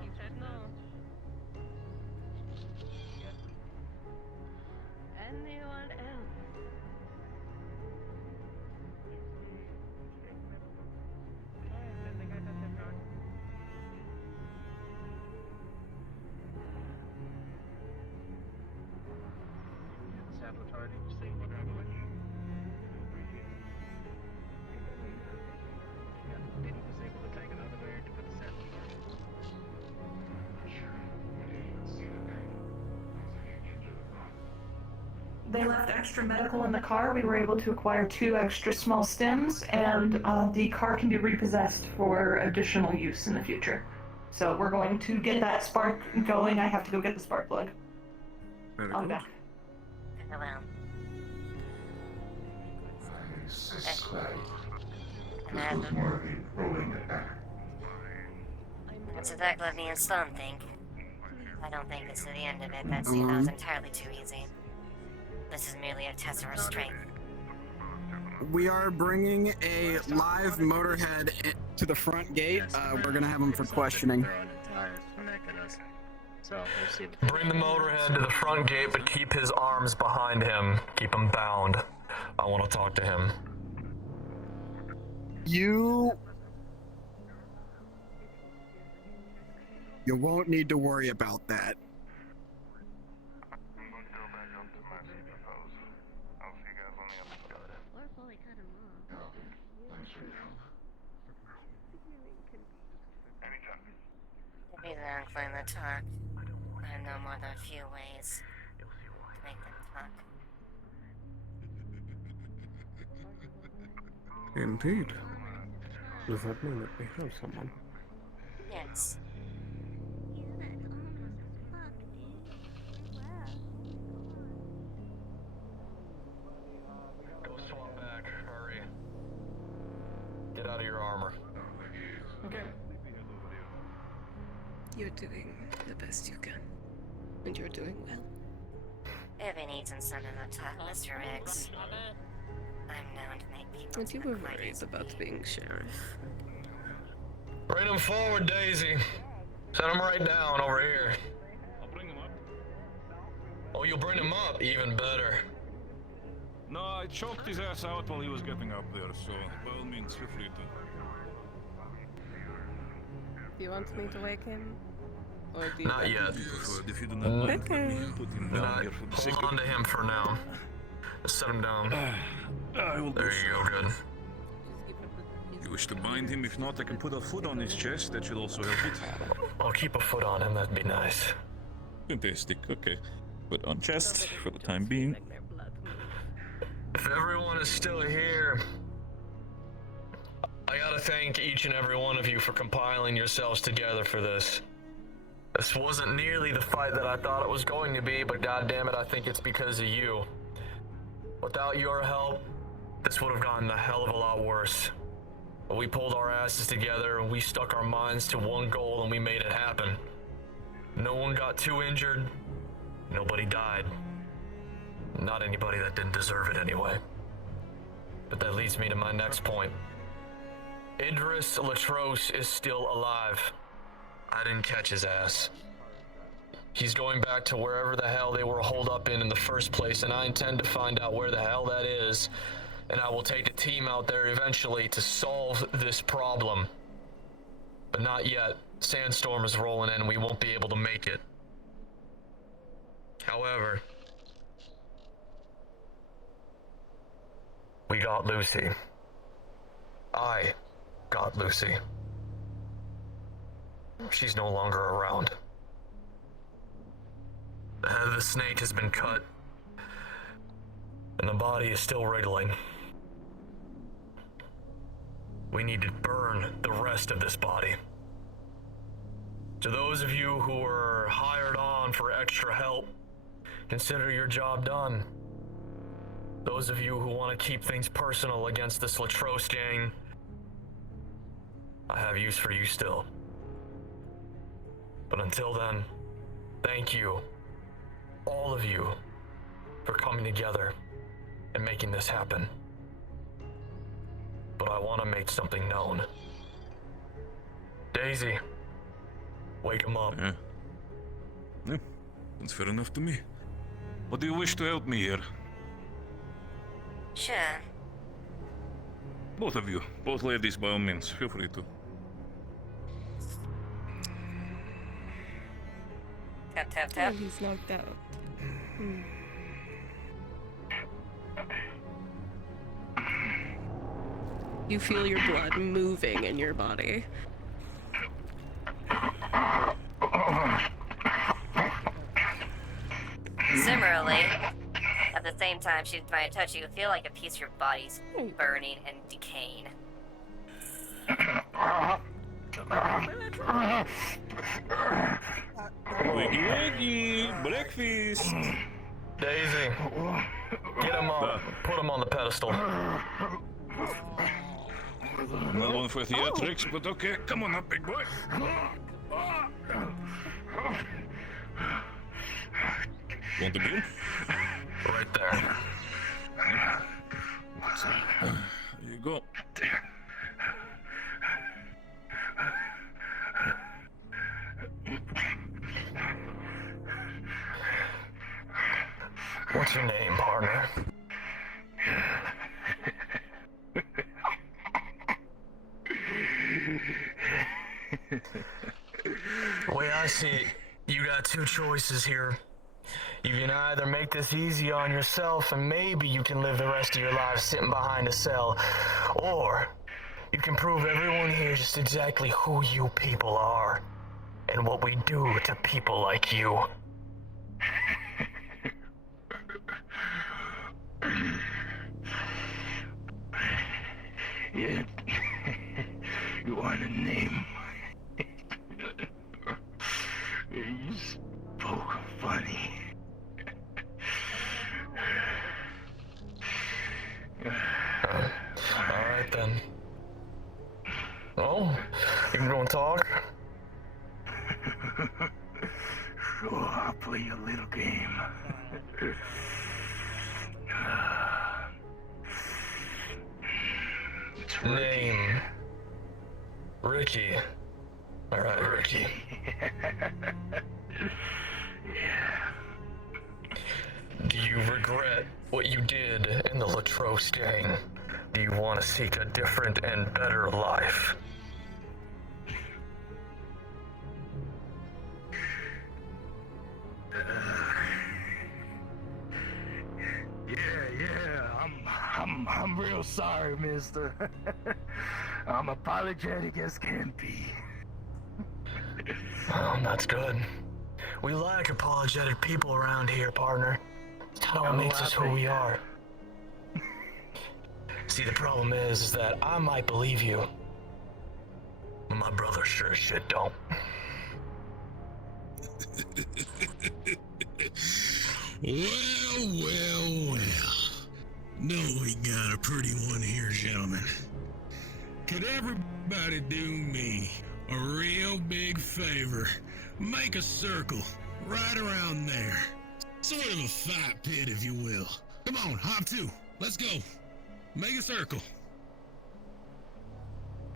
He said no. Anyone else? They left extra medical in the car. We were able to acquire 2 extra small stims, and the car can be repossessed for additional use in the future. So we're going to get that spark going. I have to go get the spark plug. I'll be back. Hello. What's that let me and Stone think? I don't think this is the end of it, Betsy. That was entirely too easy. This is merely a test of our strength. We are bringing a live motorhead to the front gate. We're gonna have him for questioning. Bring the motorhead to the front gate, but keep his arms behind him. Keep him bound. I want to talk to him. You won't need to worry about that. Maybe they're inclined to talk. I know more than a few ways to make them talk. Indeed. Does that mean that we have someone? Yes. Go swap back, hurry. Get out of your armor. Okay. You're doing the best you can. And you're doing well. If he needs incentive to talk, Mr. Riggs. I'm known to make people. And you were worried about being sheriff. Bring him forward, Daisy. Set him right down over here. I'll bring him up. Oh, you'll bring him up? Even better. No, I choked his ass out while he was getting up there, so by all means, feel free to. Do you want me to wake him? Or do you Not yet. If you do not mind, Okay. put him down here for the sake Hold on to him for now. Just set him down. I will There you go, good. You wish to bind him? If not, I can put a foot on his chest. That should also help it. I'll keep a foot on him, that'd be nice. Fantastic, okay. Put on chest for the time being. If everyone is still here, I gotta thank each and every one of you for compiling yourselves together for this. This wasn't nearly the fight that I thought it was going to be, but goddammit, I think it's because of you. Without your help, this would have gotten a hell of a lot worse. But we pulled our asses together, and we stuck our minds to one goal, and we made it happen. No one got too injured. Nobody died. Not anybody that didn't deserve it anyway. But that leads me to my next point. Idris Latros is still alive. I didn't catch his ass. He's going back to wherever the hell they were holed up in the first place, and I intend to find out where the hell that is, and I will take a team out there eventually to solve this problem. But not yet. Sandstorm is rolling in and we won't be able to make it. However, we got Lucy. I got Lucy. She's no longer around. The head of the snake has been cut, and the body is still wriggling. We need to burn the rest of this body. To those of you who were hired on for extra help, consider your job done. Those of you who want to keep things personal against this Latros gang, I have use for you still. But until then, thank you, all of you, for coming together and making this happen. But I want to make something known. Daisy, wake him up. Yeah, that's fair enough to me. What do you wish to help me here? Sure. Both of you, both ladies, by all means, feel free to. Tap, tap, tap. Oh, he's knocked out. You feel your blood moving in your body. Similarly, at the same time she's trying to touch you, you feel like a piece of your body's burning and decaying. Wiggy wiggy, breakfast. Daisy, get him up. Put him on the pedestal. Not one for theatrics, but okay. Come on up, big boy. Want the beer? Right there. There you go. What's your name, partner? The way I see it, you got two choices here. You can either make this easy on yourself and maybe you can live the rest of your life sitting behind a cell, or you can prove everyone here just exactly who you people are. and what we do to people like you. Yeah, you want a name? You spoke funny. Alright then. Well, you can go and talk. Sure, I'll play you a little game. Name. Ricky. Alright, Ricky. Do you regret what you did in the Latros gang? Do you want to seek a different and better life? I'm real sorry, mister. I'm apologetic as can be. Well, that's good. We like apologetic people around here, partner. It's how it makes us who we are. See, the problem is that I might believe you, but my brother sure as shit don't. Well. No, we got a pretty one here, gentlemen. Could everybody do me a real big favor? Make a circle right around there. Sort of a fight pit, if you will. Come on, hop to. Let's go. Make a circle.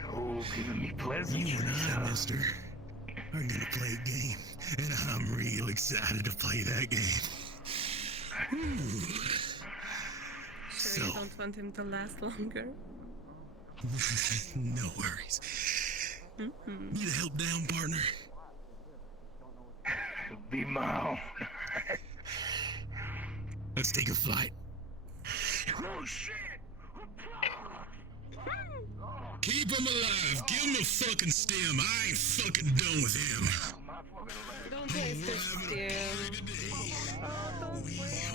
Oh, giving me pleasure. You and I, mister, are gonna play a game, and I'm real excited to play that game. Whew. Sure you don't want him to last longer? No worries. Need help down, partner? Be my own. Let's take a flight. Oh, shit! Keep him alive. Give him a fucking stem. I ain't fucking done with him. Don't waste the stem. Oh, don't waste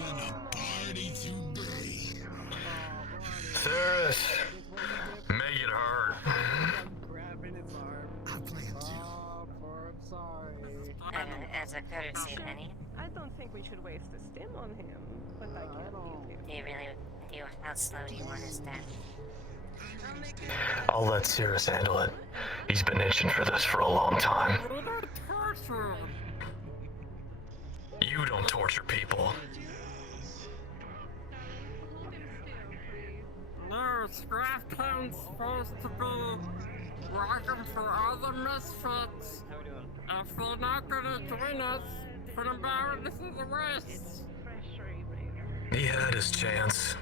Having a party today. Cirrus, make it hurt. As a courtesy, Lenny. I don't think we should waste a stem on him, but I can't leave him. Do you really how slow do you want his death? I'll let Cirrus handle it. He's been itching for this for a long time. You don't torture people. No, Scrapton's supposed to be working for other misfits. If they're not gonna join us, put them down into the rest. He had his chance.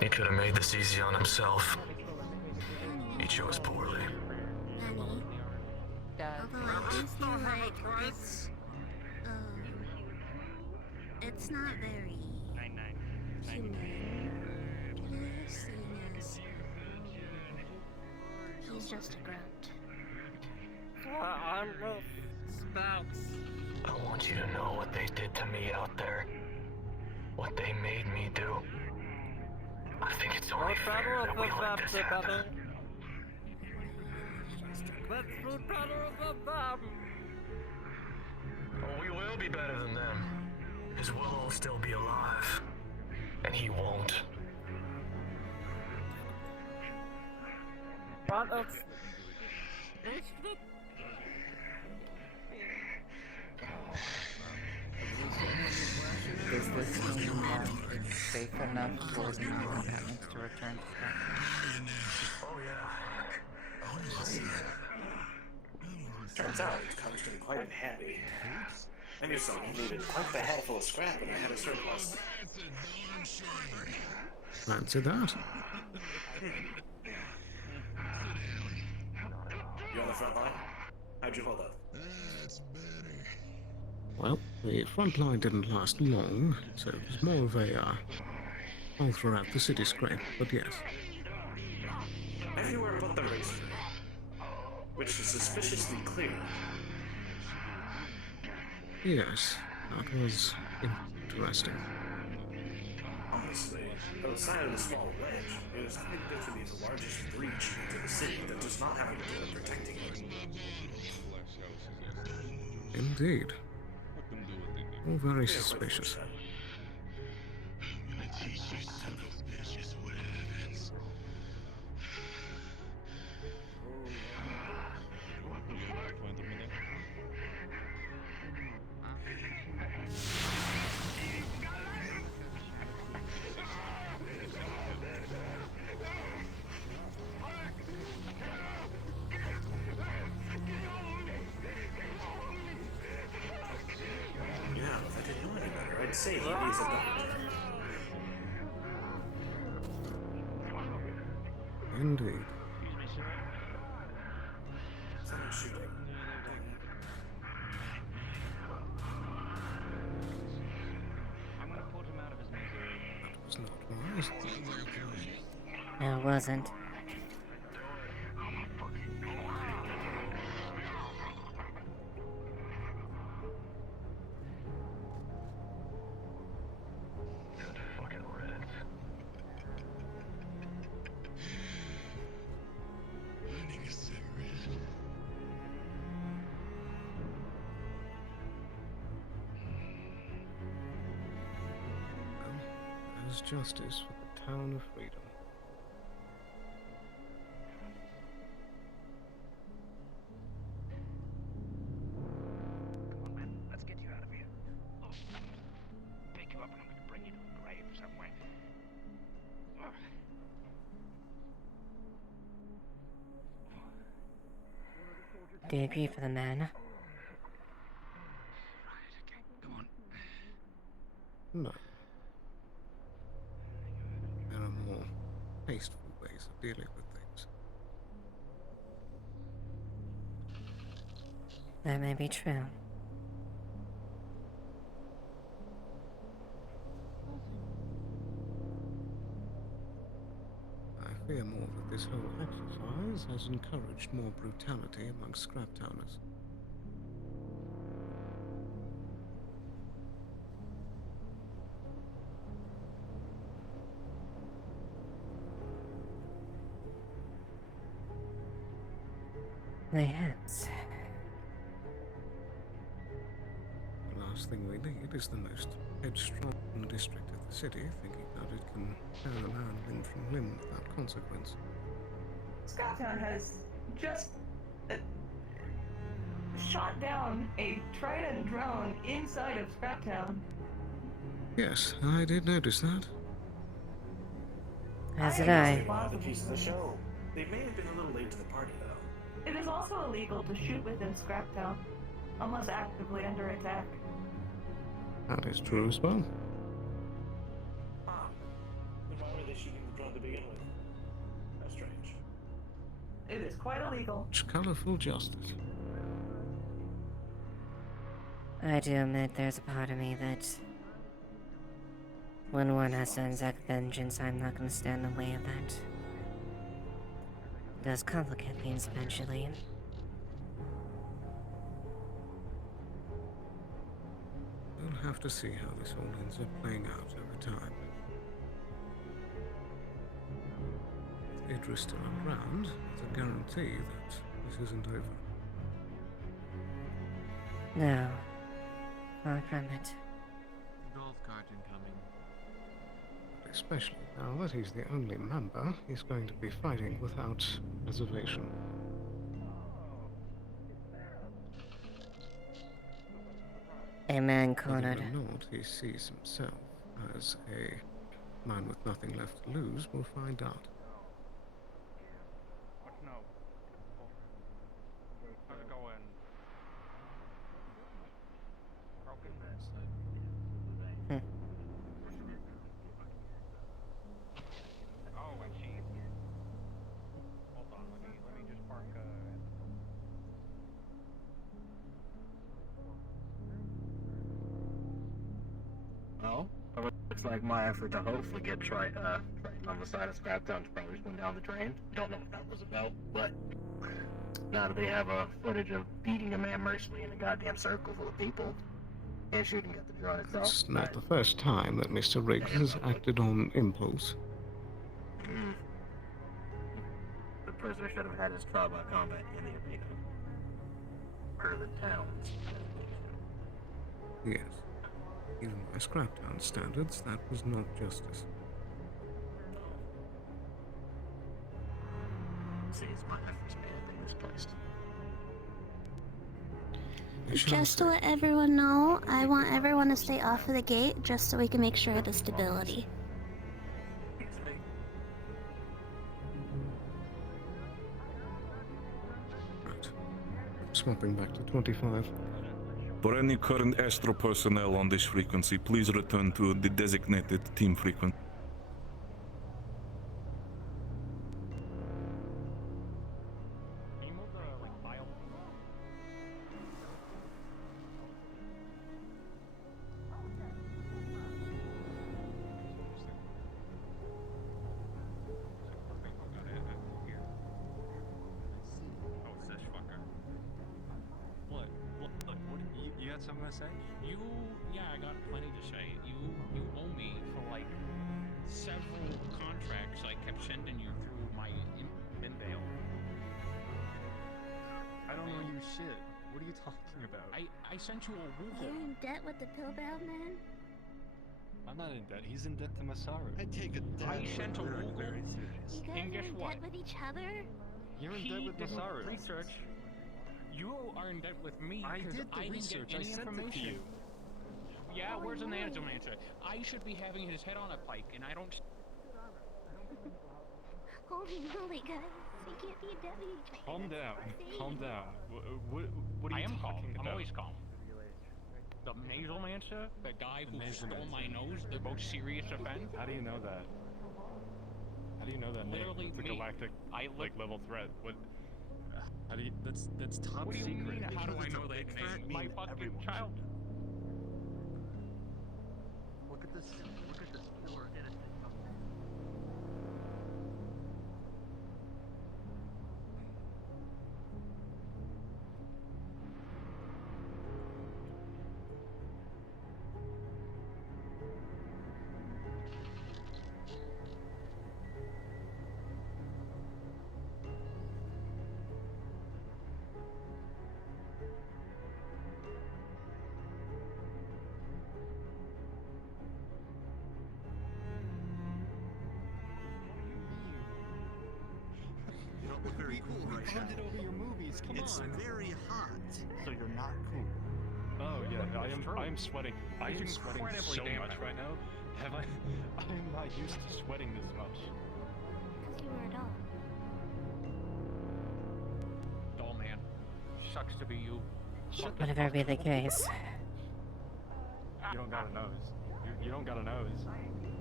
He could have made this easy on himself. He chose poorly. Although I do feel like it's not very humane, seeing as he's just a grunt. I'm with Spouts. I want you to know what they did to me out there. What they made me do. I think it's only fair that we let this happen. Let's be better than them. Oh, we will be better than them. His will will still be alive. And he won't. But it's... Is this team safe enough for the inhabitants to return to Scotland? Oh yeah. Turns out it's come in quite handy. I knew someone who needed quite the handful of scrap and I had a surplus. Fancy that. You on the front line? How'd you hold up? Well, the front line didn't last long, so it was more of a all throughout the city scrape, but yes. Hey, everywhere but the raceway, which is suspiciously clear. Yes, that was interesting. Honestly, outside of the small ledge, it is quite literally the largest breach into the city that does not have a door protecting it. Indeed. All very We are quite suspicious. fortunate. Yeah, if I didn't know any better, I'd say he needs a doctor. Indeed. Someone's shooting. It's not wise. No, it wasn't. There's justice for the town of freedom. Come on, man. Let's get you out of here. Pick you up and I'm gonna bring you to a grave somewhere. Do you agree for the man? Come on. No. There are more tasteful ways of dealing with things. That may be true. I fear more that this whole exercise has encouraged more brutality among scraptowners. Yes. The last thing we need is the most headstrong district of the city thinking that it can tear a man limb from limb without consequence. Scottown has just shot down a Trident drone inside of Scraptown. Yes, I did notice that. As did I. The piece of the show. They may have been a little late to the party, though. It is also illegal to shoot within Scraptown, unless actively under attack. That is true as well. Ah. Then why were they shooting the drone to begin with? How strange. It is quite illegal. Such colourful justice. I do admit there's a part of me that when one has to exact vengeance, I'm not going to stand in the way of that. It does complicate things eventually. We'll have to see how this all ends up playing out over time. With Idris still around, it's a guarantee that this isn't over. No. Far from it. Golf cart incoming. Especially now that he's the only member, he's going to be fighting without reservation. A man Whether cornered. or not he sees himself as a man with nothing left to lose, we'll find out. How's it going? Oh, and she. Hold on, let me just park. Well, Looks like my effort to hopefully get Triton on the side of Scraptown's probably just went down the drain. Don't know what that was about, but now that they have footage of beating a man mercilessly in a goddamn circle full of people and shooting at the drone itself. It's not the first time that Mr. Riggs has acted on impulse. The prisoner should have had his trial by combat in the arena. Or the towns. Yes. Even by Scraptown standards, that was not justice. See, it's my efforts made I think misplaced. Just to let everyone know, I want everyone to stay off of the gate just so we can make sure of the stability. Right. Swapping back to 25. For any current Astro personnel on this frequency, please return to the designated team frequency. Something to say? Yeah, I got plenty to say. You owe me for like several contracts I kept sending you through my email. I don't know you shit. What are you talking about? I sent you a You're Woogle. in debt with the pillbound man? I'm not in debt. He's in debt to Masaru. I take a debt. I sent a Woogle. You guys And are guess in what? debt with each other? You're in He debt with did Masaru. research. You are in debt with me I because did the I didn't research. get I any sent it to information. you. Yeah, where's the answer? I should be having his head on a pike, and I don't. Holy moly, guys. We can't be in debt with each other. Calm down. Calm down. What are I you am calm. talking I'm about? always calm. The Nasomancer, the guy who stole my nose, the most serious offense. How do you know that? How do you know that name? Literally It's a me. galactic I like level threat. What? How do you? That's top What do you secret. mean? How do I know that name? My fucking child. Look at this. Look at this. We're innocent. You don't look very cool right now. Bonded over your movies. Come It's on. very hot. So you're not cool. Oh yeah, I am sweating. I am It's sweating incredibly so damn much hot. right now. Have I? I am not used to sweating this much. Because you were a doll. Doll man. Sucks to be you. Whatever be the case. You don't got a nose. You don't got a nose.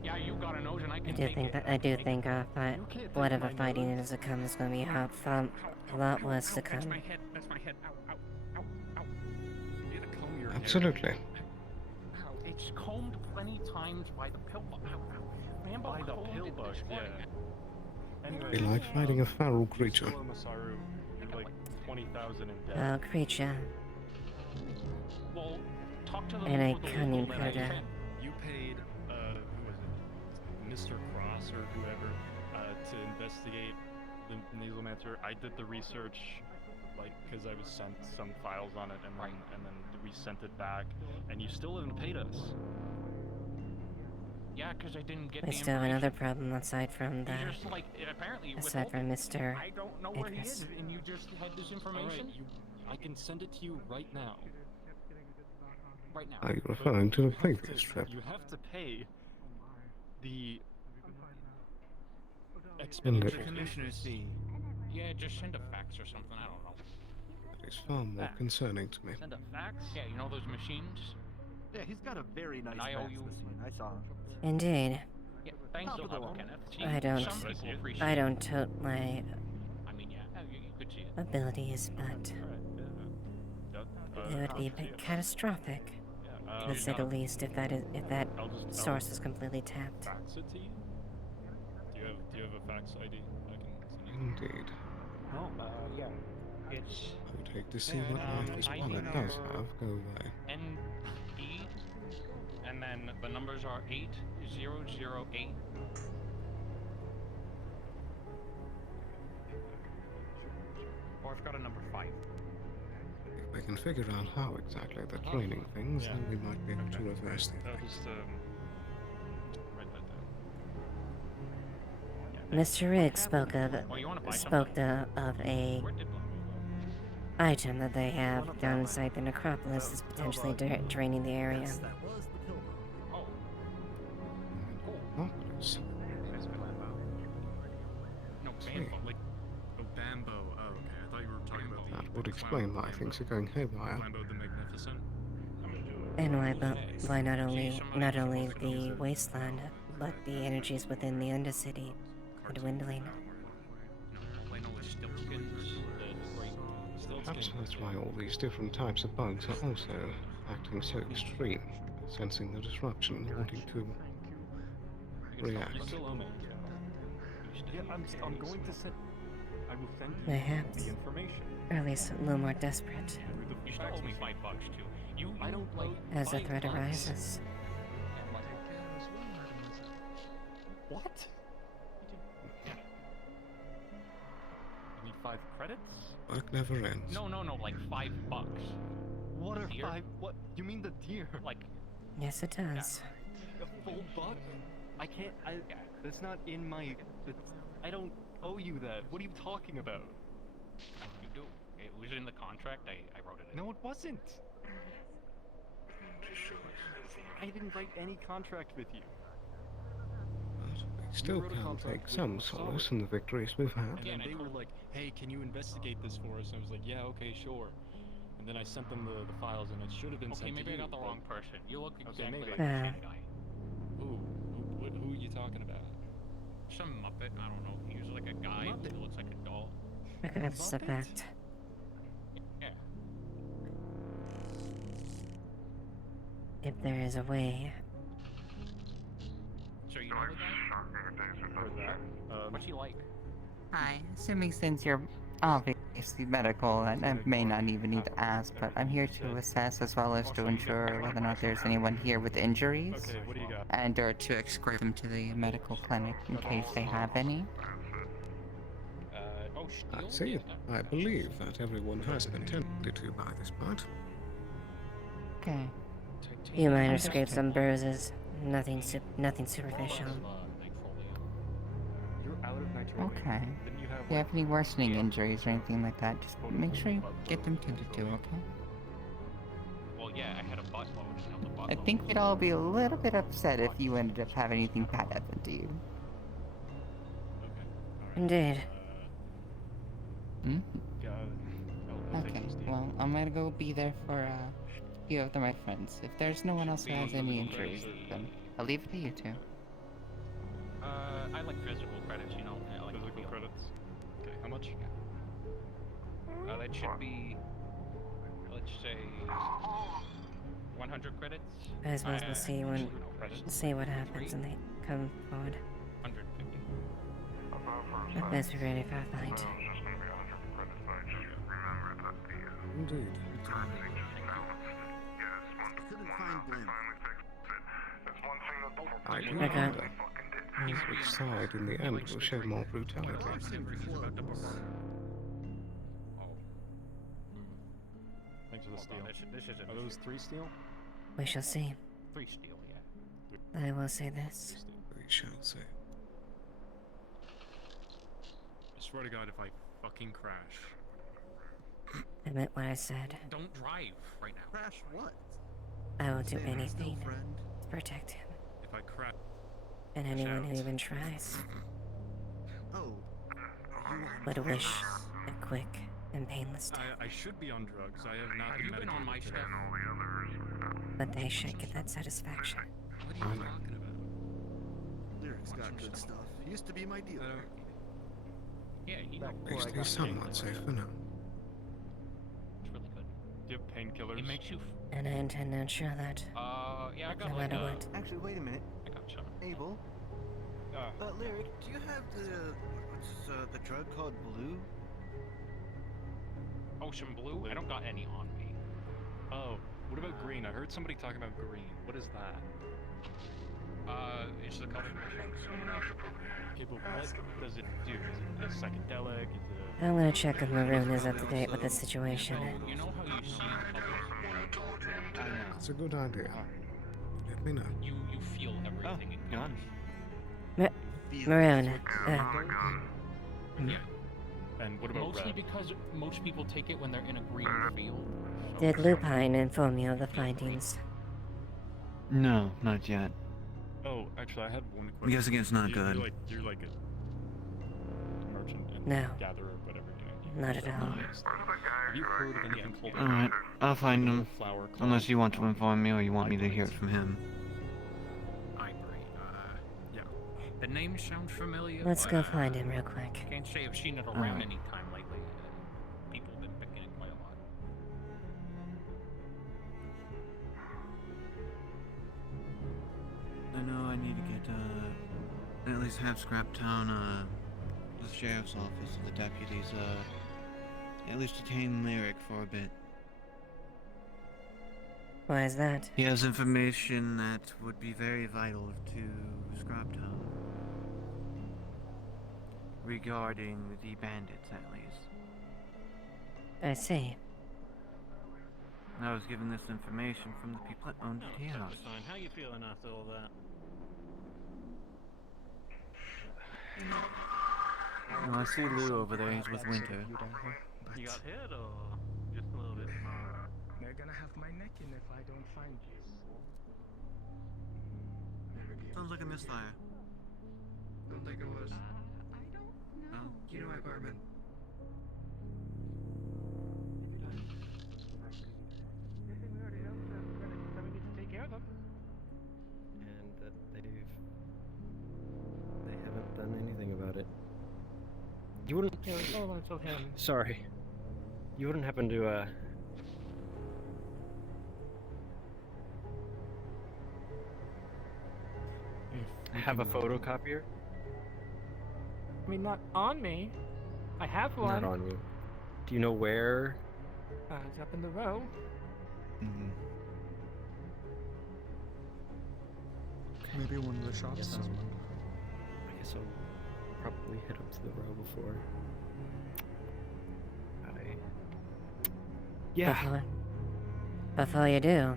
Yeah, you got a nose and I I can do take think it. that whatever fighting is to come is gonna be a lot worse to That's come. my head. That's my head. Ow, ow, ow, ow. You gotta comb your Absolutely. Ow. It's combed plenty times by the pill bug. Ow, ow. Rambo By the combed pill it bug, this yeah. morning. Be Anyway, like fighting a feral creature. Solo Masaru, you're like 20,000 in debt. Oh, creature. Well, talk to the And a people with the cunning Woogle that I predator. sent. You paid, who was it? Mr. Cross or whoever, to investigate the Nasomancer. I did the research, like, because I was sent some files on it, and then we sent it back, and you still haven't paid us. Yeah, because I didn't get We the still have information. another problem aside from the. You just like apparently Aside from Mr. I don't know where he Idris. is, and you just had this information. I can send it to you right now. Right now. Are you referring to the You have previous to- trip? You have to pay the Indeed. commissioner's fee. Yeah, just send a fax or something. I don't know. That is far more concerning to me. Send a fax? Yeah, you know those machines? Yeah, he's got a very nice And I owe you. machine. I saw it. Indeed. Yeah, thanks a Top of the lot, line. Kenneth. See, I don't. Some people appreciate I don't tote my I mean, yeah, you could see it. abilities, but it would be a bit catastrophic. Yeah, to say the least, if that I'll just source is completely tapped. fax it to you. Do you have a fax ID? I can send it. Indeed. Oh, yeah. It's I would hate to see what life this planet does have go by. NDA, and then the numbers are 8008. Or I've got a number 5. If we can figure out how exactly they're training things, then we might be able to reverse the I'll effects. just write that down. Mr. Riggs spoke of a item that they have down inside the necropolis that's potentially draining the area. Necropolis? No, bambo. Like, oh, bambo. Oh, okay. I thought you were talking about That would explain why things are going haywire. Flambeau the Magnificent. And why not only the wasteland, but the energies within the Undercity are dwindling. Perhaps that's why all these different types of bugs are also acting so extreme, sensing the disruption and wanting to react. You still owe me. Yeah, I'm going to send. I will send you Perhaps. the information. Or at least a little more desperate. You still owe me $5 too. I don't like. As the threat arises. What? Yeah. You need 5 credits? Work never ends. No, like $5. What are Deer? 5? What? You mean the deer? Like, Yes, it does. a full buck? I can't. That's not in my. I don't owe you that. What are you talking about? you do. It was in the contract. I wrote it in. No, it wasn't. I didn't write any contract with you. We still can take some solace in the victories we've had. And then they were like, hey, can you investigate this for us? And I was like, yeah, okay, sure. And then I sent them the files, and it should have been Okay, sent maybe to I you, got the but- wrong person. You look exactly maybe. like a shit guy. Who are you talking about? Some Muppet. I don't know. He was like a guy who looks like a doll. We're gonna have to step back. Yeah. If there is a way. So you know the guy? What's he like? Hi, assuming since you're obviously medical, and I may not even need to ask, but I'm here to assess as well as to ensure whether or not there's anyone here with injuries, Okay, what do you got? and or to escort them to the medical clinic in case they have any. I see. I believe that everyone has intended to by this point. Okay. Few minor scrapes and bruises. Nothing superficial. You're out of nitro. Okay. Then you have If you have any worsening injuries or anything like that, just make sure you get them tended to, okay? Well, yeah, I had a butt load. And now the butt I load think is- we'd all be a little bit upset if you ended up having anything bad happen to you. Indeed. Hmm? Okay, well, I'm gonna go be there for a few of my friends. If there's no one else who has any injuries, then I'll leave it to you two. I like physical credits, you know. I like Physical credits. Okay, how much? That should be, let's say, 100 credits. Might as well see when credits. see what happens when they come forward. 150. But best be ready for a fight. Indeed. I do Okay. wonder which side in the end will show more brutality. Thanks for the steel. This is Are those 3 steel? We shall see. 3 steel, yeah. I will say this. We shall see. I swear to God, if I fucking crash. I meant what I said. Don't drive right now. Crash what? I will do anything to protect him. If I crash. And anyone who even tries Oh. would wish a quick and painless death. I should be on drugs. I have not Have you been on my stuff? But they should get that satisfaction. What are you talking about? Lyric's got good stuff. He used to be my dealer. Yeah, he At least he's somewhat safe for now. It's really good. Do you have painkillers? It makes you. And I intend to ensure that. Yeah, I got No like matter what. Actually, wait a minute. I got some. Abel. Lyric, do you have the drug called Blue? Ocean Blue? I don't got any on me. Oh, what about green? I heard somebody talking about green. What is that? It's the color. Okay, but what does it do? Is it a psychedelic? Is it I'm gonna check if Maroon is up to date with the situation. You know how you see It's a good idea. Let me know. you feel everything in gone. Maroon, Yeah. And what about Mostly red? because most people take it when they're in a green field. So did Lupine inform you of the findings? No, not yet. Oh, actually, I had one I'm question. guessing it's not good. You're like a merchant and No. gatherer, whatever. You know, Not at all. Have you heard of anything called? Alright, I'll find him. Flower called Unless you want to inform me or you want me to hear it from him. Ivory. Yeah. The name sounds familiar. Let's but, go find him real quick. Can't say I've seen it around Alright. any time lately. People have been picking it quite a lot. I know I need to get, at least have Scraptown, the sheriff's office and the deputies, at least detain Lyric for a bit. Why is that? He has information that would be very vital to Scraptown. Regarding the bandits, at least. I see. I was given this information from the people that owned the tea house. How you feeling after all that? Well, I see Lou over there, he's with Winter. You got hit or just a little bit? They're gonna have my neck in if I don't find you. Sounds like a misfire. Don't think it was. Oh. You know my apartment. And that they haven't done anything about it. You wouldn't. Yeah, it's all about him. Sorry. You wouldn't happen to have a photocopier? I mean, not on me. I have one. Not on you. Do you know where? It's up in the row. Maybe one of the shops. Yes, I guess I'll probably head up to the row before. Before you do,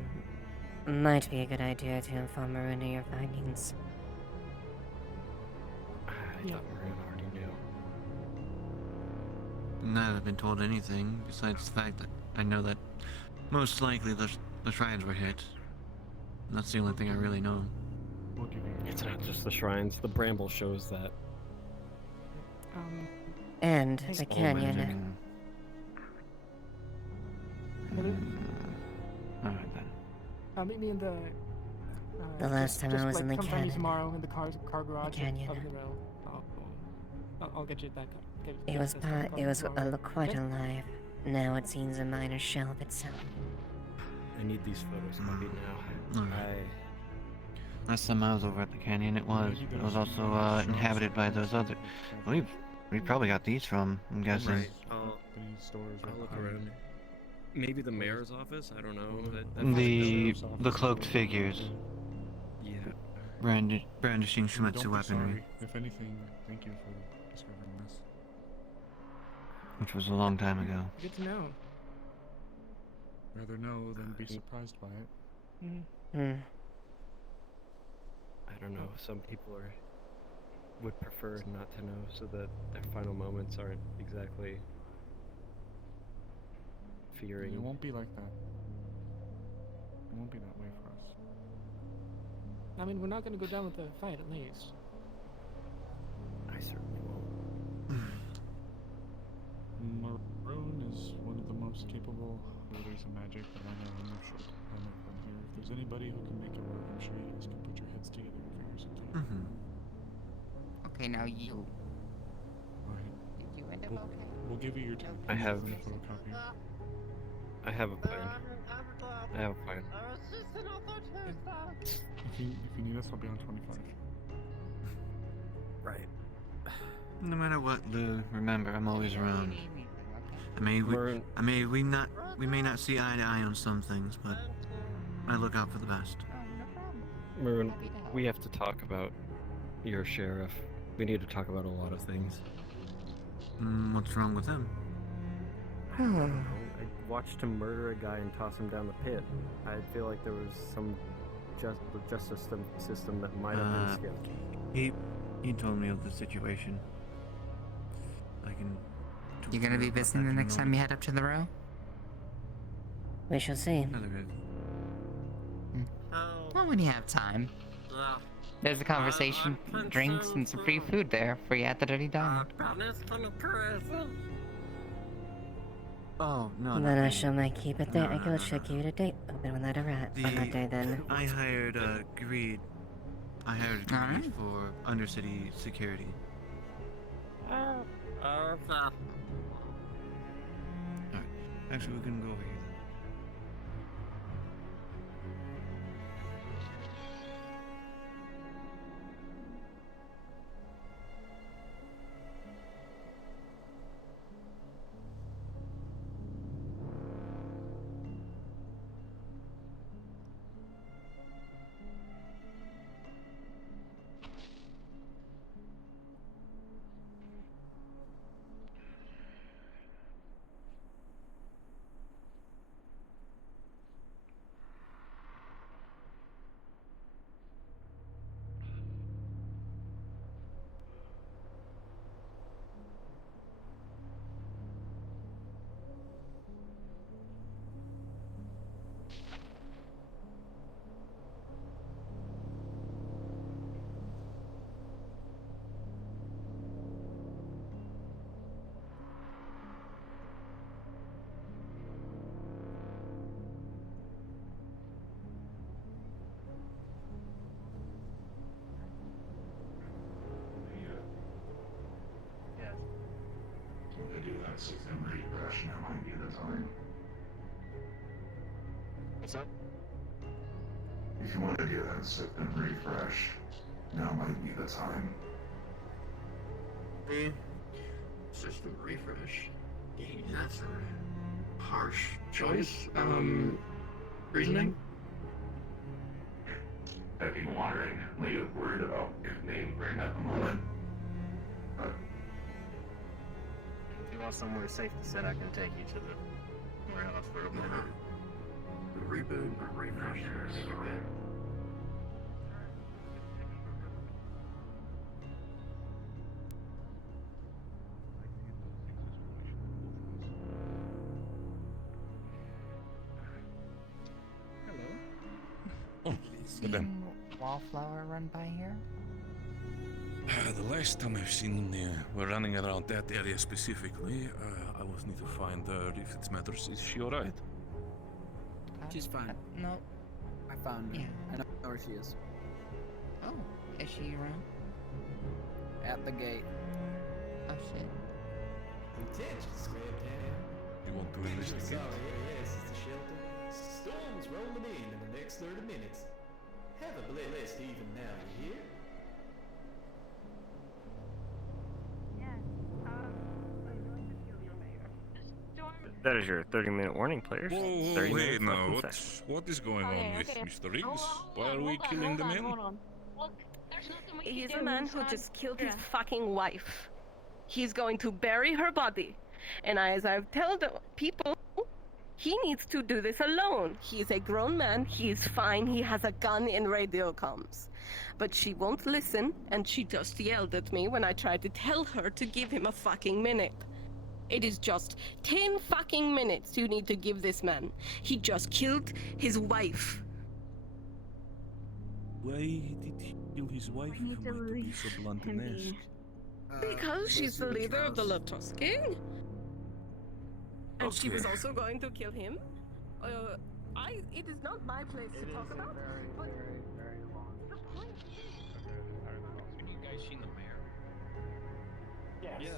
might be a good idea to inform Maroon of your findings. I thought Maroon already knew. I haven't been told anything, besides the fact that I know that most likely the shrines were hit. And that's the only thing I really know. It's not just the shrines. The bramble shows that. And the canyon. Alright then. Meet me in the. The last time I was in the sometime canyon. tomorrow in the car garage canyon. of the row. I'll get you that. It was quite alive. Now it seems a minor shell of itself. I need these photos copied now. Last time I was over at the canyon, it was also inhabited by those other. We probably got these from. I'm guessing. Right. I'll look around. Maybe the mayor's office. I don't know. The cloaked figures. Yeah. Brandishing Shumetsu weaponry. If anything, thank you for discovering this. Which was a long time ago. Good to know. Rather know than be surprised by it. I don't know. Some people would prefer not to know, so that their final moments aren't exactly fearing. It won't be like that. It won't be that way for us. I mean, we're not going to go down with the fight, at least. I certainly won't. Maroon is one of the most capable wielders of magic that I know in the short time I've been here. If there's anybody who can make it work, I'm sure you guys can put your heads together and figure something out. Okay, now you. Right. Did you end up okay? We'll give you your time. I have. I have a plan. I have a plan. If you need us, I'll be on 25. Right. No matter what, Lou, remember, I'm always around. We may not see eye to eye on some things, but I look out for the best. Merwin, we have to talk about your sheriff. We need to talk about a lot of things. What's wrong with him? I watched him murder a guy and toss him down the pit. I feel like there was some justice system that might have been skipped. He told me of the situation. You gonna be busy the next time you head up to the row? We shall see. Well, when you have time. There's a conversation, drinks, and some free food there for you at the Dirty Diner. Oh, no. Then I shall make keep it there. I will check you to date. Open when that arrives. On that day, then. I hired Greed. Greed for Undercity security. Okay. Alright. Actually, we can go over here. Now might be the time. What's up? If you want to do that sip and refresh, now might be the time. System refresh. That's a harsh choice. Reasoning? I've been wondering, Lilith worried about if name bring at the moment. If you want somewhere safe to sit, I can take you to the warehouse for a minute. The reboot or refresh. Seen Wallflower run by here? The last time I've seen we're running around that area specifically, I was need to find if it matters. Is she alright? She's fine. No. I found her. Yeah. I know where she is. Oh, is she around? At the gate. Oh shit. Attention, Scraptown. You want to investigate? Yes, it's the shelter. Storm's rolling in the next 30 minutes. Have a blessed evening now, you hear? That is your 30-minute warning, players. Whoa, 30 wait, minutes left now, in the session. what is going on with Mr. Riggs? Why are we killing the man? He's a man who just killed his fucking wife. He's going to bury her body. And as I've told the people, he needs to do this alone. He's a grown man, he's fine, he has a gun and radio comms. But she won't listen, and she just yelled at me when I tried to tell her to give him a fucking minute. It is just 10 fucking minutes you need to give this man. He just killed his wife. Why did he kill his wife if he might be so blunt and ask? Because she's the leader of the Lotuski. And she was also going to kill him. It is not my place to talk about. But Very long. the point Have you guys seen the mayor? Yes.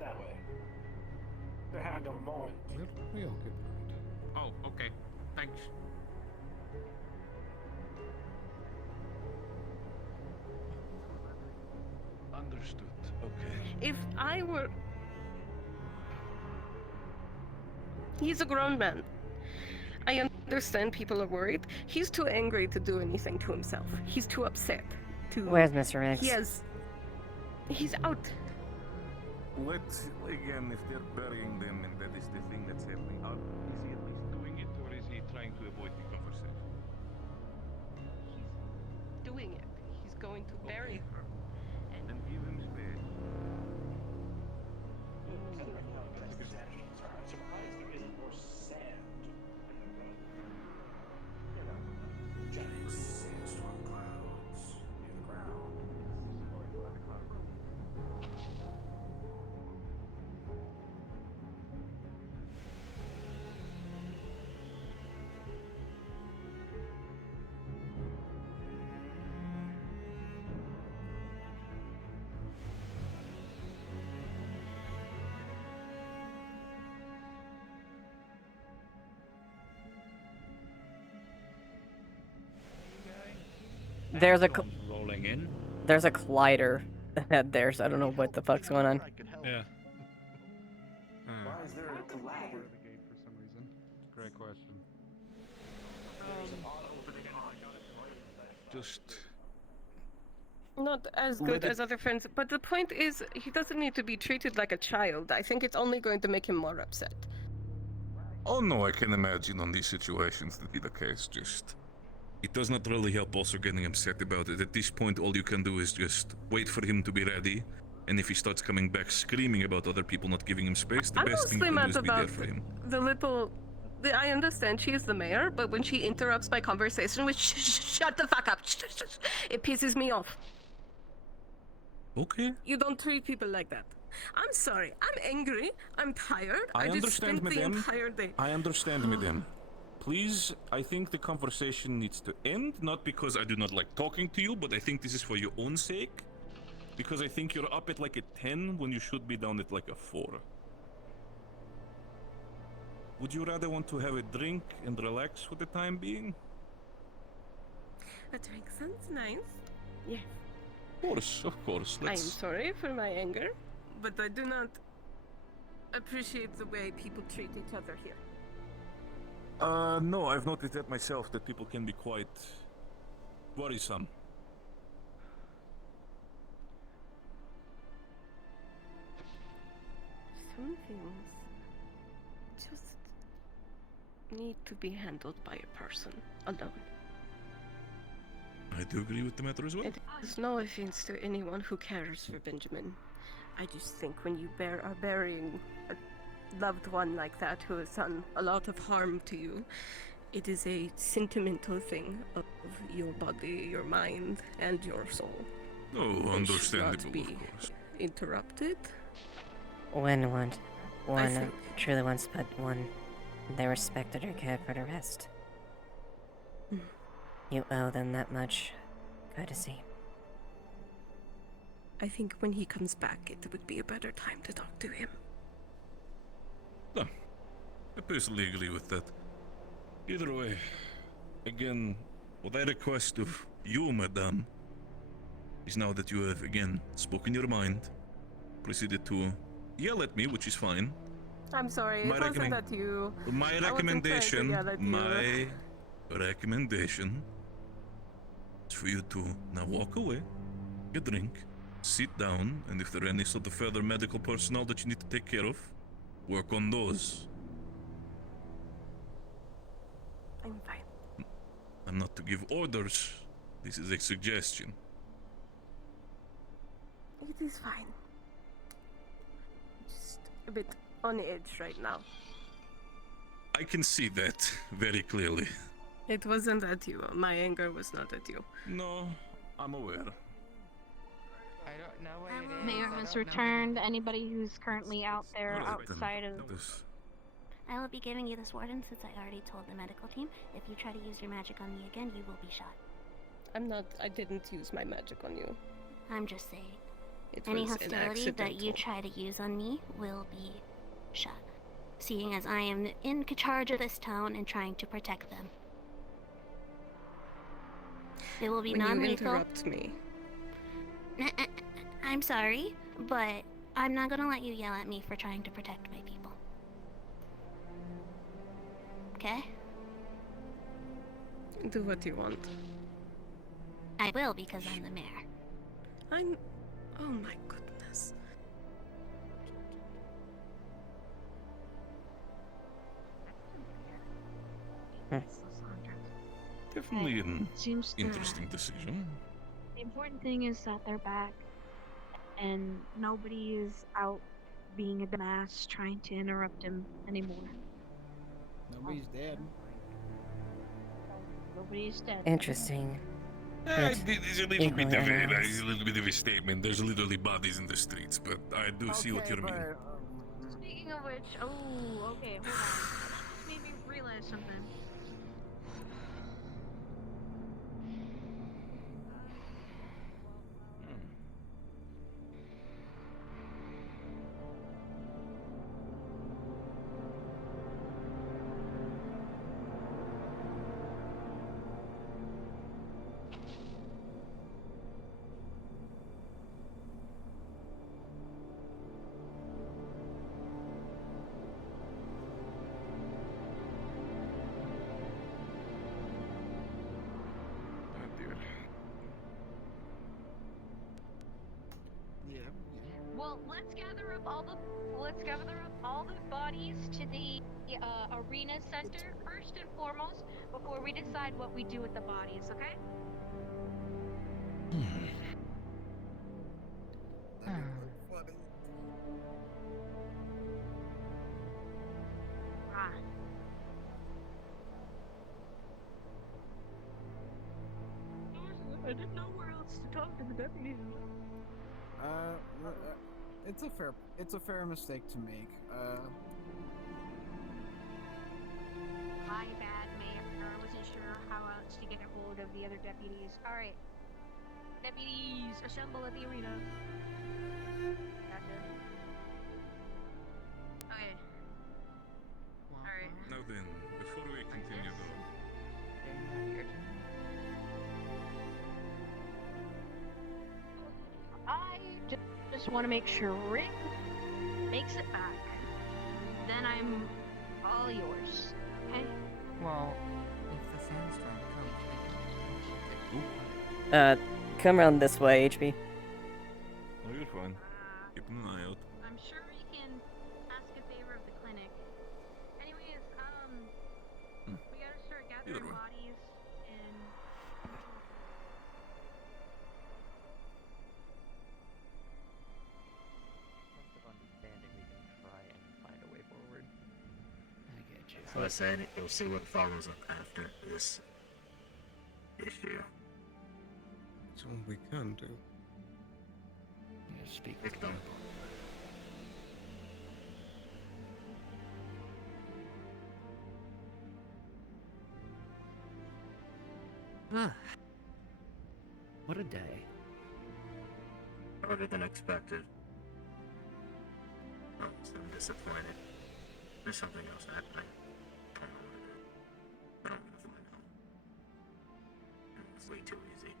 That way. They had no moment. Well, we occupied. Oh, okay. Thanks. Understood. Okay. If I were... He's a grown man. I understand people are worried. He's too angry to do anything to himself. He's too upset to... Where's Mr. X? He's out. Let's, again, if they're burying them and that is the thing that's happening, is he at least doing it or is he trying to avoid the conversation? He's doing it. He's going to bury her. And give him space. I'm surprised there isn't more sand in the road. You know, giant sandstorm clouds near the ground. There's a rolling in. there's a collider ahead there, so I don't know what the fuck's going on. Yeah. Why is there a collide? The gate for some reason. Great question. Just... Not as good as other friends, but the point is, he doesn't need to be treated like a child. I think it's only going to make him more upset. Oh no, I can imagine on these situations to be the case, just... It does not really help also getting upset about it. At this point, all you can do is just wait for him to be ready, and if he starts coming back screaming about other people not giving him space, the I'm best thing mostly you can mad do is be there about for him. the little... I understand she is the mayor, but when she interrupts my conversation with shut the fuck up, it pisses me off. Okay. You don't treat people like that. I'm sorry. I'm angry. I'm tired. I just understand, spent the madame. entire day. I understand, madame. Please, I think the conversation needs to end, not because I do not like talking to you, but I think this is for your own sake. Because I think you're up at like a 10 when you should be down at like a 4. Would you rather want to have a drink and relax for the time being? A drink sounds nice. Yes. Of course. I'm Let's... sorry for my anger, but I do not appreciate the way people treat each other here. No, I've noticed that myself, that people can be quite worrisome. Some things just need to be handled by a person alone. I do agree with the matter as well. It is no offense to anyone who cares for Benjamin. I just think when you are burying a loved one like that who has done a lot of harm to you, it is a sentimental thing of your body, your mind, and your soul. Oh, They understandable, should not be of course. interrupted. When one think- truly wants put one their respected or cared for to rest. You owe them that much courtesy. I think when he comes back, it would be a better time to talk to him. No, I personally agree with that. Either way, again, what I request of you, madame, is now that you have, again, spoken your mind, proceeded to yell at me, which is fine. I'm sorry, it wasn't at you. My I wasn't trying to yell at you. my recommendation is for you to now walk away, get a drink, sit down, and if there are any sort of further medical personnel that you need to take care of, work on those. I'm fine. I'm not to give orders. This is a suggestion. It is fine. Just a bit on edge right now. I can see that very clearly. It wasn't at you. My anger was not at you. No, I'm aware. I don't know what it is. Mayor has returned. Anybody who's currently out there What is it then? outside of... This- I will be giving you this warden since I already told the medical team. If you try to use your magic on me again, you will be shot. I didn't use my magic on you. I'm just saying. It Any was an hostility that you accidental. try to use on me will be shot. seeing as I am in charge of this town and trying to protect them. It will be When you non-lethal. interrupt me. I'm sorry, but I'm not gonna let you yell at me for trying to protect my people. Okay? Do what you want. I will because I'm the mayor. Oh my goodness. Definitely an Seems that interesting decision. the important thing is that they're back, and nobody is out being a dumbass trying to interrupt him anymore. Nobody's dead. Nobody's dead. Interesting. It's a little bit of Equally a little bit of a statement. There's literally bodies in the streets, but I do see what you mean. Speaking of which, oh, okay, hold on. This made me realize something. Well, let's gather up all the bodies to the arena center first and foremost before we decide what we do with the bodies, okay? Ah. I didn't know where else to talk to the deputies. It's a fair mistake to make. My bad, Mayor. I wasn't sure how else to get a hold of the other deputies. Alright. Deputies, assemble at the arena. Gotcha. Okay. Alright. Now then, before we continue I just want to make sure Rick makes it back. Then I'm all yours. Okay? Well, if the sandstorm comes, Come around this way, HB. Oh, you're fine. Keep an eye out. I'm sure we can ask a favor of the clinic. Anyways, we gotta start gathering Either way. bodies and understanding, we can try and find a way forward. I get you. So I said we'll see what follows up after this issue. It's all we can do. Yeah, speak Victim. What a day. Harder than expected. Oh, so I'm disappointed. There's something else happening. I don't know what it is. But I'm gonna find out. It's way too easy.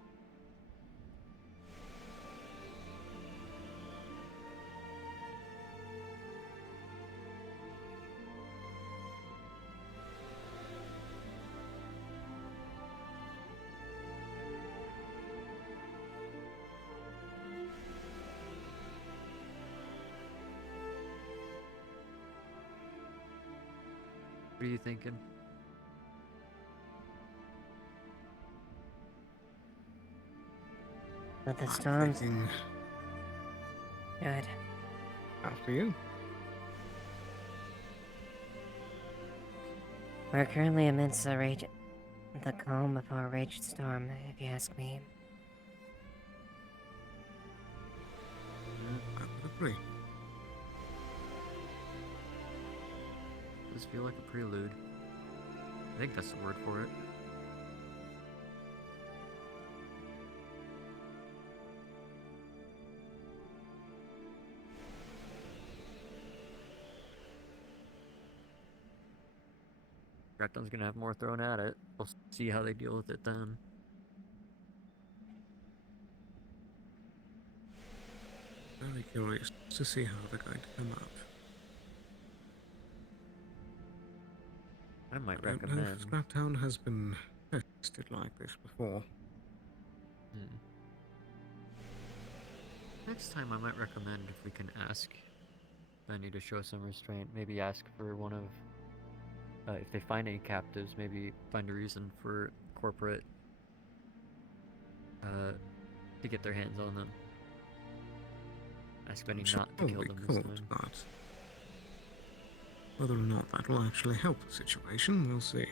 What are you thinking? But the storms. Thinking Good. after you. We're currently amidst the calm before a raging storm, if you ask me. I would agree. Does feel like a prelude. I think that's the word for it. Scraptown's gonna have more thrown at it. We'll see how they deal with it then. Very curious to see how they're going to come out. I might I don't know recommend. if Scraptown has been tested like this before. Next time, I might recommend if we can ask Benny to show some restraint. Maybe ask for one of, if they find any captives, maybe find a reason for corporate to get their hands on them. Ask Benny not to kill them this time. But whether or not that will actually help the situation, we'll see.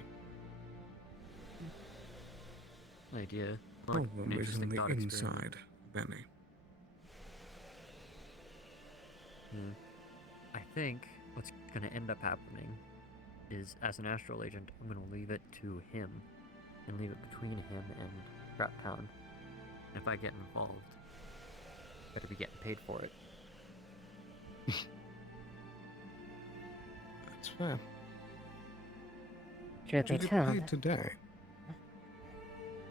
Idea. How Like warm an is on interesting the thought experiment. inside, Benny? I think what's going to end up happening is, as an astral agent, I'm going to leave it to him and leave it between him and Scraptown. If I get involved, I better be getting paid for it. That's fair. Truth be Did you told, pay today?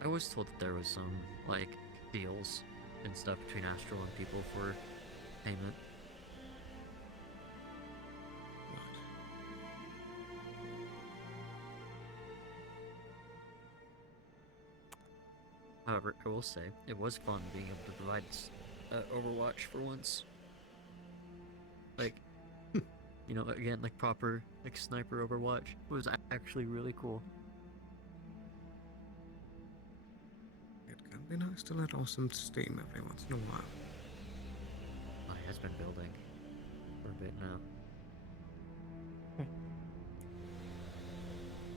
I was told that there was some, like, deals and stuff between Astral and people for payment. However, I will say, it was fun being able to provide Overwatch for once. Like, you know, again, like proper, like sniper Overwatch. It was actually really cool. It can be nice to let off some steam every once in a while. Oh, it has been building for a bit now.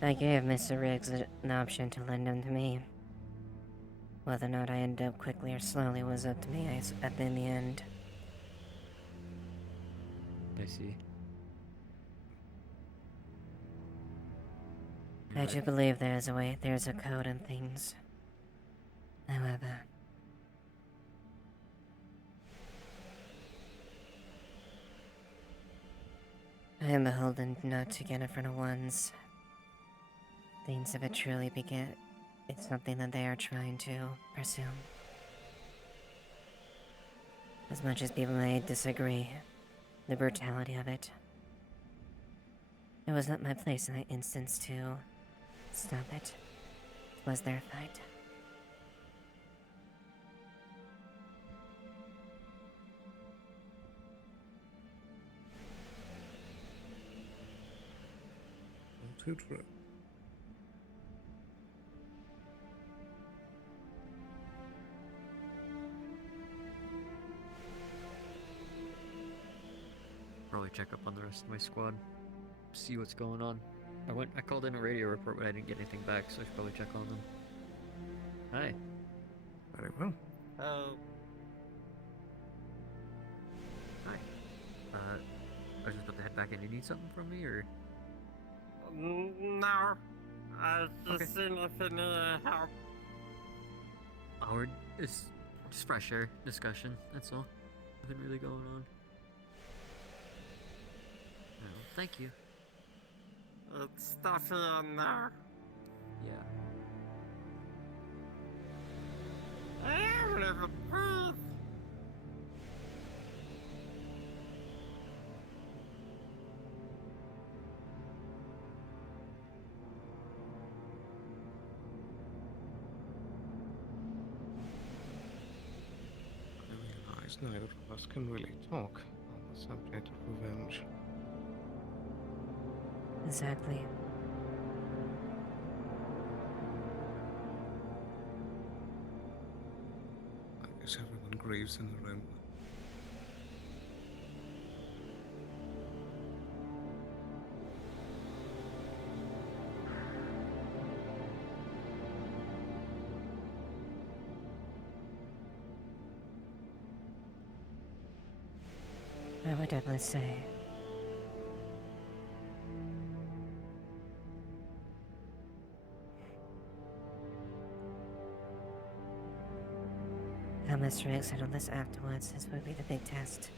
I gave Mr. Riggs an option to lend him to me. Whether or not I end up quickly or slowly was up to me in the end. I see. I do believe there's a way, there's a code and things. However, I am beholden not to get in front of one's things if it truly it's something that they are trying to pursue. As much as people may disagree, the brutality of it. It was not my place in that instance to stop it. It was their fight. All too true. Probably check up on the rest of my squad, see what's going on. I called in a radio report, but I didn't get anything back, so I should probably check on them. Hi. Very well. Oh. Hi. I was just about to head back in. You need something from me, or? No. I was just seeing if it needed help. Howard, it's just fresh air discussion, that's all. Nothing really going on. No, thank you. It's stuffy in there. Yeah. I don't even breathe. I realize neither of us can really talk on the subject of revenge. Exactly. I guess everyone grieves in their own way. I would definitely say. How Mr. Riggs handled this afterwards, this would be the big test.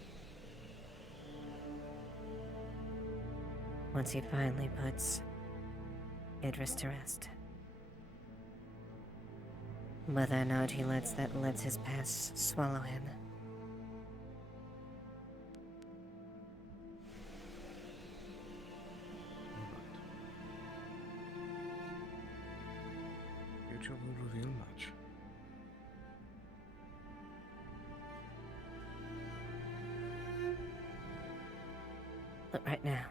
Once he finally puts Idris to rest. Whether or not he lets his past swallow him. Future will reveal much. But right now,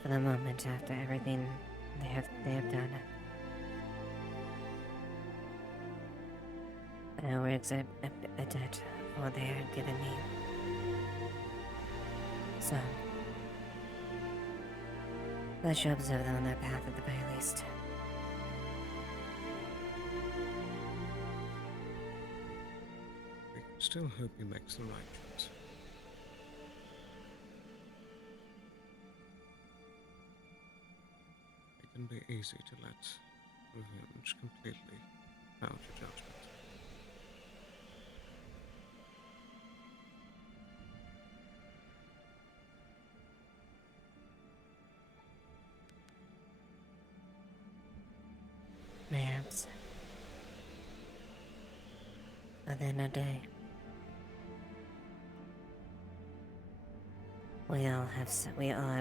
for the moment after everything they have done, I will accept a debt for what they have given me. So, let's should observe them on their path at the very least. We can still hope he makes the right choice. It can be easy to let revenge completely cloud your judgment. Perhaps. At the end of the day, we all have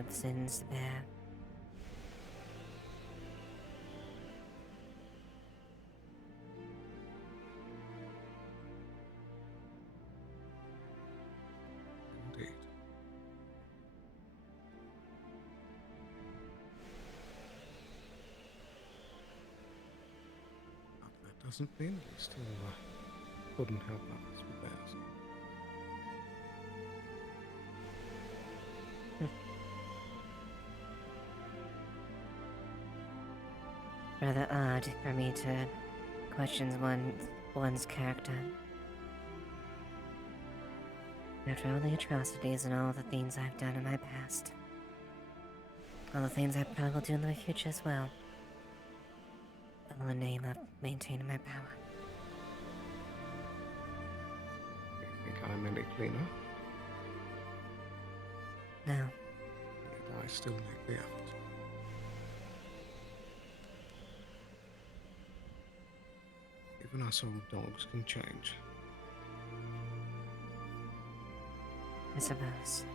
sins to bear. Indeed. But that doesn't mean we still couldn't help others with theirs. Rather odd for me to question one's character. After all the atrocities and all the things I've done in my past. All the things I probably will do in the future as well. All in the name of maintaining my power. You think I'm any cleaner? No. Yet I still make the effort. Even us old dogs can change. I suppose.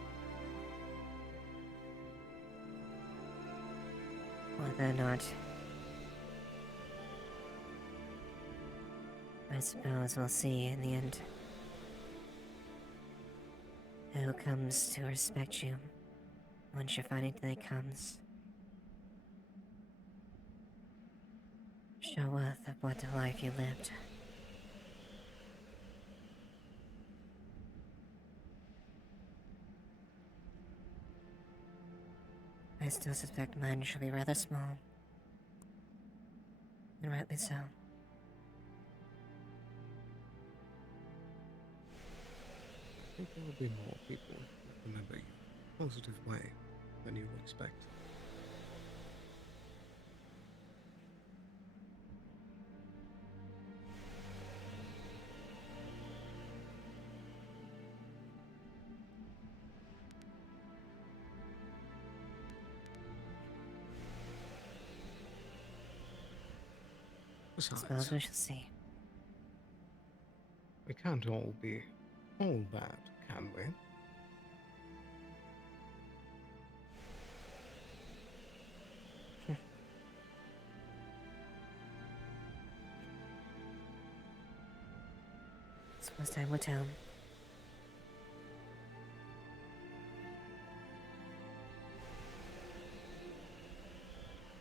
Whether or not, I suppose we'll see in the end who comes to respect you once your fighting day comes. Show worth of what a life you lived. I still suspect mine shall be rather small. And rightly so. I think there will be more people who remember you in a positive way than you would expect. Suppose Besides, we shall see. we can't all be all bad, can we? Suppose time will tell.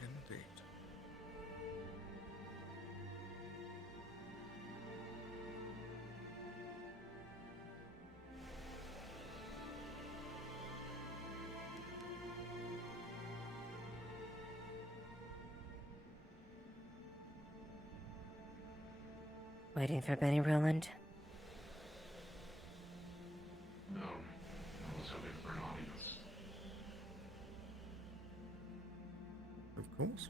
Indeed. Waiting for Benny Roland. No, I was hoping for an audience. Of course.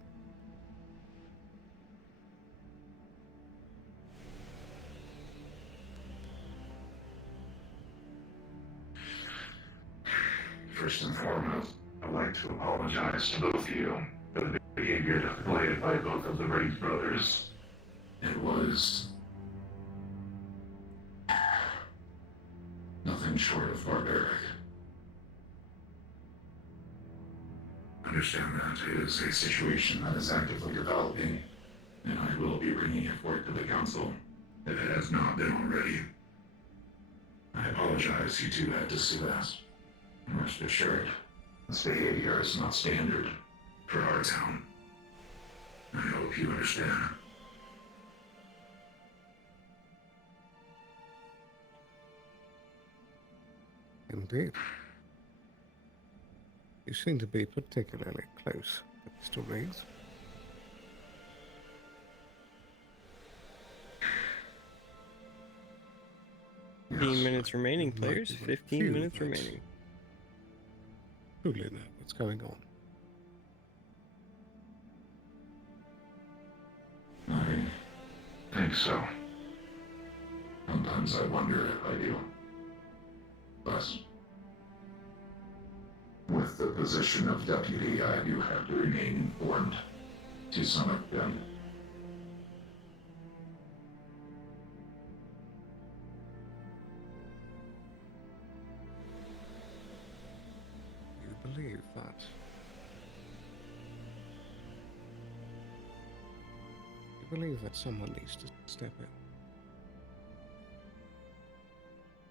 First and foremost, I I'd like to apologize to both of you for the behavior displayed by both of the Riggs brothers. It was nothing short of barbaric. Understand that it is a situation that is actively developing, and I will be bringing it forward to the council if it has not been already. I apologize you two had to see that. Rest assured, this behavior is not standard for our town. I hope you understand. Indeed. You seem to be particularly close to Mr. Riggs. Yes, 15 minutes remaining, players. 15 minutes remaining. Truly know what's going on. I think so. Sometimes I wonder if I do. But with the position of deputy, I do have to remain informed to some extent. You believe that? You believe that someone needs to step in?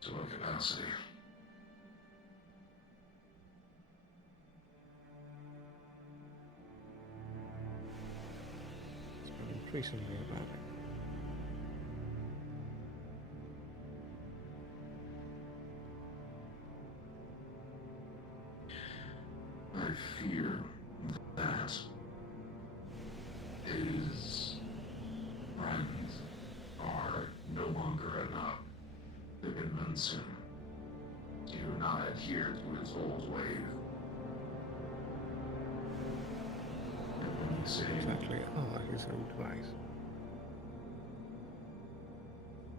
To what capacity? It's been increasingly about it. I fear that his friends are no longer enough to convince him to not adhere to his old ways. And when you say Exactly are his old ways.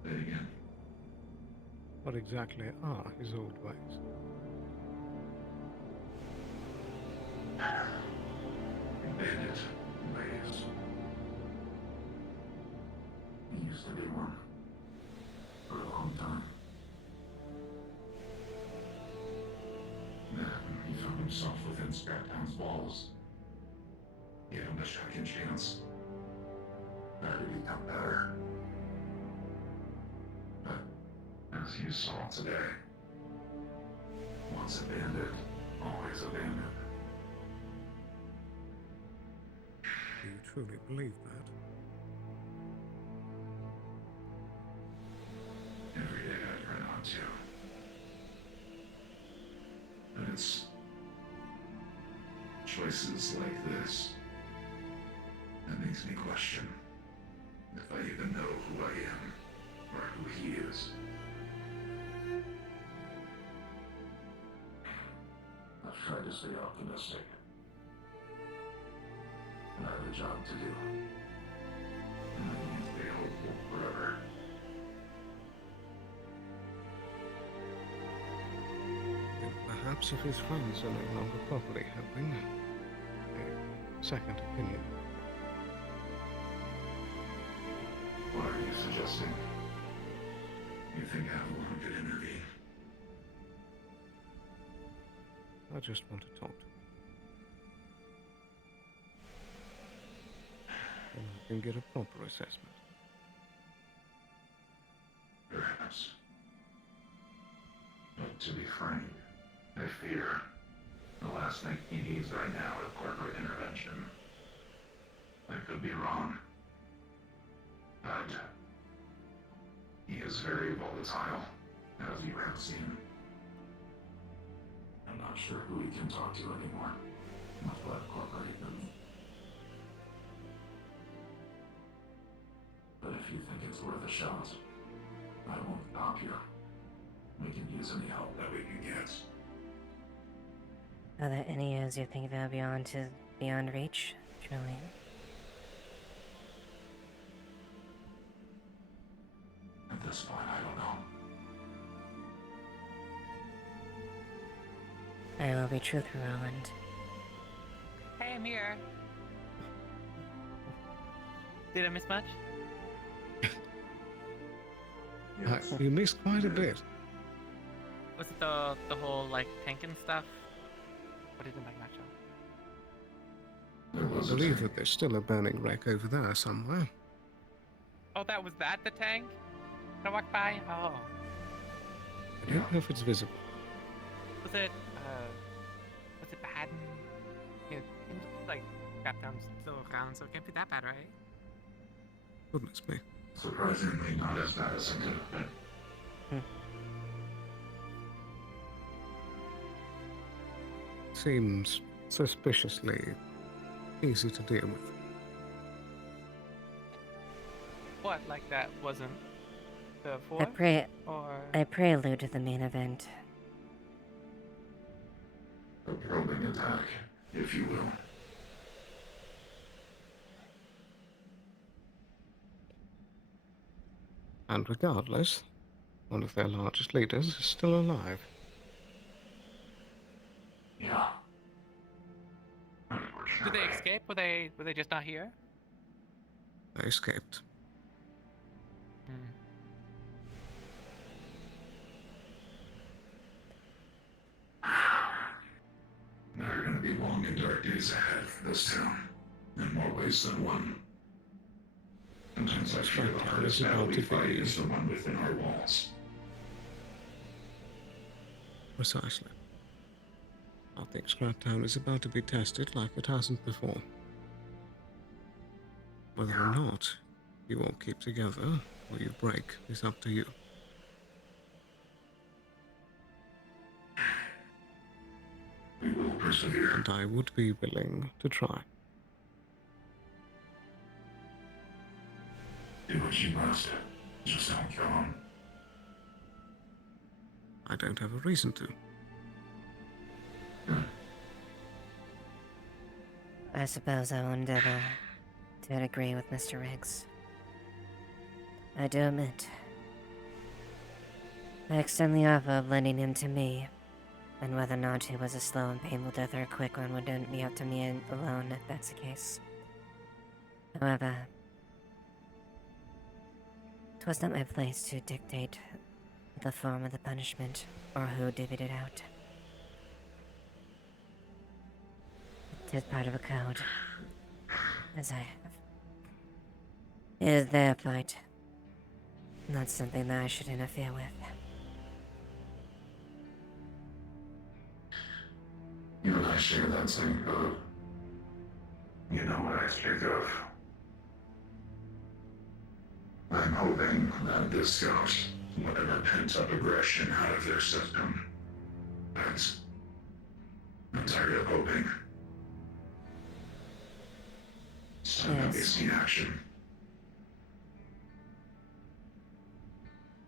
Say it again. What exactly are his old ways? Bandit ways. He used to be one for a long time. Then he found himself within Scraptown's walls. Gave him a second chance. Tried to become better. But as you saw today, once a bandit, always a bandit. Do you truly believe that? Every day I try not to. But it's choices like this that makes me question if I even know who I am or who he is. I've tried to stay optimistic. I have a job to do. And I can't stay hopeful forever. Then perhaps if his friends are no longer properly helping, a second opinion. What are you suggesting? You think Avalon could intervene? I just want to talk to him. And I can get a proper assessment. Perhaps. But to be frank, I fear the last thing he needs right now is corporate intervention. I could be wrong. But he is very volatile, as you have seen. I'm not sure who he can talk to anymore, much less corporate them. But if you think it's worth a shot, I won't stop you. We can use any help that we can get. Are there any areas you think that are beyond reach, Julian? At this point, I don't know. I will be truthful, Roland. I'm here. Did I miss much? You missed quite a bit. Was it the whole like tanking stuff? Or didn't like much of? I believe that there's still a burning wreck over there somewhere. Oh, that was the tank? Can I walk by? Oh. I don't know if it's visible. Was it bad? It seems like Captain's still around, so it can't be that bad, right? Goodness me. Surprisingly, not as bad as it could have been. Seems suspiciously easy to deal with. What, like that wasn't the fourth? I prelude to the main event. A probing attack, if you will. And regardless, one of their largest leaders is still alive. Yeah. Did they escape? Were they just not here? They escaped. There are going to be long and dark days ahead for this town, in more ways than one. Sometimes I feel the hardest battle we fight is the one within our walls. Precisely. I think Scraptown is about to be tested like it hasn't before. Whether or not you all keep together or you break is up to you. We will persevere. And I would be willing to try. Do what you must. Just don't go on. I don't have a reason to. I suppose I will endeavor to agree with Mr. Riggs. I do admit, I extend the offer of lending him to me, and whether or not he was a slow and painful death or a quick one wouldn't be up to me alone if that's the case. However, 'twas not my place to dictate the form of the punishment or who divvied it out. It is part of a code, as I have. It is their fight, not something that I should interfere with. You and I share that same code. You know what I speak of. I'm hoping that this scout whatever pent-up aggression out of their system. I'm tired of hoping. It's time to be seen action.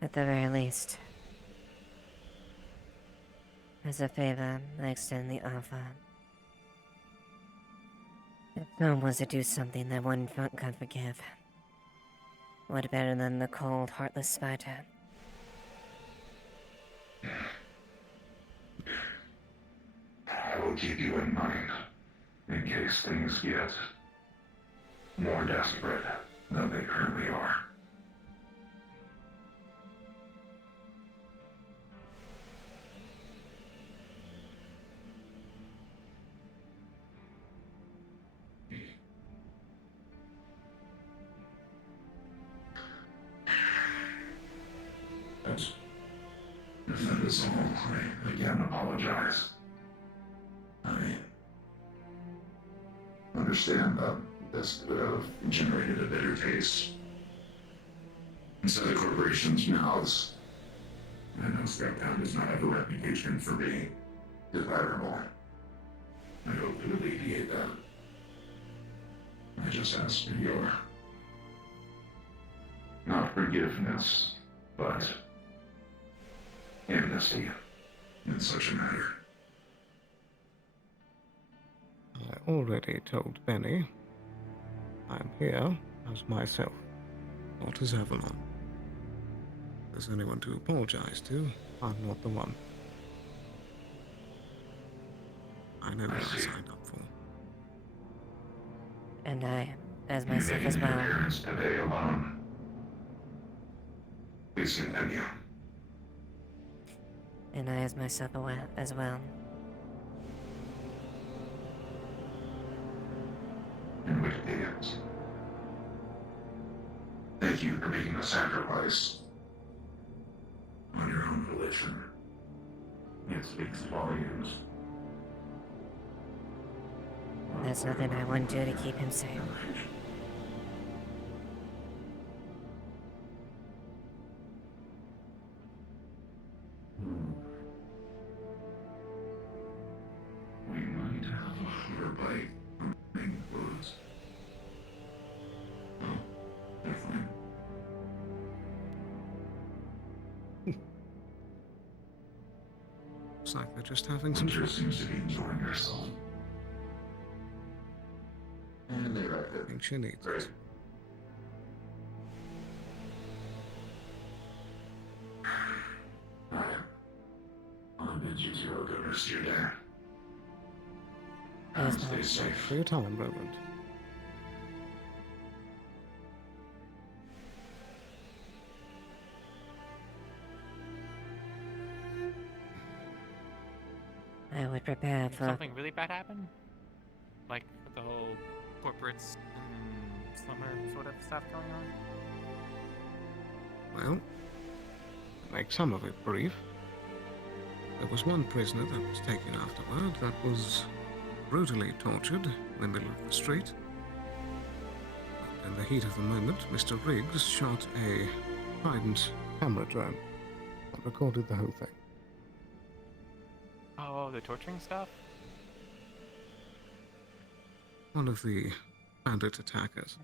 At the very least. As a favor, I extend the offer. If Tom was to do something that one front can't forgive, what better than the cold, heartless spider? I will keep you in mind, in case things get more desperate than they currently are. If that is all, I again apologize. I understand that this could have generated a bitter taste inside the corporation's mouths. I know Scraptown does not have a reputation for being desirable. I hope to alleviate that. I just ask for your not forgiveness, but amnesty in such a matter. I already told Benny I'm here as myself, not as Avalon. If there's anyone to apologize to, I'm not the one. I know what I signed up for. And I, as myself as Making an well. appearance today alone. Please continue. And I, as myself as well. In which case, thank you for making a sacrifice on your own volition. It speaks volumes. There's nothing I wouldn't do to keep him safe. We might have a hunger bite from main foods. Oh, they're fine. Looks like they're just having some Winter seems to be enjoying herself. And they wrecked it. I think she needs Great. it. I'll bid you to a good rest of your day. Yes, Stay ma'am. safe. For your time, Roland. I would prepare Did for... something really bad happen? Like with the whole corporates and slumber sort of stuff going on? Well, to make some of it brief, there was one prisoner that was taken afterward that was brutally tortured in the middle of the street. But in the heat of the moment, Mr. Riggs shot a Trident camera drone that recorded the whole thing. Oh, the torturing stuff? One of the bandit attackers.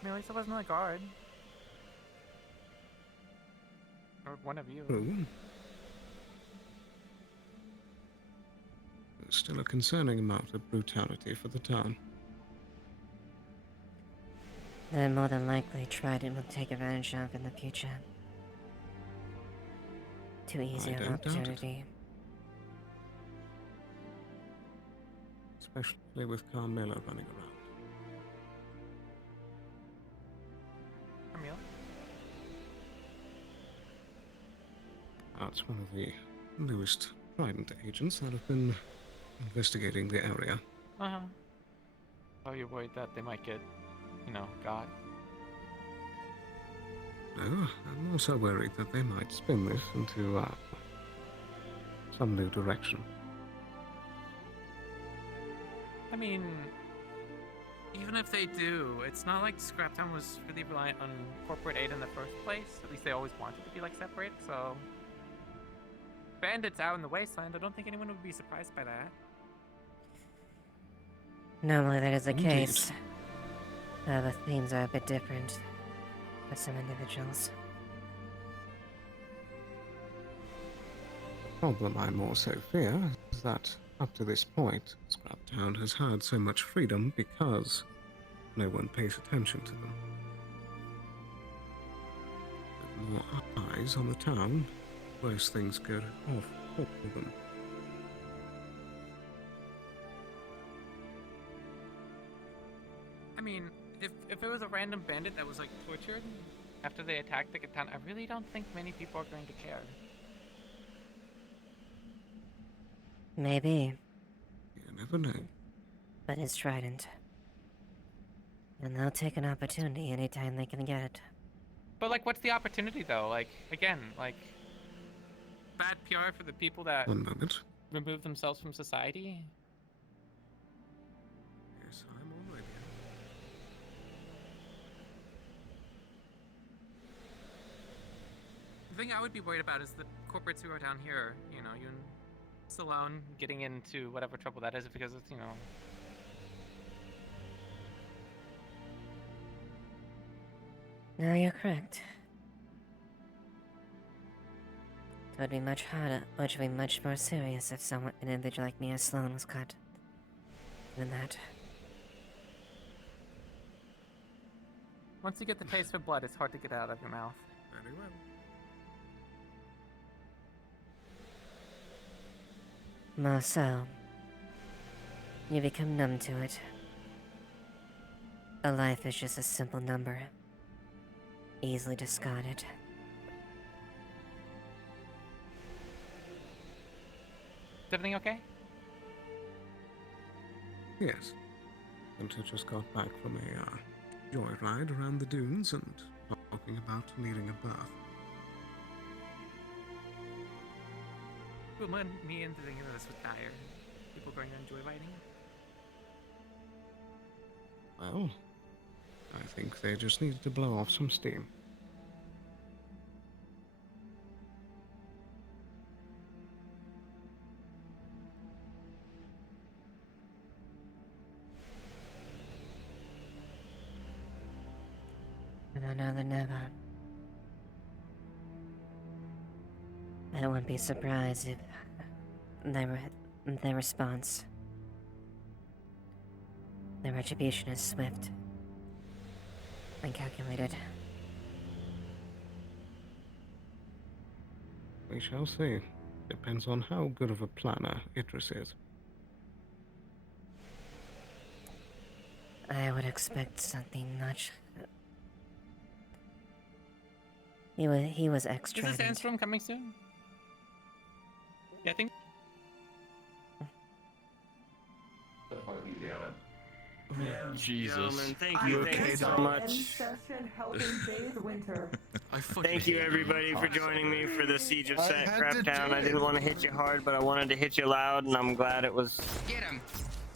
I mean, at least it wasn't a guard. Or one of you. True. There's still a concerning amount of brutality for the town. Then more than likely Trident will take advantage of in the future. Too easy I of an don't doubt it. opportunity. Especially with Carmilla running around. Camille? That's one of the newest Trident agents that have been investigating the area. Uh-huh. Oh, you're worried that they might get, you know, got? No, I'm also worried that they might spin this into some new direction. I mean, even if they do, it's not like Scraptown was really reliant on corporate aid in the first place. At least they always wanted to be like separate, so... Bandits out in the wasteland, I don't think anyone would be surprised by that. Normally that is the Indeed. case. The themes are a bit different for some individuals. The problem I more so fear is that up to this point, Scraptown has had so much freedom because no one pays attention to them. With more eyes on the town, worse things go off for them. I mean, if it was a random bandit that was like tortured after they attacked the town, I really don't think many people are going to care. Maybe, You never know. but it's Trident. And they'll take an opportunity anytime they can get it. But like, what's the opportunity though? Like, again, like, bad PR for the people that One moment. remove themselves from society? Yes, I'm all right here. The thing I would be worried about is the corporates who are down here, you know, you alone getting into whatever trouble that is because it's, you know... No, you're correct. It would be much harder, which would be much more serious if an individual like me or Sloan was caught. Than that. Once you get the taste for blood, it's hard to get out of your mouth. Very well. More so. You become numb to it. A life is just a simple number. Easily discarded. Is everything okay? Yes. And I just got back from a joyride around the dunes and talking about needing a bath. Well, me and thinking of this with Dyer. People going on joyriding. Well, I think they just needed to blow off some steam. Now than never. I wouldn't be surprised if their response, their retribution is swift and calculated. We shall see. Depends on how good of a planner Idris is. I would expect something much. He was Is extra. the sandstorm coming soon? Yeah, I think. Jesus. Gentlemen, thank you so much. Thank you everybody for joining me for the Siege of Craptown. I didn't want to hit you hard, but I wanted to hit you loud, and I'm glad it was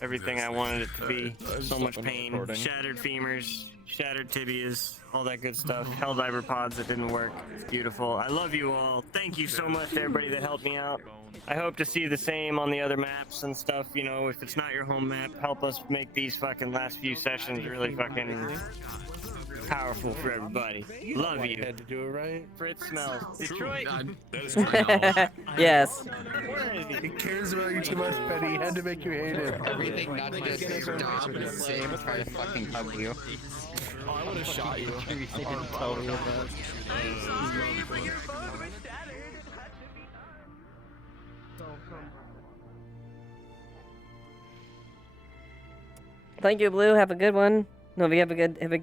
everything I wanted it to be. So much pain, shattered femurs, shattered tibias, all that good stuff. Helldiver pods that didn't work. It's beautiful. I love you all. Thank you so much to everybody that helped me out. I hope to see the same on the other maps and stuff. You know, if it's not your home map, help us make these fucking last few sessions really fucking powerful for everybody. Love you. Had to do it right. Fritz smells. Detroit. Yes. He cares about you too much, Betty. He had to make you hate him. Everything not just stop and sit and try to fucking hug you. Oh, I would have shot you. They didn't tell me about. Thank you, Blue. Have a good one. No, we have a good.